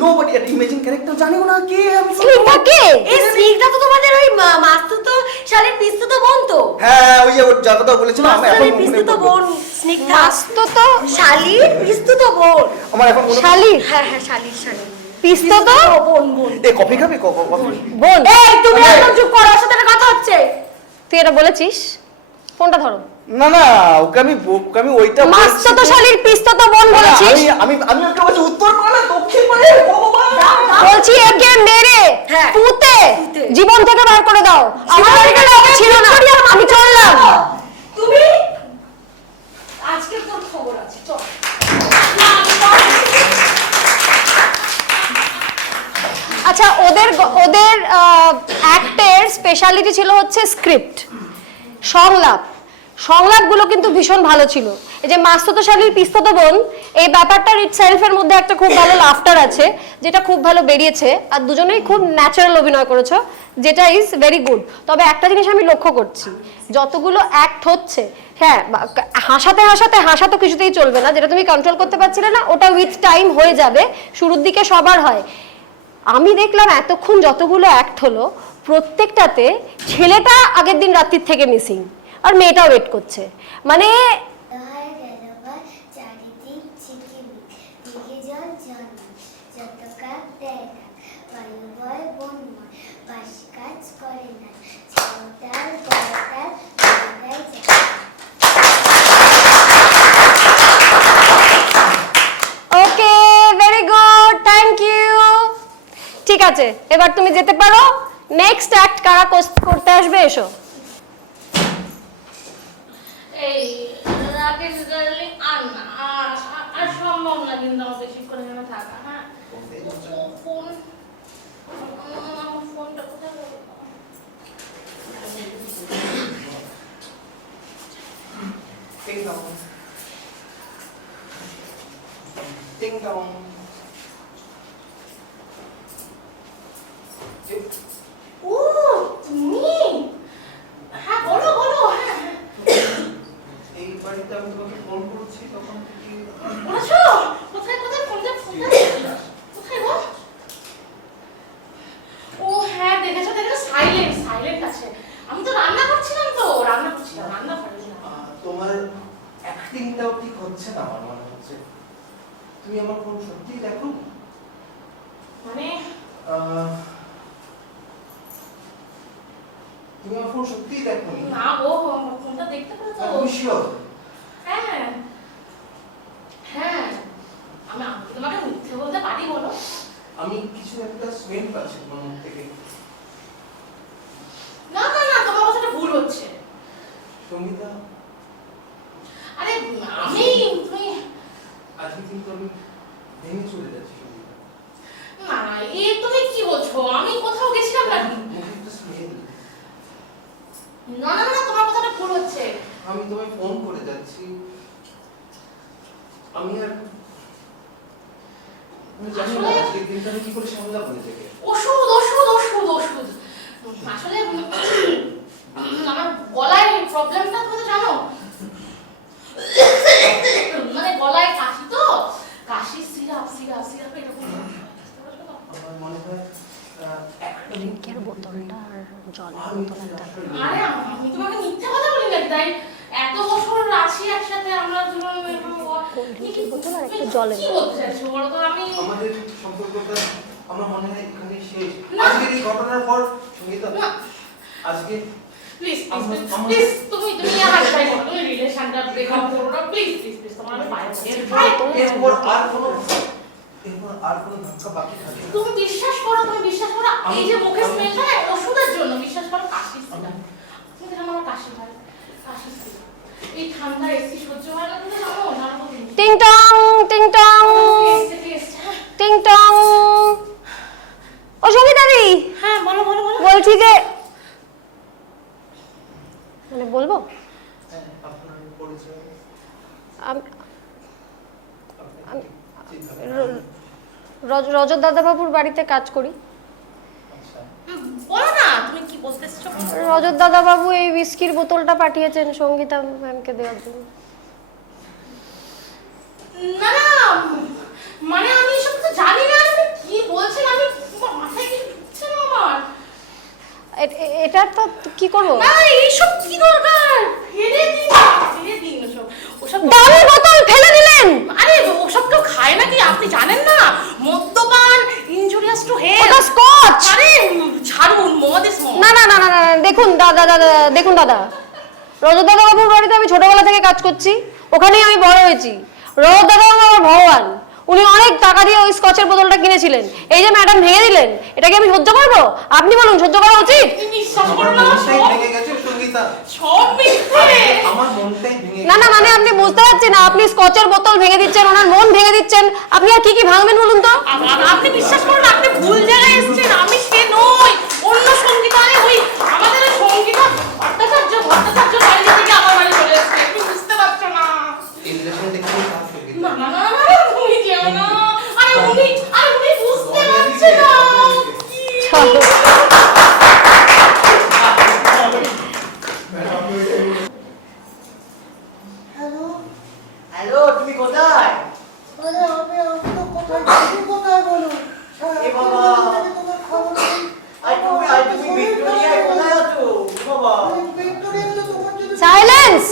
নোবডি একটা ইমেজিং ক্যারেক্টার জানিও না কে? আমি স্নিগ্ধা কে? এই স্নিগ্ধা তো তোমাদের ওই মাস্তুতো শালীর পিস্তুতো বোন তো। হ্যাঁ ওই যে ওর যা কথা বলেছিল আমি এখন পিস্তুতো বোন স্নিগ্ধা। মাস্তুতো শালীর পিস্তুতো বোন। আমার এখন শালীর? হ্যাঁ শালীর পিস্তুতো বোন। এই কফি খাবে? কফি বোন? এই তুমি একদম চুপ করো, ওর সাথে একটা কথা হচ্ছে। তুই এটা বলেছিস? ফোনটা ধরো। না ওকে আমি ওইটা মাস্তুতো শালীর পিস্তুতো বোন বলেছিস? আমি ওকে বলছি উত্তর পাড়া দক্ষিণ পাড়া বলছি একে মেরে পুঁতে জীবন থেকে বার করে দাও। আমার বাড়িতে ছিল না, আমি চললাম। তুমি আজকে তোর খবর আছে, চল। আচ্ছা ওদের অ্যাক্টের স্পেশালিটি ছিল হচ্ছে স্ক্রিপ্ট, সংলাপগুলো কিন্তু ভীষণ ভালো ছিল। এই যে মাস্তুতো শালীর পিস্তুতো বোন, এই ব্যাপারটার ইটসেলফের মধ্যে একটা খুব ভালো লাফটার আছে, যেটা খুব ভালো বেরিয়েছে। আর দুজনেই খুব ন্যাচারাল অভিনয় করেছো, যেটা ইজ ভেরি গুড। তবে একটা জিনিস আমি লক্ষ্য করছি, যতগুলো অ্যাক্ট হচ্ছে, হ্যাঁ হাসাতে কিছুতেই চলবে না। যেটা তুমি কন্ট্রোল করতে পারছিলে না, ওটা উইথ টাইম হয়ে যাবে। শুরুর দিকে সবার হয়। আমি দেখলাম এতক্ষণ যতগুলো অ্যাক্ট হলো, প্রত্যেকটাতে ছেলেটা আগের দিন রাত্রির থেকে মিসিং, আর মেয়েটা ওয়েট করছে। মানে ওকে, ভেরি গুড, থ্যাংক ইউ। ঠিক আছে, এবার তুমি যেতে পারো। নেক্সট অ্যাক্ট কারা করতে আসবে? এসো। এই রাকেশ ডার্লিং আর সম্ভব না কিন্তু আমার বেশিক্ষণ এখানে থাকা। হ্যাঁ ফোনটা কোথায় গেল? টিং টং আছে। আমি তো রান্না করছিলাম, রান্না করি না। তোমার অ্যাক্টিংটাও ঠিক হচ্ছে না আমার মনে হচ্ছে। তুমি আমার ফোন সত্যিই দেখো? মানে তুমি আমার ফোন সত্যিই দেখো? না গো, ফোনটা দেখতে পারো তো? তুমি শিওর? হ্যাঁ হ্যাঁ, আমি তোমাকে মিথ্যে বলতে পারি বলো? আমি কিছু একটা স্মেল পাচ্ছি তোমার মুখ থেকে। না না না, তোমার কথাটা ভুল হচ্ছে সঙ্গীতা। আরে আমি তুমি আজকে কিন্তু আমি ভেঙে চলে যাচ্ছি সঙ্গীতা। না না, এই তুমি কি বলছো? আমি কোথাও গেছিলাম নাকি? না না না, তোমার কথাটা ভুল হচ্ছে। আমি তোমায় ফোন করে যাচ্ছি, আমি আর আমি জানি না আজকের দিনটা আমি কি করে সামলাবো নিজেকে। ওষুধ ওষুধ ওষুধ ওষুধ আসলে আমার গলায় প্রবলেমটা তুমি তো জানো, মানে গলায় কাশি, তো কাশি সিরাপ সিরাপ সিরাপ এরকম। আমার মনে হয় ড্রিঙ্কের বোতলটা আর জলের বোতল একটা। আরে আমি তোমাকে মিথ্যে কথা বলি নাকি? তাই এত বছর আছি একসাথে আমরা দুজন, ড্রিঙ্কের বোতল আর একটা জলের কি বলতে চাইছো বলো তো? আমি আমাদের সম্পর্কটা আমার মনে হয় এখানেই শেষ। আজকের এই ঘটনার পর সঙ্গীতা, আজকে প্লিজ প্লিজ তুমি আমার ট্রাই করো, তুমি রিলেশনটা ব্রেকআপ করো না প্লিজ প্লিজ প্লিজ, তোমার আমি পায়ে পড়ছি। এরপর আর কোনো ধাক্কা বাকি থাকে না। তুমি বিশ্বাস করো, তুমি বিশ্বাস করো, এই যে মুখের স্মেলটা ওষুধের জন্য, বিশ্বাস করো, কাশি সিরাপ। তুমি জানো আমার কাশি হয়, কাশি সিরাপ। এই ঠান্ডা এসি সহ্য হয় না, তুমি জানো জানো তুমি। টিং টং টিং টং টিং টং। ও সঙ্গীতাদি। হ্যাঁ বলো বলো বলো। বলছি যে মানে বলবো আপনার পরিচয়? রজত দাদাবাবুর বাড়িতে কাজ করি। বলো না তুমি কি বলতে চাইছো। রজত দাদাবাবু এই উইস্কির বোতলটা পাঠিয়েছেন সঙ্গীতা ম্যামকে দেওয়ার জন্য। না না, মানে আমি এসব তো জানি না, আপনি কি বলছেন, আমি মাথায় কিছু ঢুকছে না আমার। এটা তো কি করব? না এইসব কি দরকার, ফেলে দিন ওসব। ওসব দামি বোতল ফেলে দিলেন? আরে ওসব কেউ খায় নাকি আপনি জানেন না? মদ্যপান ইনজুরিয়াস টু হেলথ। ওটা স্কচ। আরে ছাড়ুন, মদ ইজ মদ। না না না না, দেখুন দাদা দেখুন দাদা, রজত দাদাবাবুর বাড়িতে আমি ছোটবেলা থেকে কাজ করছি, ওখানেই আমি বড় হয়েছি। রজত দাদাবাবু আমার ভগবান, উনি অনেক টাকা দিয়ে ওই স্কচের বোতলটা কিনেছিলেন। এই যে ম্যাডাম ভেঙে দিলেন, এটা কি আমি সহ্য করবো? আপনি বলুন, সহ্য করা উচিত? বিশ্বাস করো না, মনটাই ভেঙে গেছে সঙ্গীতা। সব মিথ্যে। আমার মনটাই ভেঙে না না, মানে আপনি বুঝতে পারছেন না, আপনি স্কচের বোতল ভেঙে দিচ্ছেন, ওনার মন ভেঙে দিচ্ছেন, আপনি আর কি কি ভাঙবেন বলুন তো? আপনি বিশ্বাস করুন, আপনি ভুল জায়গায় এসেছেন, আমি সে নই, অন্য সঙ্গীতা। আরে ওই আমাদের সঙ্গীতা ভট্টাচার্য বাড়ি থেকে আমার বাড়ি চলে এসেছে, তুমি বুঝতে পারছো না। এই রিলেশন দেখে না না না না, তুমি যেও না। আরে উনি বুঝতে পারছে না। হ্যালো, তুমি কোথায়? এ বাবা, তুমি ভিক্টোরিয়ায় কোথায় আছো? বাবা, সাইলেন্স।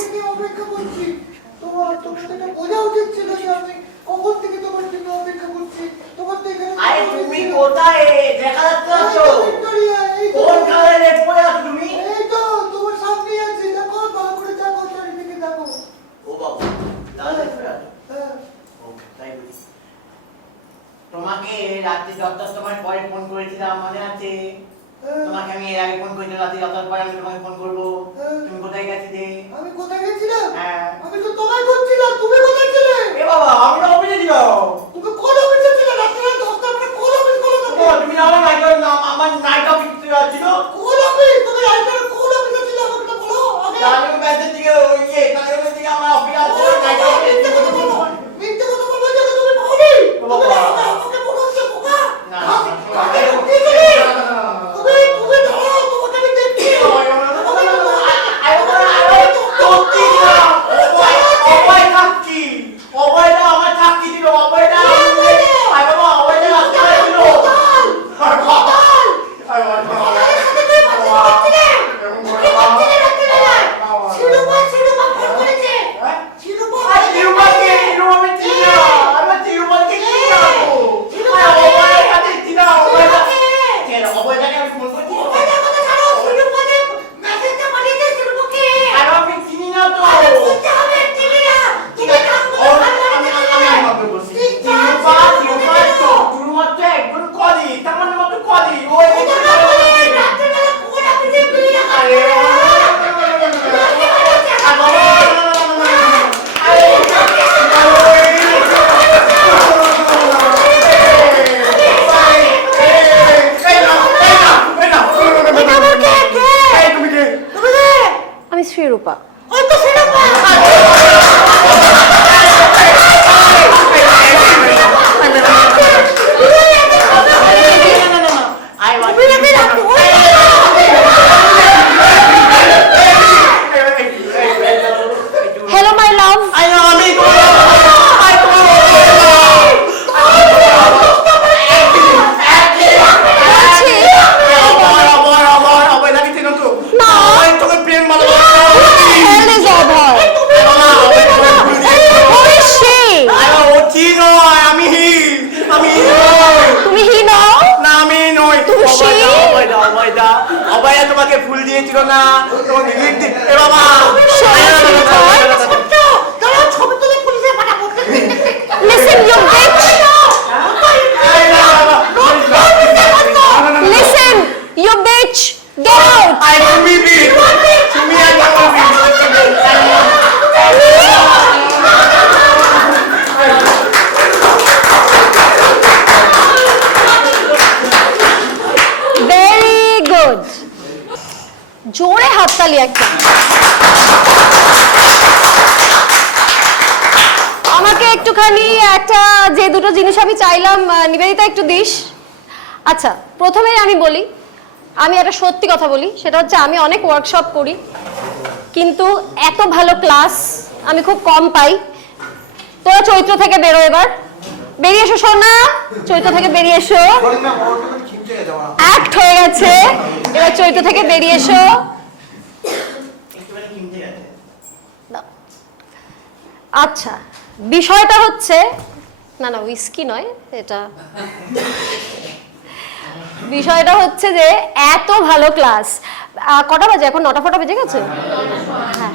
আরে তুমি কোথায়? দেখা যাচ্ছে আছো? কোন কালারে রেড পরে আছো তুমি? ও বাবা, তাহলে তাই বুঝি। তোমাকে রাত্রি 10টার সময় পরে ফোন করেছিলাম, মনে আছে? তোমাকে আমি এর আগে ফোন করেছিলাম, রাত্রি 10টার পরে আমি তোমাকে ফোন করবো। তুমি কোথায় গেছিলে? আমি কোথায় গেছিলাম? হ্যাঁ, আমি তো তোমায় খুঁজছিলাম, তুমি কোথায় ছিলে? এ বাবা, আমি তো অফিসে ছিলাম। তুমি কোন অফিসে ছিলে? রাত্রে 10টার পরে কোন অফিস খোলা থাকে? তুমি আমার নাইট অফিস ছিল। কোন অফিস? তুমি রাত্রে কোন অফিসে ছিলে আমাকে তো বলো আগে। কালকে মেসেজ থেকে কালকে থেকে আমার অফিস আছে, নাইট অফিস। মিথ্যে কথা বলবো যে তুমি ভাবি। তুমি আমাকে বলো যে বোকা। না তুমি ধরো, তোমাকে আমি দেখছি। অভয়টা আমার চাকরি ছিল, অভয়টা শ্রীরূপা। Hello, my love. তোমাকে ফুল দিয়েছিল না বাবা Listen, you bitch. Listen, you bitch. Get out. I don't mean it. To me, I don't Very good. জোরে হাততালি একটা। আমাকে একটুখানি একটা যে দুটো জিনিস আমি চাইলাম নিবেদিতা একটু দিস। আচ্ছা, প্রথমেই আমি বলি, আমি একটা সত্যি কথা বলি, সেটা হচ্ছে আমি অনেক ওয়ার্কশপ করি, কিন্তু এত ভালো ক্লাস আমি খুব কম পাই। তোরা চৈত্র থেকে বেরো, এবার বেরিয়ে এসো সোনা, চৈত্র থেকে বেরিয়ে এসো। অ্যাক্ট হয়ে গেছে, এবার চৈত্র থেকে বেরিয়ে এসো। আচ্ছা, বিষয়টা হচ্ছে, না না উইস্কি নয় এটা, বিষয়টা হচ্ছে যে এত ভালো ক্লাস। কটা বাজে এখন? 9টা ফটা বেজে গেছে। হ্যাঁ,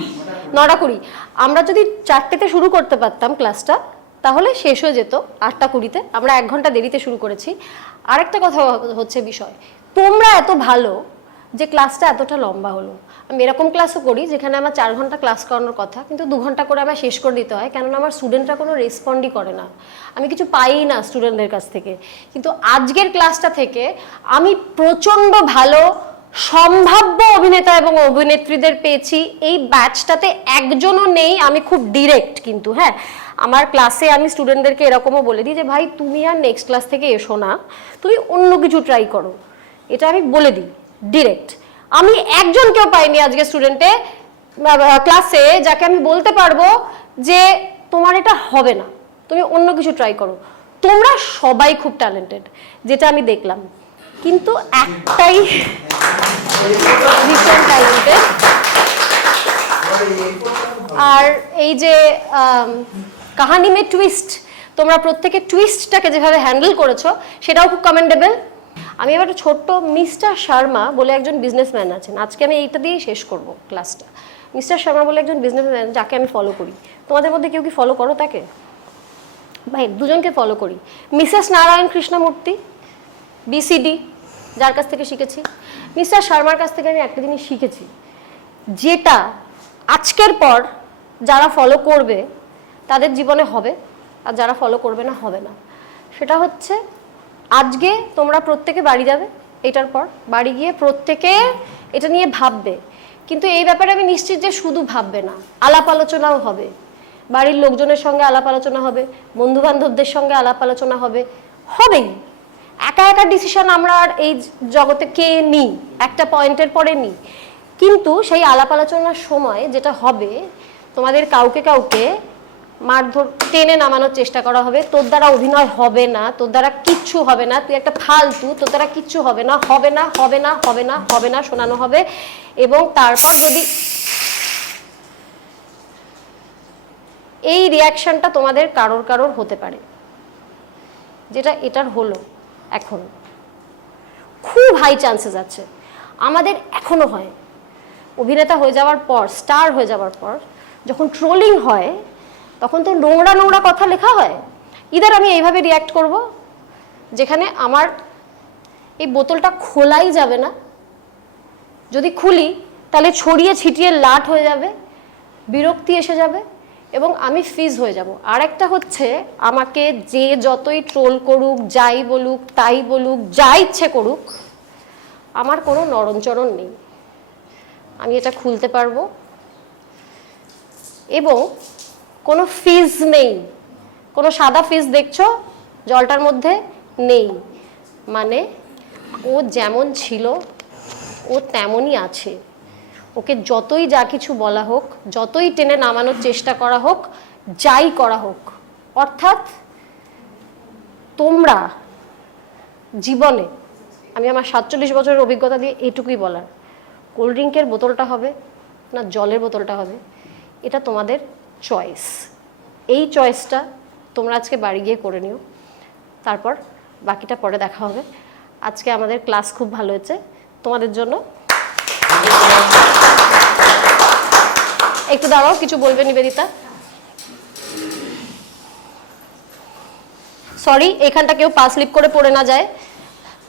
9:20। আমরা যদি 4টেতে শুরু করতে পারতাম ক্লাসটা, তাহলে শেষ হয়ে যেত 8:20-তে। আমরা 1 ঘন্টা দেরিতে শুরু করেছি। আরেকটা কথা হচ্ছে বিষয়, তোমরা এত ভালো যে ক্লাসটা এতটা লম্বা হলো। আমি এরকম ক্লাসও করি যেখানে আমার 4 ঘন্টা ক্লাস করানোর কথা, কিন্তু 2 ঘন্টা করে আমার শেষ করে দিতে হয়, কেননা আমার স্টুডেন্টরা কোনো রেসপন্ডই করে না, আমি কিছু পাই না স্টুডেন্টদের কাছ থেকে। কিন্তু আজকের ক্লাসটা থেকে আমি প্রচণ্ড ভালো সম্ভাব্য অভিনেতা এবং অভিনেত্রীদের পেয়েছি। এই ব্যাচটাতে একজনও নেই আমি খুব ডিরেক্ট, কিন্তু হ্যাঁ, আমার ক্লাসে আমি স্টুডেন্টদেরকে এরকমও বলে দিই যে ভাই তুমি আর নেক্সট ক্লাস থেকে এসো না, তুমি অন্য কিছু ট্রাই করো, এটা আমি বলে দিই ডিরেক্ট। আমি একজনকেও পাইনি আজকে স্টুডেন্টে ক্লাসে যাকে আমি বলতে পারবো যে তোমার এটা হবে না, তুমি অন্য কিছু ট্রাই করো। তোমরা সবাই খুব ট্যালেন্টেড, যেটা আমি দেখলাম, কিন্তু একটাই ভীষণ ট্যালেন্টেড। আর এই যে কাহানি মে টুইস্ট, তোমরা প্রত্যেকে টুইস্টটাকে যেভাবে হ্যান্ডেল করেছো সেটাও খুব কমেন্ডেবল। আমি এবার ছোট্ট মিস্টার শর্মা বলে একজন বিজনেসম্যান আছেন, আজকে আমি এইটা দিয়েই শেষ করব ক্লাসটা। মিস্টার শর্মা বলে একজন বিজনেসম্যান যাকে আমি ফলো করি, তোমাদের মধ্যে কেউ কি ফলো করো তাকে? ভাই দুজনকে ফলো করি। মিসেস নারায়ণ কৃষ্ণমূর্তি বিসিডি, যার কাছ থেকে শিখেছি। মিস্টার শর্মার কাছ থেকে আমি একটা জিনিস শিখেছি, যেটা আজকের পর যারা ফলো করবে তাদের জীবনে হবে, আর যারা ফলো করবে না হবে না। সেটা হচ্ছে আজকে তোমরা প্রত্যেকে বাড়ি যাবে, এটার পর বাড়ি গিয়ে প্রত্যেকে এটা নিয়ে ভাববে, কিন্তু এই ব্যাপারে আমি নিশ্চিত যে শুধু ভাববে না, আলাপ আলোচনাও হবে, বাড়ির লোকজনের সঙ্গে আলাপ আলোচনা হবে, বন্ধু বান্ধবদের সঙ্গে আলাপ আলোচনা হবে, হবেই। একা একা ডিসিশন আমরা আর এই জগতে কে নিই, একটা পয়েন্টের পরে নিই, কিন্তু সেই আলাপ আলোচনার সময় যেটা হবে, তোমাদের কাউকে কাউকে মারধর টেনে নামানোর চেষ্টা করা হবে, তোর দ্বারা অভিনয় হবে না, তোর দ্বারা কিচ্ছু হবে না, তুই একটা ফালতু, তোর দ্বারা কিচ্ছু হবে না, হবে না, হবে না, হবে না, হবে না শোনানো হবে। এবং তারপর যদি এই রিয়াকশনটা তোমাদের কারোর কারোর হতে পারে, যেটা এটার হলো, এখন খুব হাই চান্সেস আছে, আমাদের এখনো হয়, অভিনেতা হয়ে যাওয়ার পর, স্টার হয়ে যাওয়ার পর যখন ট্রোলিং হয়, তখন তো নোংরা নোংরা কথা লেখা হয়। ইদার আমি এইভাবে রিয়্যাক্ট করব, যেখানে আমার এই বোতলটা খোলাই যাবে না, যদি খুলি তাহলে ছড়িয়ে ছিটিয়ে লাট হয়ে যাবে, বিরক্তি এসে যাবে এবং আমি ফিজ হয়ে যাব। আর একটা হচ্ছে, আমাকে যে যতই ট্রোল করুক, যাই বলুক, তাই বলুক, যা ইচ্ছে করুক, আমার কোনো নরণচরণ নেই, আমি এটা খুলতে পারবো, এবং কোনো ফিজ নেই, কোনো সাদা ফিজ দেখছো জলটার মধ্যে নেই, মানে ও যেমন ছিল ও তেমনই আছে। ওকে যতই যা কিছু বলা হোক, যতই টেনে নামানোর চেষ্টা করা হোক, যাই করা হোক, অর্থাৎ তোমরা জীবনে, আমি আমার 47 বছরের অভিজ্ঞতা দিয়ে এটুকুই বলার, কোল্ড ড্রিঙ্কের বোতলটা হবে না জলের বোতলটা হবে, এটা তোমাদের চয়েস। এই চয়েসটা তোমরা আজকে বাড়ি গিয়ে করে নিও, তারপর বাকিটা পরে দেখা হবে। আজকে আমাদের ক্লাস খুব ভালো হয়েছে তোমাদের জন্য। একটু দাঁড়াও, কিছু বলবে নিবেদিতা? সরি, এখানটা কেউ পা স্লিপ করে পড়ে না যায়।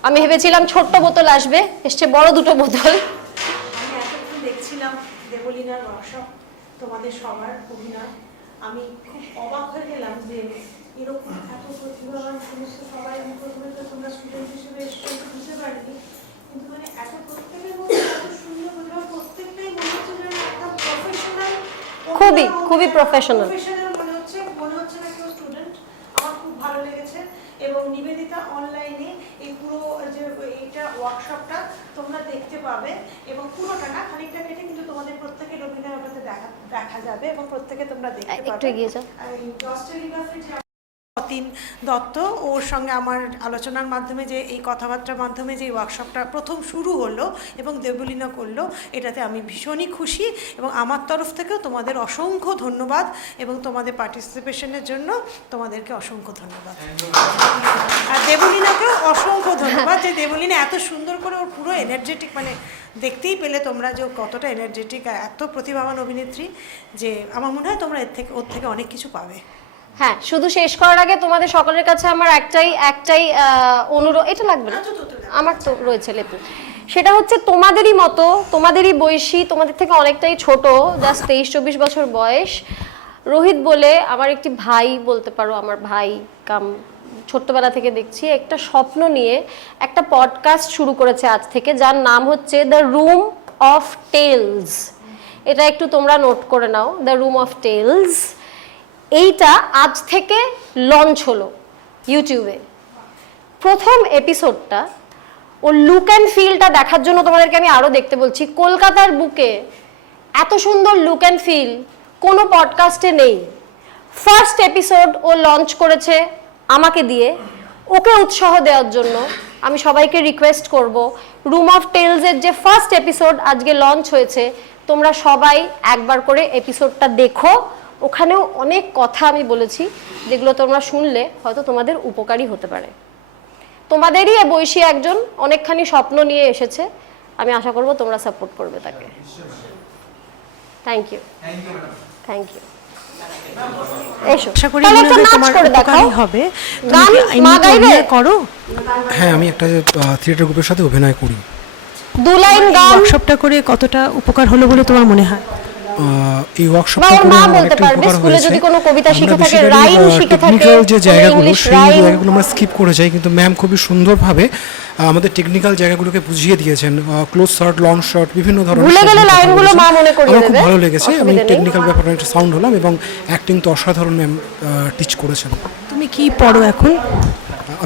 আমি ভেবেছিলাম ছোট্ট বোতল আসবে, এসছে বড় দুটো বোতল। আমি এতক্ষণ দেখছিলাম দেবলীনার ওয়ার্কশপ, তোমাদের সবার অভিনয়, আমি খুব অবাক হয়ে গেলাম যে এরকম এত প্রতিভাবান সমস্ত সবাই, আমি প্রথমে তো তোমরা স্টুডেন্ট হিসেবে এসে বুঝতে পারিনি, কিন্তু মানে এত প্রত্যেকের মধ্যে এত সুন্দর প্রতিভা, প্রত্যেকটাই মনে হচ্ছে যেন একটা প্রফেশনাল, খুবই প্রফেশনাল মনে হচ্ছে না কেউ স্টুডেন্ট। আমার খুব ভালো লেগেছে। এবং নিবেদিতা অনলাইনে এই পুরো যে এইটা ওয়ার্কশপটা তোমরা দেখতে পাবে, এবং পুরোটা না, খানিকটা কেটে কিন্তু তোমাদের প্রত্যেকের অভিনয় ওটাতে দেখা যাবে এবং প্রত্যেকে তোমরা দেখতে পাবে। একটু এগিয়ে যাও। অতীন দত্ত, ওর সঙ্গে আমার আলোচনার মাধ্যমে যে এই কথাবার্তার মাধ্যমে যে ওয়ার্কশপটা প্রথম শুরু হলো এবং দেবলীনা করলো, এটাতে আমি ভীষণই খুশি। এবং আমার তরফ থেকেও তোমাদের অসংখ্য ধন্যবাদ, এবং তোমাদের পার্টিসিপেশনের জন্য তোমাদেরকে অসংখ্য ধন্যবাদ। আর দেবলীনাকেও অসংখ্য ধন্যবাদ, যে দেবলীনা এত সুন্দর করে ওর পুরো এনার্জেটিক, মানে দেখতেই পেলে তোমরা যে কতটা এনার্জেটিক আর এত প্রতিভাবান অভিনেত্রী, যে আমার মনে হয় তোমরা ওর থেকে অনেক কিছু পাবে। হ্যাঁ, শুধু শেষ করার আগে তোমাদের সকলের কাছে আমার একটাই অনুরোধ, এটা লাগবে না, আমার তো রয়েছে লেপু, সেটা হচ্ছে তোমাদেরই মতো, তোমাদেরই বয়সী, তোমাদের থেকে অনেকটাই ছোট, জাস্ট 23-24 বছর বয়স, রোহিত বলে আমার একটি ভাই, বলতে পারো আমার ভাই কাম, ছোট্টবেলা থেকে দেখছি, একটা স্বপ্ন নিয়ে একটা পডকাস্ট শুরু করেছে আজ থেকে, যার নাম হচ্ছে দ্য রুম অফ টেলস। এটা একটু তোমরা নোট করে নাও, দ্য রুম অফ টেলস। এইটা আজ থেকে লঞ্চ হলো ইউটিউবে। প্রথম এপিসোডটা, ও লুক অ্যান্ড ফিলটা দেখার জন্য তোমাদেরকে আমি আরও দেখতে বলছি। কলকাতার বুকে এত সুন্দর লুক অ্যান্ড ফিল কোনো পডকাস্টে নেই। ফার্স্ট এপিসোড ও লঞ্চ করেছে আমাকে দিয়ে, ওকে উৎসাহ দেওয়ার জন্য আমি সবাইকে রিকোয়েস্ট করব, রুম অফ টেলসের যে ফার্স্ট এপিসোড আজকে লঞ্চ হয়েছে, তোমরা সবাই একবার করে এপিসোডটা দেখো। ওখানেও অনেক কথা আমি বলেছি, যেগুলো তোমরা শুনলে হয়তো তোমাদের উপকারী হতে পারে। তোমাদেরই বয়সী একজন অনেকখানি স্বপ্ন নিয়ে এসেছে, আমি আশা করব তোমরা সাপোর্ট করবে তাকে। Thank you, thank you. এসো, আশা করি তাহলে একটা নাচ করে দেখাও, হবে। গান মা গাইবে? করো। হ্যাঁ, আমি একটা থিয়েটার গ্রুপের সাথে অভিনয় করি। 2 লাইন গান। ওয়ার্কশপটা করে কতটা উপকার হলো বলে তোমার মনে হয়? এই ওয়ার্কশপটা করে আমার একটা উপকার হয়েছে। যদি কোনো কবিতা শিখে থাকে, বেসিক্যালি রাইম শিখে থাকে, টেকনিক্যাল যে জায়গাগুলো, সেই জায়গাগুলো আমরা স্কিপ করে যাই, কিন্তু ম্যাম খুবই সুন্দরভাবে আমাদের টেকনিক্যাল জায়গাগুলোকে বুঝিয়ে দিয়েছেন। ক্লোজ শট, লং শট, বিভিন্ন ধরনের, ভুলে গেলে লাইনগুলো মা মনে করিয়ে দেবে। আমার খুব ভালো লেগেছে। আমি টেকনিক্যাল ব্যাপারটা একটু সাউন্ড হলাম, এবং অ্যাক্টিং তো অসাধারণ ম্যাম টিচ করেছেন। তুমি কি পড়ো এখন?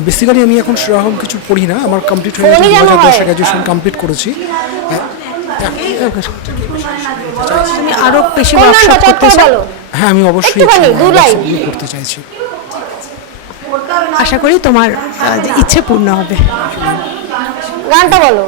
বেসিক্যালি আমি এখন সেরকম কিছু পড়ি না, আমার কমপ্লিট হয়ে গেছে, 2010 গ্র্যাজুয়েশন কমপ্লিট করেছি। তুমি আরো বেশি ওয়ার্কশপ করতে চাও? হ্যাঁ, আমি অবশ্যই করতে চাইছি। আশা করি তোমার ইচ্ছে পূর্ণ হবে। গানটা বলো।